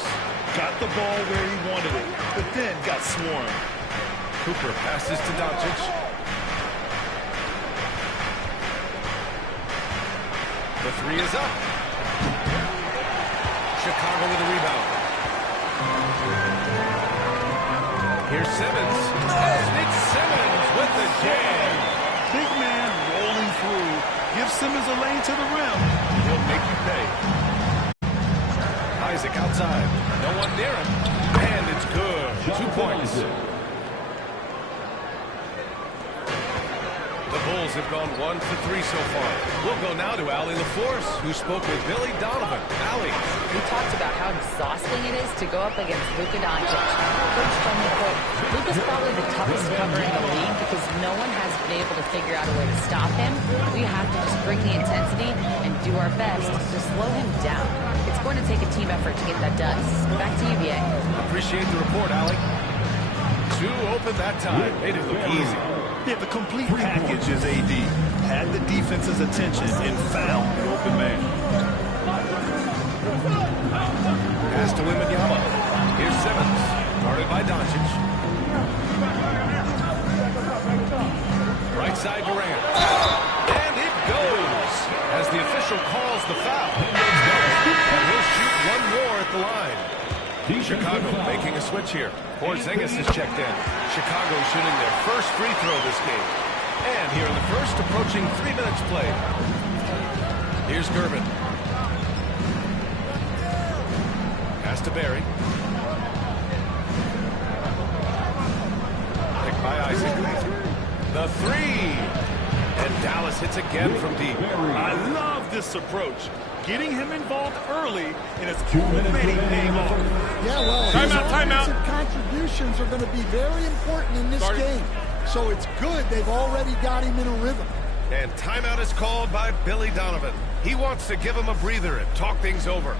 Got the ball where he wanted it, but then got swarmed. Cooper passes to Doncic. The three is up. Chicago with a rebound. Here's Simmons. Oh, Nick Simmons with the jam. Big man rolling through. Give Simmons a lane to the rim. He'll make you pay. Isaac outside. No one near him. And it's good. 2 points. The Bulls have gone 1 for 3 so far. We'll go now to Allie LaForce, who spoke with Billy Donovan. Allie. We talked about how exhausting it is to go up against Luka Doncic. Coach told me, quote, Luka's probably the toughest cover in the league because no one has been able to figure out a way to stop him. We have to just bring the intensity and do our best to slow him down. It's going to take a team effort to get that done. Back to you, BA. Appreciate the report, Allie. Two open that time. Made it look easy. Yeah, the complete package is AD. Had the defense's attention and found the open man. Pass to Wembanyama. Here's Simmons. Guarded by Doncic. Right side Durant. And it goes as the official calls the foul. And he'll shoot one more at the line. Chicago making a switch here. Porzingis is checked in. Chicago shooting their first free throw this game. And here in the first, approaching 3 minutes played. Here's Gervin. Pass to Barry. Picked by Isaac. The three. And Dallas hits again from deep. I love this approach. Getting him involved early, and it's already paying off. Yeah, well, timeout. His contributions are going to be very important in this game. So it's good they've already got him in a rhythm. And timeout is called by Billy Donovan. He wants to give him a breather and talk things over.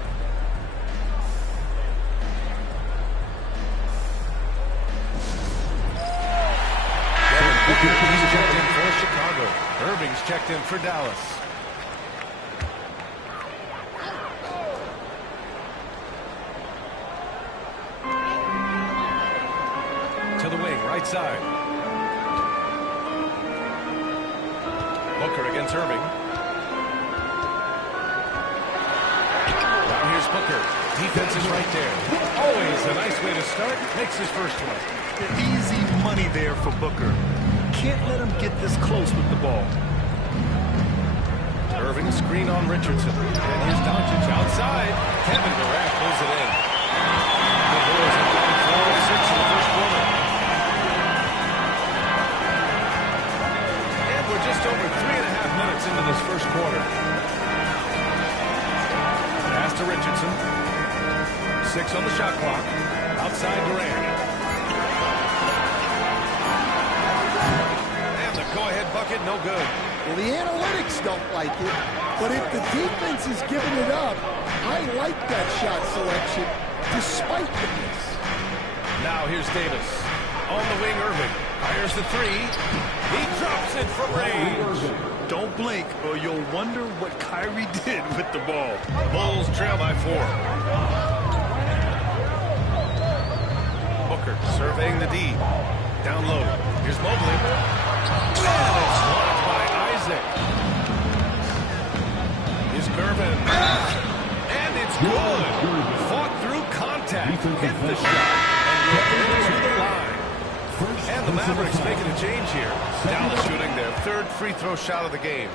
He's checked in for Chicago. Irving's checked in for Dallas. To the wing, right side. Booker against Irving. Now here's Booker. Defense is right there. Always a nice way to start. Makes his first one. Easy money there for Booker. Can't let him get this close with the ball. Irving screen on Richardson. And here's Doncic outside. Kevin Durant pulls it in. The Bulls have gone 4 of 6 in the first quarter. And we're just over 3.5 minutes into this first quarter. Pass to Richardson. 6 on the shot clock. Outside Durant. And the go-ahead bucket, no good. Well, the analytics don't like it, but if the defense is giving it up, I like that shot selection, despite the miss. Now here's Davis. On the wing, Irving. Fires the 3. He drops it from range. Don't blink, or you'll wonder what Kyrie did with the ball. Bulls trail by 4. Booker surveying the D. Down low. Here's Mobley. And it's blocked by Isaac. Here's Gervin. And it's good. Fought through contact. Hit the shot. And we're to the line. And the Mavericks making a change here. Dallas shooting their 3rd free throw shot of the game.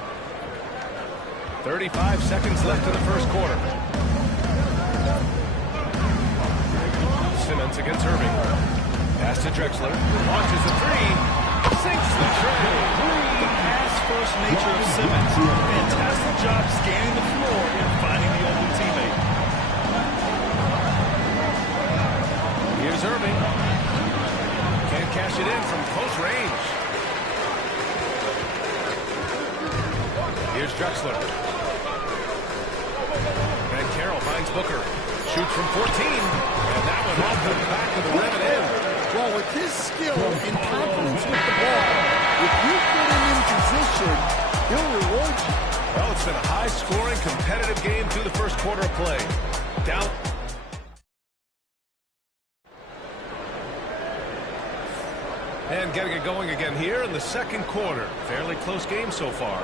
35 seconds left in the first quarter. Simmons against Irving. Pass to Drexler. Launches a 3. Sinks the tray. The pass-first nature of Simmons. Fantastic job scanning the floor and finding the open teammate. Here's Irving. Can't cash it in from close range. Here's Drexler. And Carroll finds Booker. Shoots from 14. And that one off the back of the rim and in. Well, with his skill and confidence with the ball, if you put him in position, he'll reward you. Well, it's been a high-scoring, competitive game through the first quarter of play. Down. And getting it going again here in the second quarter. Fairly close game so far.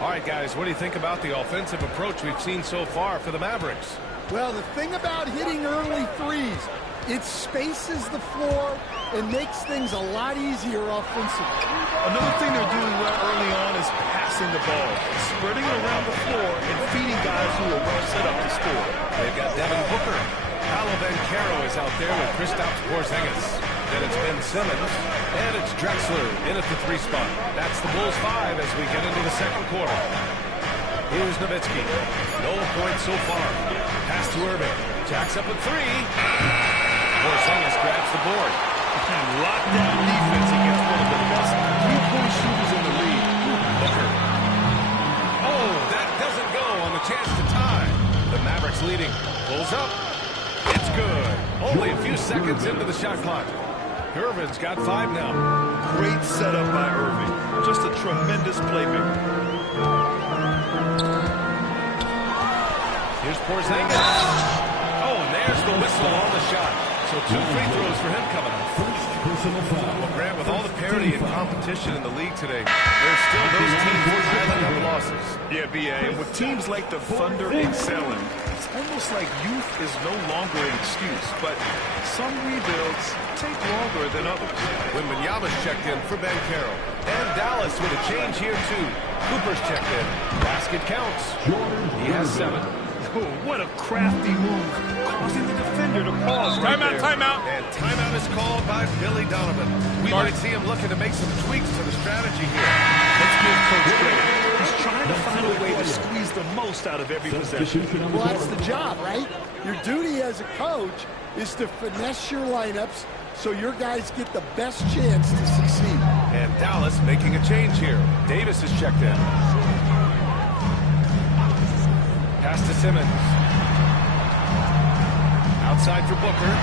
All right, guys, what do you think about the offensive approach we've seen so far for the Mavericks? Well, the thing about hitting early threes, it spaces the floor and makes things a lot easier offensively. Another thing they're doing well early on is passing the ball, spreading it around the floor and feeding guys who are well set up to score. They've got Devin Booker. Paolo Banchero is out there with Kristaps Porzingis. Then it's Ben Simmons, and it's Drexler in at the 3 spot. That's the Bulls 5 as we get into the second quarter. Here's Nowitzki. No points so far. Pass to Irving. Jacks up a 3. Porzingis grabs the board. Lockdown defense against one of the best three-point shooters in the league. Booker. Oh, that doesn't go on the chance to tie. The Mavericks leading. Pulls up. It's good. Only a few seconds into the shot clock. Irvin's got 5 now. Great setup by Irving. Just a tremendous playmaker. Here's Porzingis. Oh, and there's the whistle on the shot. So 2 free throws for him coming up. Well, Grant, with all the parity and competition in the league today, there's still those teams piling up losses. Yeah, B.A., and with teams like the Thunder excelling, it's almost like youth is no longer an excuse, but some rebuilds take longer than others. Wembanyama's checked in for Banchero. And Dallas with a change here, too. Cooper's checked in. Basket counts. He has 7. Oh, what a crafty move, causing the defender to pause right there. Timeout. And timeout is called by Billy Donovan. We might see him looking to make some tweaks to the strategy here. Let's give Coach credit. He's trying to find a way to squeeze the most out of every possession. Well, that's the job, right? Your duty as a coach is to finesse your lineups so your guys get the best chance to succeed. And Dallas making a change here. Davis is checked in. Pass to Simmons. Outside for Booker.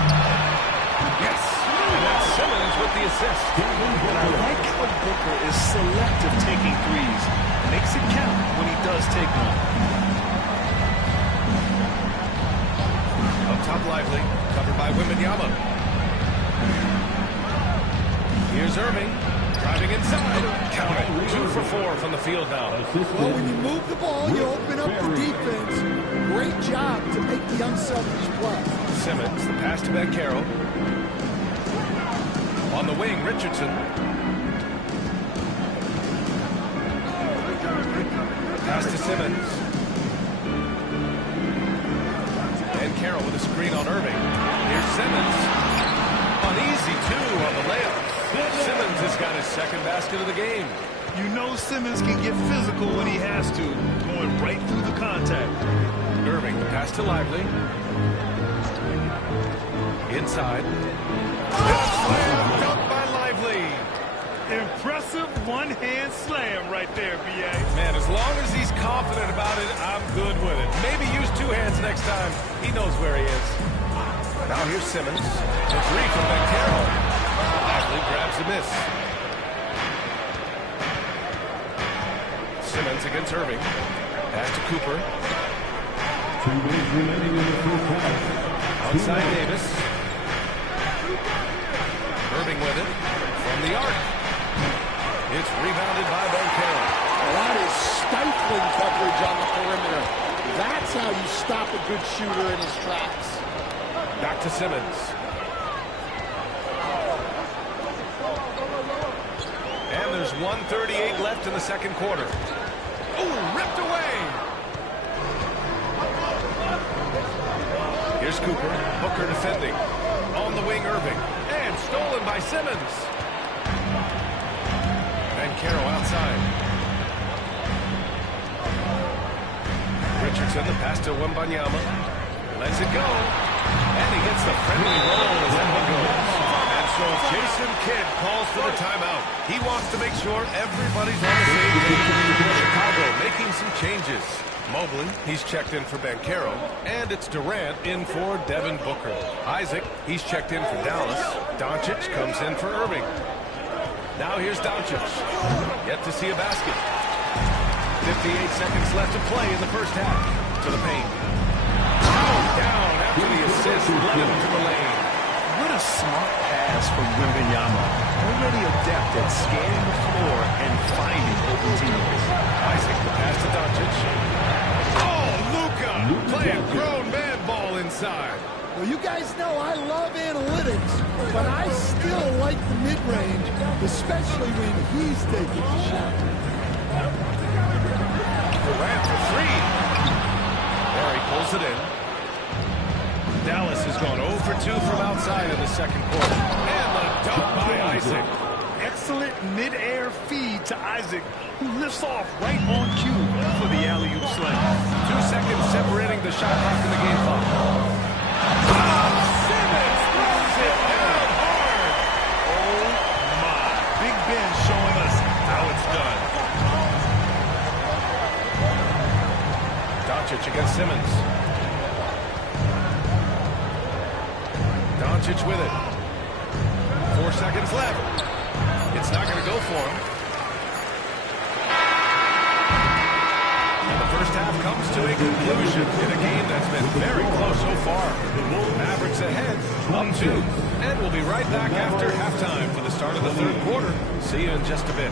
Yes! And that's Simmons with the assist. And I like how Booker is selective taking threes. Makes it count when he does take one. Up top Lively. Covered by Wembanyama. Here's Irving. Driving inside. Count it. 2 for 4 from the field now. Well, when you move the ball, you open up the defense. Great job to make the unselfish Simmons. The pass to Bankero. On the wing, Richardson. Pass to Simmons. Bankero with a screen on Irving. Here's Simmons. An easy two on the layup. Simmons has got his second basket of the game. You know Simmons can get physical when he has to, going right through the contact. Irving, the pass to Lively. Inside. Slam dunk by Lively. Impressive one-hand slam right there, B.A. Man, as long as he's confident about it, I'm good with it. Maybe use two hands next time. He knows where he is. Now here's Simmons. The three from Bankero. Lively grabs the miss. Simmons against Irving. Pass to Cooper. 2 minutes remaining in the first half. Outside Davis. Irving with it. From the arc. It's rebounded by Bankero. That is stifling coverage on the perimeter. That's how you stop a good shooter in his tracks. Back to Simmons. And there's 1:38 left in the second quarter. Ooh, ripped away. Here's Cooper. Booker defending. On the wing, Irving. And stolen by Simmons. Bankero outside. Richardson, the pass to Wembanyama. Lets it go. And he gets the friendly roll as that one goes. And so Jason Kidd calls for the timeout. He wants to make sure everybody's on the same page. Chicago making some changes. Mobley, he's checked in for Bankero. And it's Durant in for Devin Booker. Isaac, he's checked in for Dallas. Doncic comes in for Irving. Now here's Doncic. Yet to see a basket. 58 seconds left to play in the first half. To the paint. Down after the assist. Led him to the lane. What a smart pass from Wembanyama. Already adept at scanning the floor and finding open teammates. Isaac, the pass to Doncic. Oh, Luka playing grown man ball inside. Well, you guys know I love analytics, but I still like the mid-range, especially when he's taking the shot. Durant for three. There he pulls it in. Dallas has gone 0 for 2 from outside in the second quarter. And the dunk by Isaac. Excellent mid-air feed to Isaac, who lifts off right on cue for the alley-oop slam. 2 seconds separating the shot clock in the game clock. Simmons throws it down hard. Oh, my. Big Ben showing us how it's done. Doncic against Simmons. Doncic with it. 4 seconds left. It's not going to go for him. And the first half comes to a conclusion in a game that's been very close so far. Mavericks ahead, up 2. And we'll be right back after halftime for the start of the third quarter. See you in just a bit.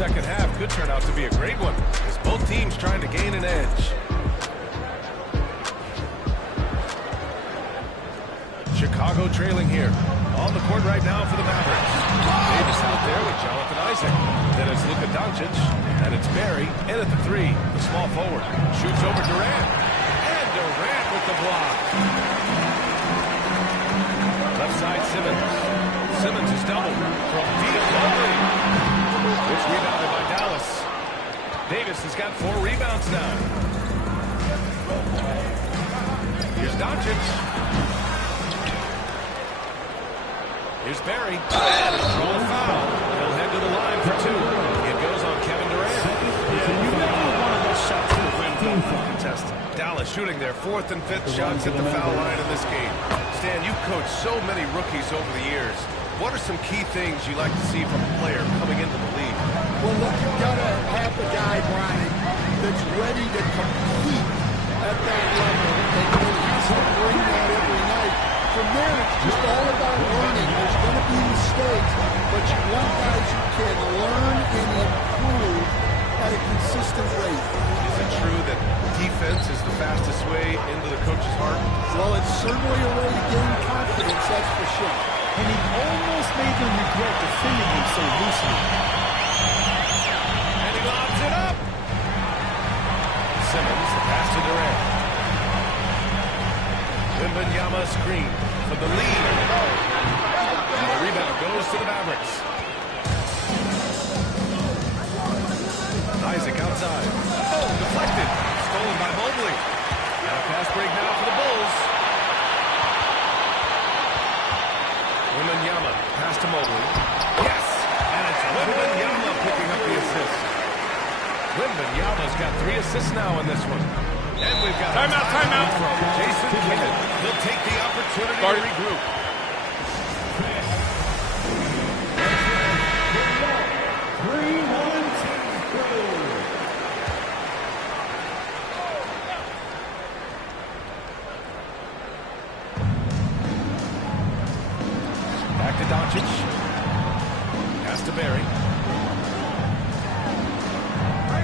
Second half could turn out to be a great one, as both teams trying to gain an edge. Chicago trailing here. On the court right now for the Mavericks. Davis out there with Jonathan Isaac. Then it's Luka Doncic, and it's Barry in at the three. The small forward shoots over Durant. And Durant with the block. Left side Simmons. Simmons is doubled from deep Mobley. It's rebounded by Dallas. Davis has got 4 rebounds now. Here's Doncic. Here's Barry. And a draw foul. He'll head to the line for 2. It goes on Kevin Durant. Yeah, you never want those shots to win contested. Dallas shooting their 4th and 5th shots at the foul line in this game. Stan, you've coached so many rookies over the years. what are some key things you like to see from a player coming into the league? Well, look, you've got to have a guy, Brian, that's ready to compete at that level, and has to bring that every night. From there, it's just all about learning. There's going to be mistakes, but you want guys who can learn and improve at a consistent rate. Is it true that defense is the fastest way into the coach's heart? Well, it's certainly a way to gain confidence, that's for sure. And he almost made them regret defending him so loosely. And he lobs it up. Simmons, the pass to Durant. Wembanyama screen for the lead. And the rebound goes to the Mavericks. Isaac outside. Oh, deflected. Stolen by Mobley. And a fast break now for the Bulls. Wembanyama, pass to Mobley. Yes! And it's Wembanyama picking up the assist. Wembanyama's got 3 assists now in this one. And we've got timeout from Jason Kidd. He'll take the opportunity to regroup. Back to Doncic. Pass to Barry.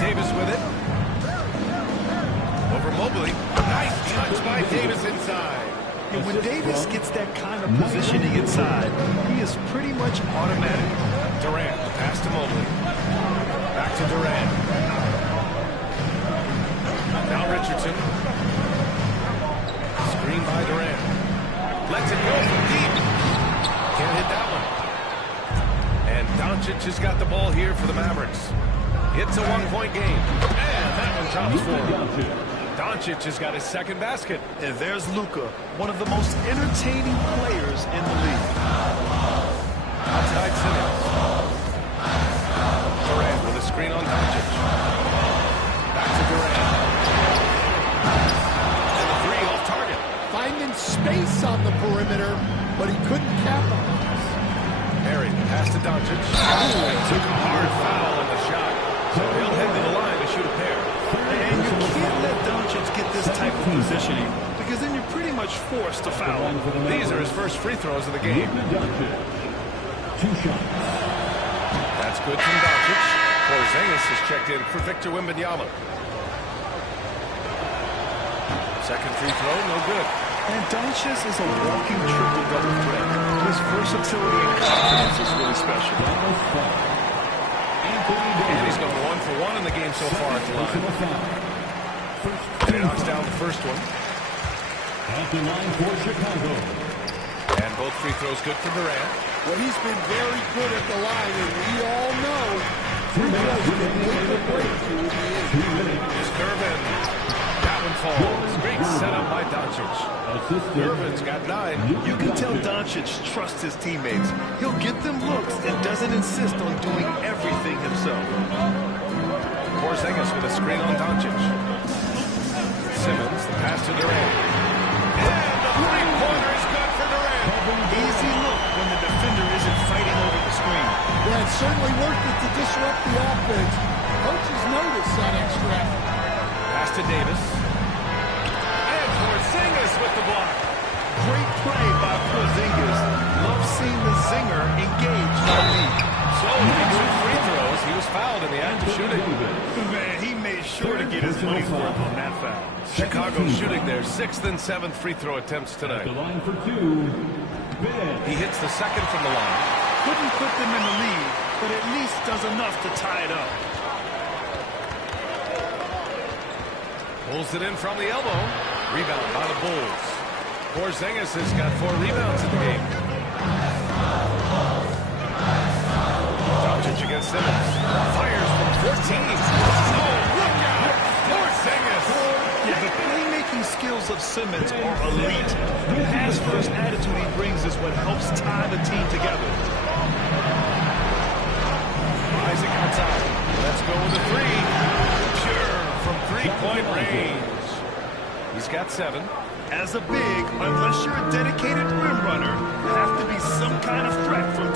Davis with it. Over Mobley. Nice touch by Davis inside. And when Davis gets that kind of positioning inside, he is pretty much automatic. Durant, pass to Mobley. Back to Durant. Now Richardson. Screen by Durant. Lets it go from deep. Can't hit that one. And Doncic has got the ball here for the Mavericks. It's a one-point game. And that one drops for him. Doncic has got his second basket. And there's Luka, one of the most entertaining players in the league. Outside Simmons. Durant with a screen on Doncic. Back to Durant. And the 3 off target. Finding space on the perimeter, but he couldn't capitalize. Barry, pass to Doncic. Took a hard foul in the shot. So he'll head to the line to shoot a pair. And you can't let Doncic get this type of positioning, because then you're pretty much forced to foul him. These are his first free throws of the game. 2 shots. That's good from Doncic. Porzingis has checked in for Victor Wembanyama. Second free throw, no good. And Doncic is a walking triple-double threat. His versatility and confidence is really special. And he's going 1 for 1 in the game so far at the line. And he knocks down the first one. At the line for Chicago. And both free throws good for Durant. Well, he's been very good at the line, and we all know free throws can make or break you in the end. Here's Gervin. That one falls. Great setup by Doncic. Gervin's got 9. You can tell Doncic trusts his teammates. He'll get them looks and doesn't insist on doing everything himself. Porzingis with a screen on Doncic. Simmons, the pass to Durant. And the three-pointer is good for Durant. Easy look when the defender isn't fighting over the screen. Yeah, it's certainly worth it to disrupt the offense. Coaches notice that extra effort. Pass to Davis. And Porzingis with the block. Great play by Porzingis. Love seeing the zinger engaged in the lead. So he took free throws. He was fouled in the act of shooting. Man, he made sure to get his money's worth on that foul. Chicago shooting their 6th and 7th free throw attempts tonight. The line for 2. He hits the second from the line. Couldn't put them in the lead, but at least does enough to tie it up. Pulls it in from the elbow. Rebound by the Bulls. Porzingis has got 4 rebounds in the game. Doncic against Simmons. Fires from 14. Oh, look out! Porzingis! Yeah, the playmaking skills of Simmons are elite. The pass-first attitude he brings is what helps tie the team together. Isaac outside. Let's go with a 3. Sure, from 3-point range. He's got 7. As a big, unless you're a dedicated rim runner, you have to be some kind of threat from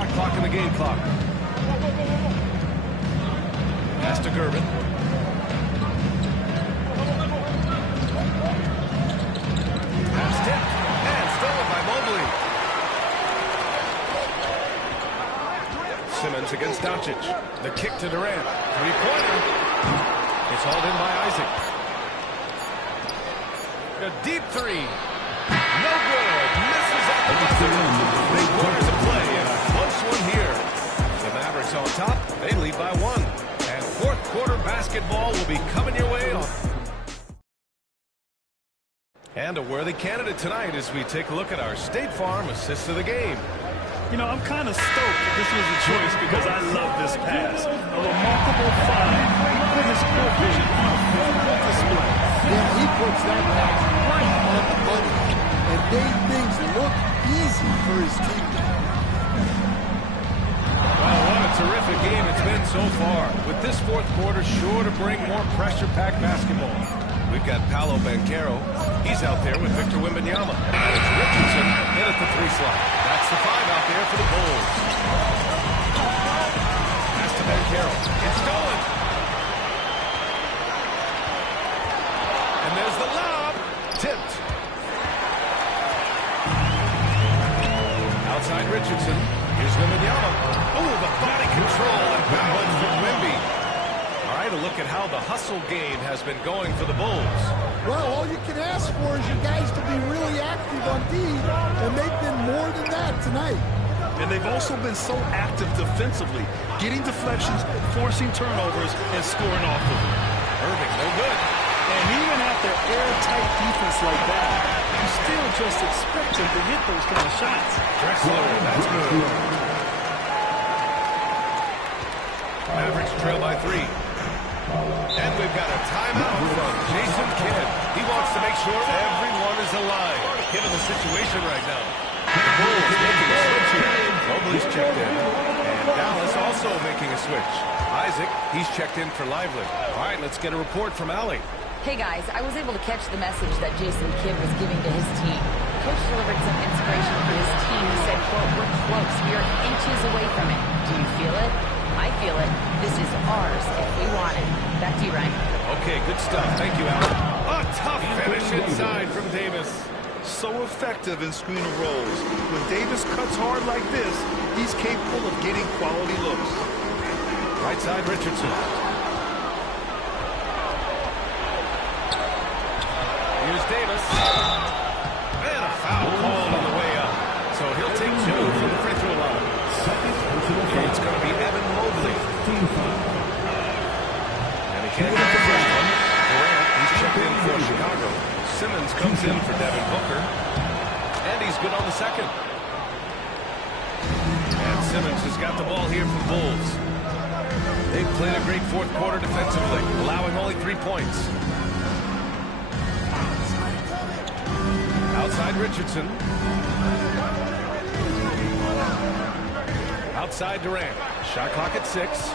shot clock in the game clock. Pass to Gervin. Pass tipped and stolen by Mobley. Simmons against Doncic. The kick to Durant. Three-pointer. It's hauled in by Isaac. A deep three. No good. Misses at the buzzer. 3 quarters of play and a close one here. The Mavericks on top. They lead by 1. And fourth quarter basketball will be coming your way on. And a worthy candidate tonight as we take a look at our State Farm assist of the game. You know, I'm kind of stoked that this was a choice because I love this pass. A remarkable find. He put his court vision on full display. Yeah, he puts that pass right on the money and made things look easy for his team. Well, what a terrific game it's been so far. With this fourth quarter sure to bring more pressure-packed basketball. We've got Paolo Banchero. He's out there with Victor Wembanyama. And it's Richardson in at the 3 slot. That's the 5 out there for the Bulls. Pass to Banchero. It's stolen. And there's the lob. Tipped. Outside Richardson. Here's Wembanyama. Oh, the body control and balance from Wemby. All right, a look at how the hustle game has been going for the Bulls. Well, all you can ask for is you guys to be really active on D, and they've been more than that tonight. And they've also been so active defensively, getting deflections, forcing turnovers, and scoring off of them. Irving, no good. And even after airtight defense like that, you still just expect him to hit those kind of shots. Drexler, that's good. Mavericks trail by 3. And we've got a timeout from Jason Kidd. He wants to make sure everyone is alive, given the situation right now. The Bulls making a switch here. Mobley's checked in. And Dallas also making a switch. Isaac, he's checked in for Lively. All right, let's get a report from Allie. Hey, guys, I was able to catch the message that Jason Kidd was giving to his team. Coach delivered some inspiration for his team. He said, quote, "We're close. We are inches away from it. Do you feel it? I feel it. This is ours if we want it." Back to you, Ryan. Okay, good stuff. Thank you, Allie. A tough finish inside from Davis. So effective in screen and rolls. When Davis cuts hard like this, he's capable of getting quality looks. Right side, Richardson. Here's Davis. And a foul call on the way up. So he'll take 2 from the free throw line. It's going to be Evan Mobley. And he can't get the first one. Durant, he's checked in for Chicago. Simmons comes in for Devin Booker. And he's good on the second. And Simmons has got the ball here for the Bulls. They've played a great fourth quarter defensively, allowing only 3 points. Outside Richardson. Outside Durant. Shot clock at 6.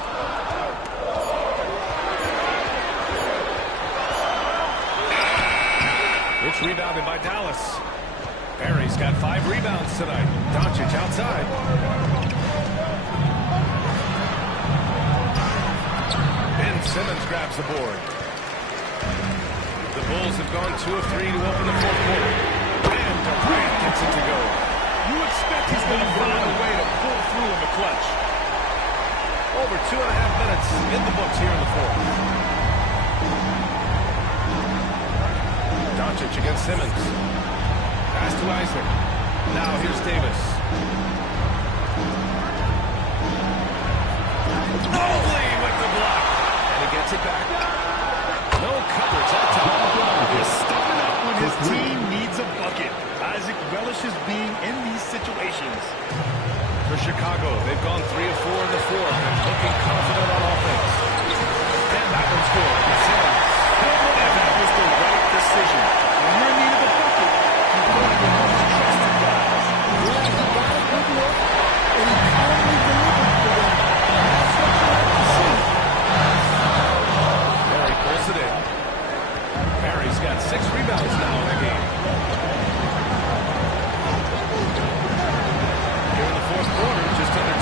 It's rebounded by Dallas. Barry's got 5 rebounds tonight. Doncic outside. Ben Simmons grabs the board. The Bulls have gone 2 of 3 to open the fourth quarter. And Durant gets it to go. You expect he's going to find a way to pull through in the clutch. Over 2.5 minutes in the books here in the fourth. Doncic against Simmons. Pass to Isaac. Now here's Davis. Mobley with the block. And he gets it back. No coverage that time. He's stepping up when his team needs a bucket. Isaac relishes being in these situations. For Chicago, they've gone 3 of 4 in the fourth and looking confident on offense. And that one's good. And that was the right decision. When you're in need of a bucket, you go to your most trusted guys. Yeah, he got a good look, and he calmly delivered for them. That's what you like to see. Barry pulls it in. Barry's got 6 rebounds now in the game. Here in the fourth quarter, just under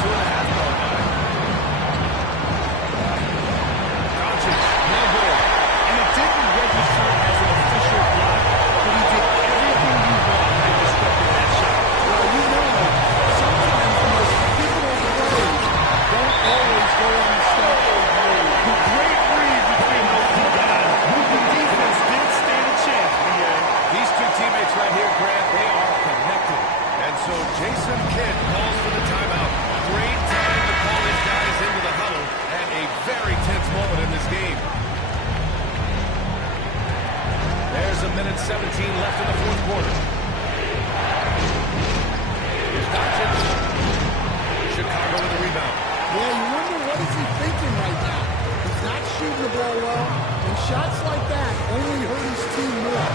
rebound. Yeah, you wonder what is he thinking right now. He's not shooting the ball well, and shots like that only hurt his team more.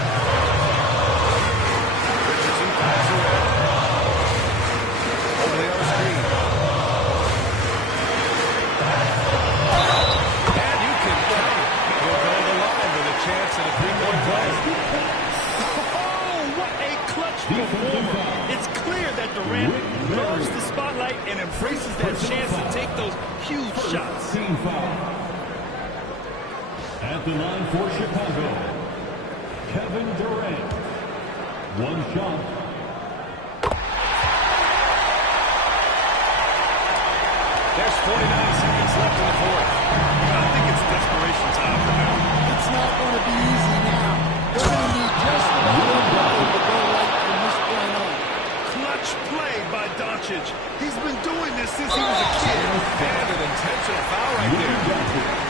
Richardson fires away. Mobley on the screen. And you can count it. He'll go to the line with a chance at a three-point play. Oh, what a clutch performer. It's clear that Durant loves the spotlight and embraces that chance to take those huge shots. Team foul. At the line for Chicago, Kevin Durant. One shot. There's 49 seconds left in the fourth. I think it's desperation time for them. It's not going to be easy now. They're going to need just about everything to go right from this point on. Clutch play by Doncic. He's been doing this since he was a kid. And an intentional foul right there.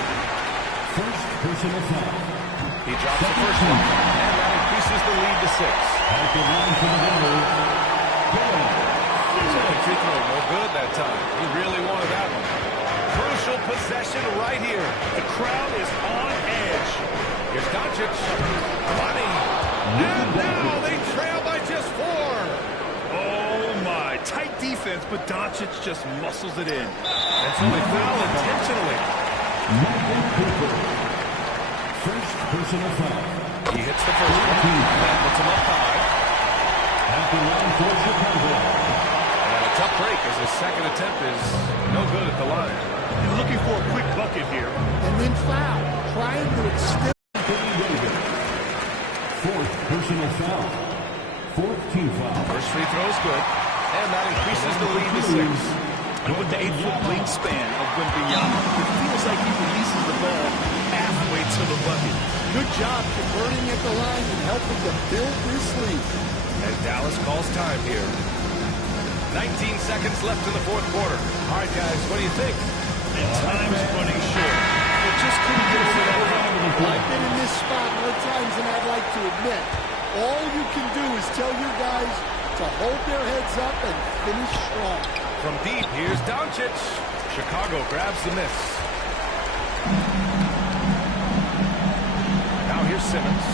First personal foul. He drops the first one, and that increases the lead to 6. At the line for the Warriors, Durant. His only free throw, no good that time. He really wanted that one. Crucial possession right here. The crowd is on edge. Here's Doncic. Money. And now they trail by just 4. Oh, my. Tight defense, but Doncic just muscles it in. And so they foul intentionally. Michael Cooper. First personal foul. He hits the first one. That puts him up high. At the line for Chicago. And a tough break as his second attempt is no good at the line. He's looking for a quick bucket here. And then foul, trying to extend. Fourth personal foul. Fourth team foul. First free throw is good. And that increases the lead to 6. And with the 8-foot wingspan of Wembanyama, it feels like he releases the ball halfway to the bucket. Good job converting at the line and helping to build this lead. And Dallas calls time here. 19 seconds left in the fourth quarter. All right, guys, what do you think? And time's running short. They just couldn't get over that hump. I've been in this spot more times than I'd like to admit. All you can do is tell your guys to hold their heads up and finish strong. From deep, here's Doncic. Chicago grabs the miss. Now here's Simmons.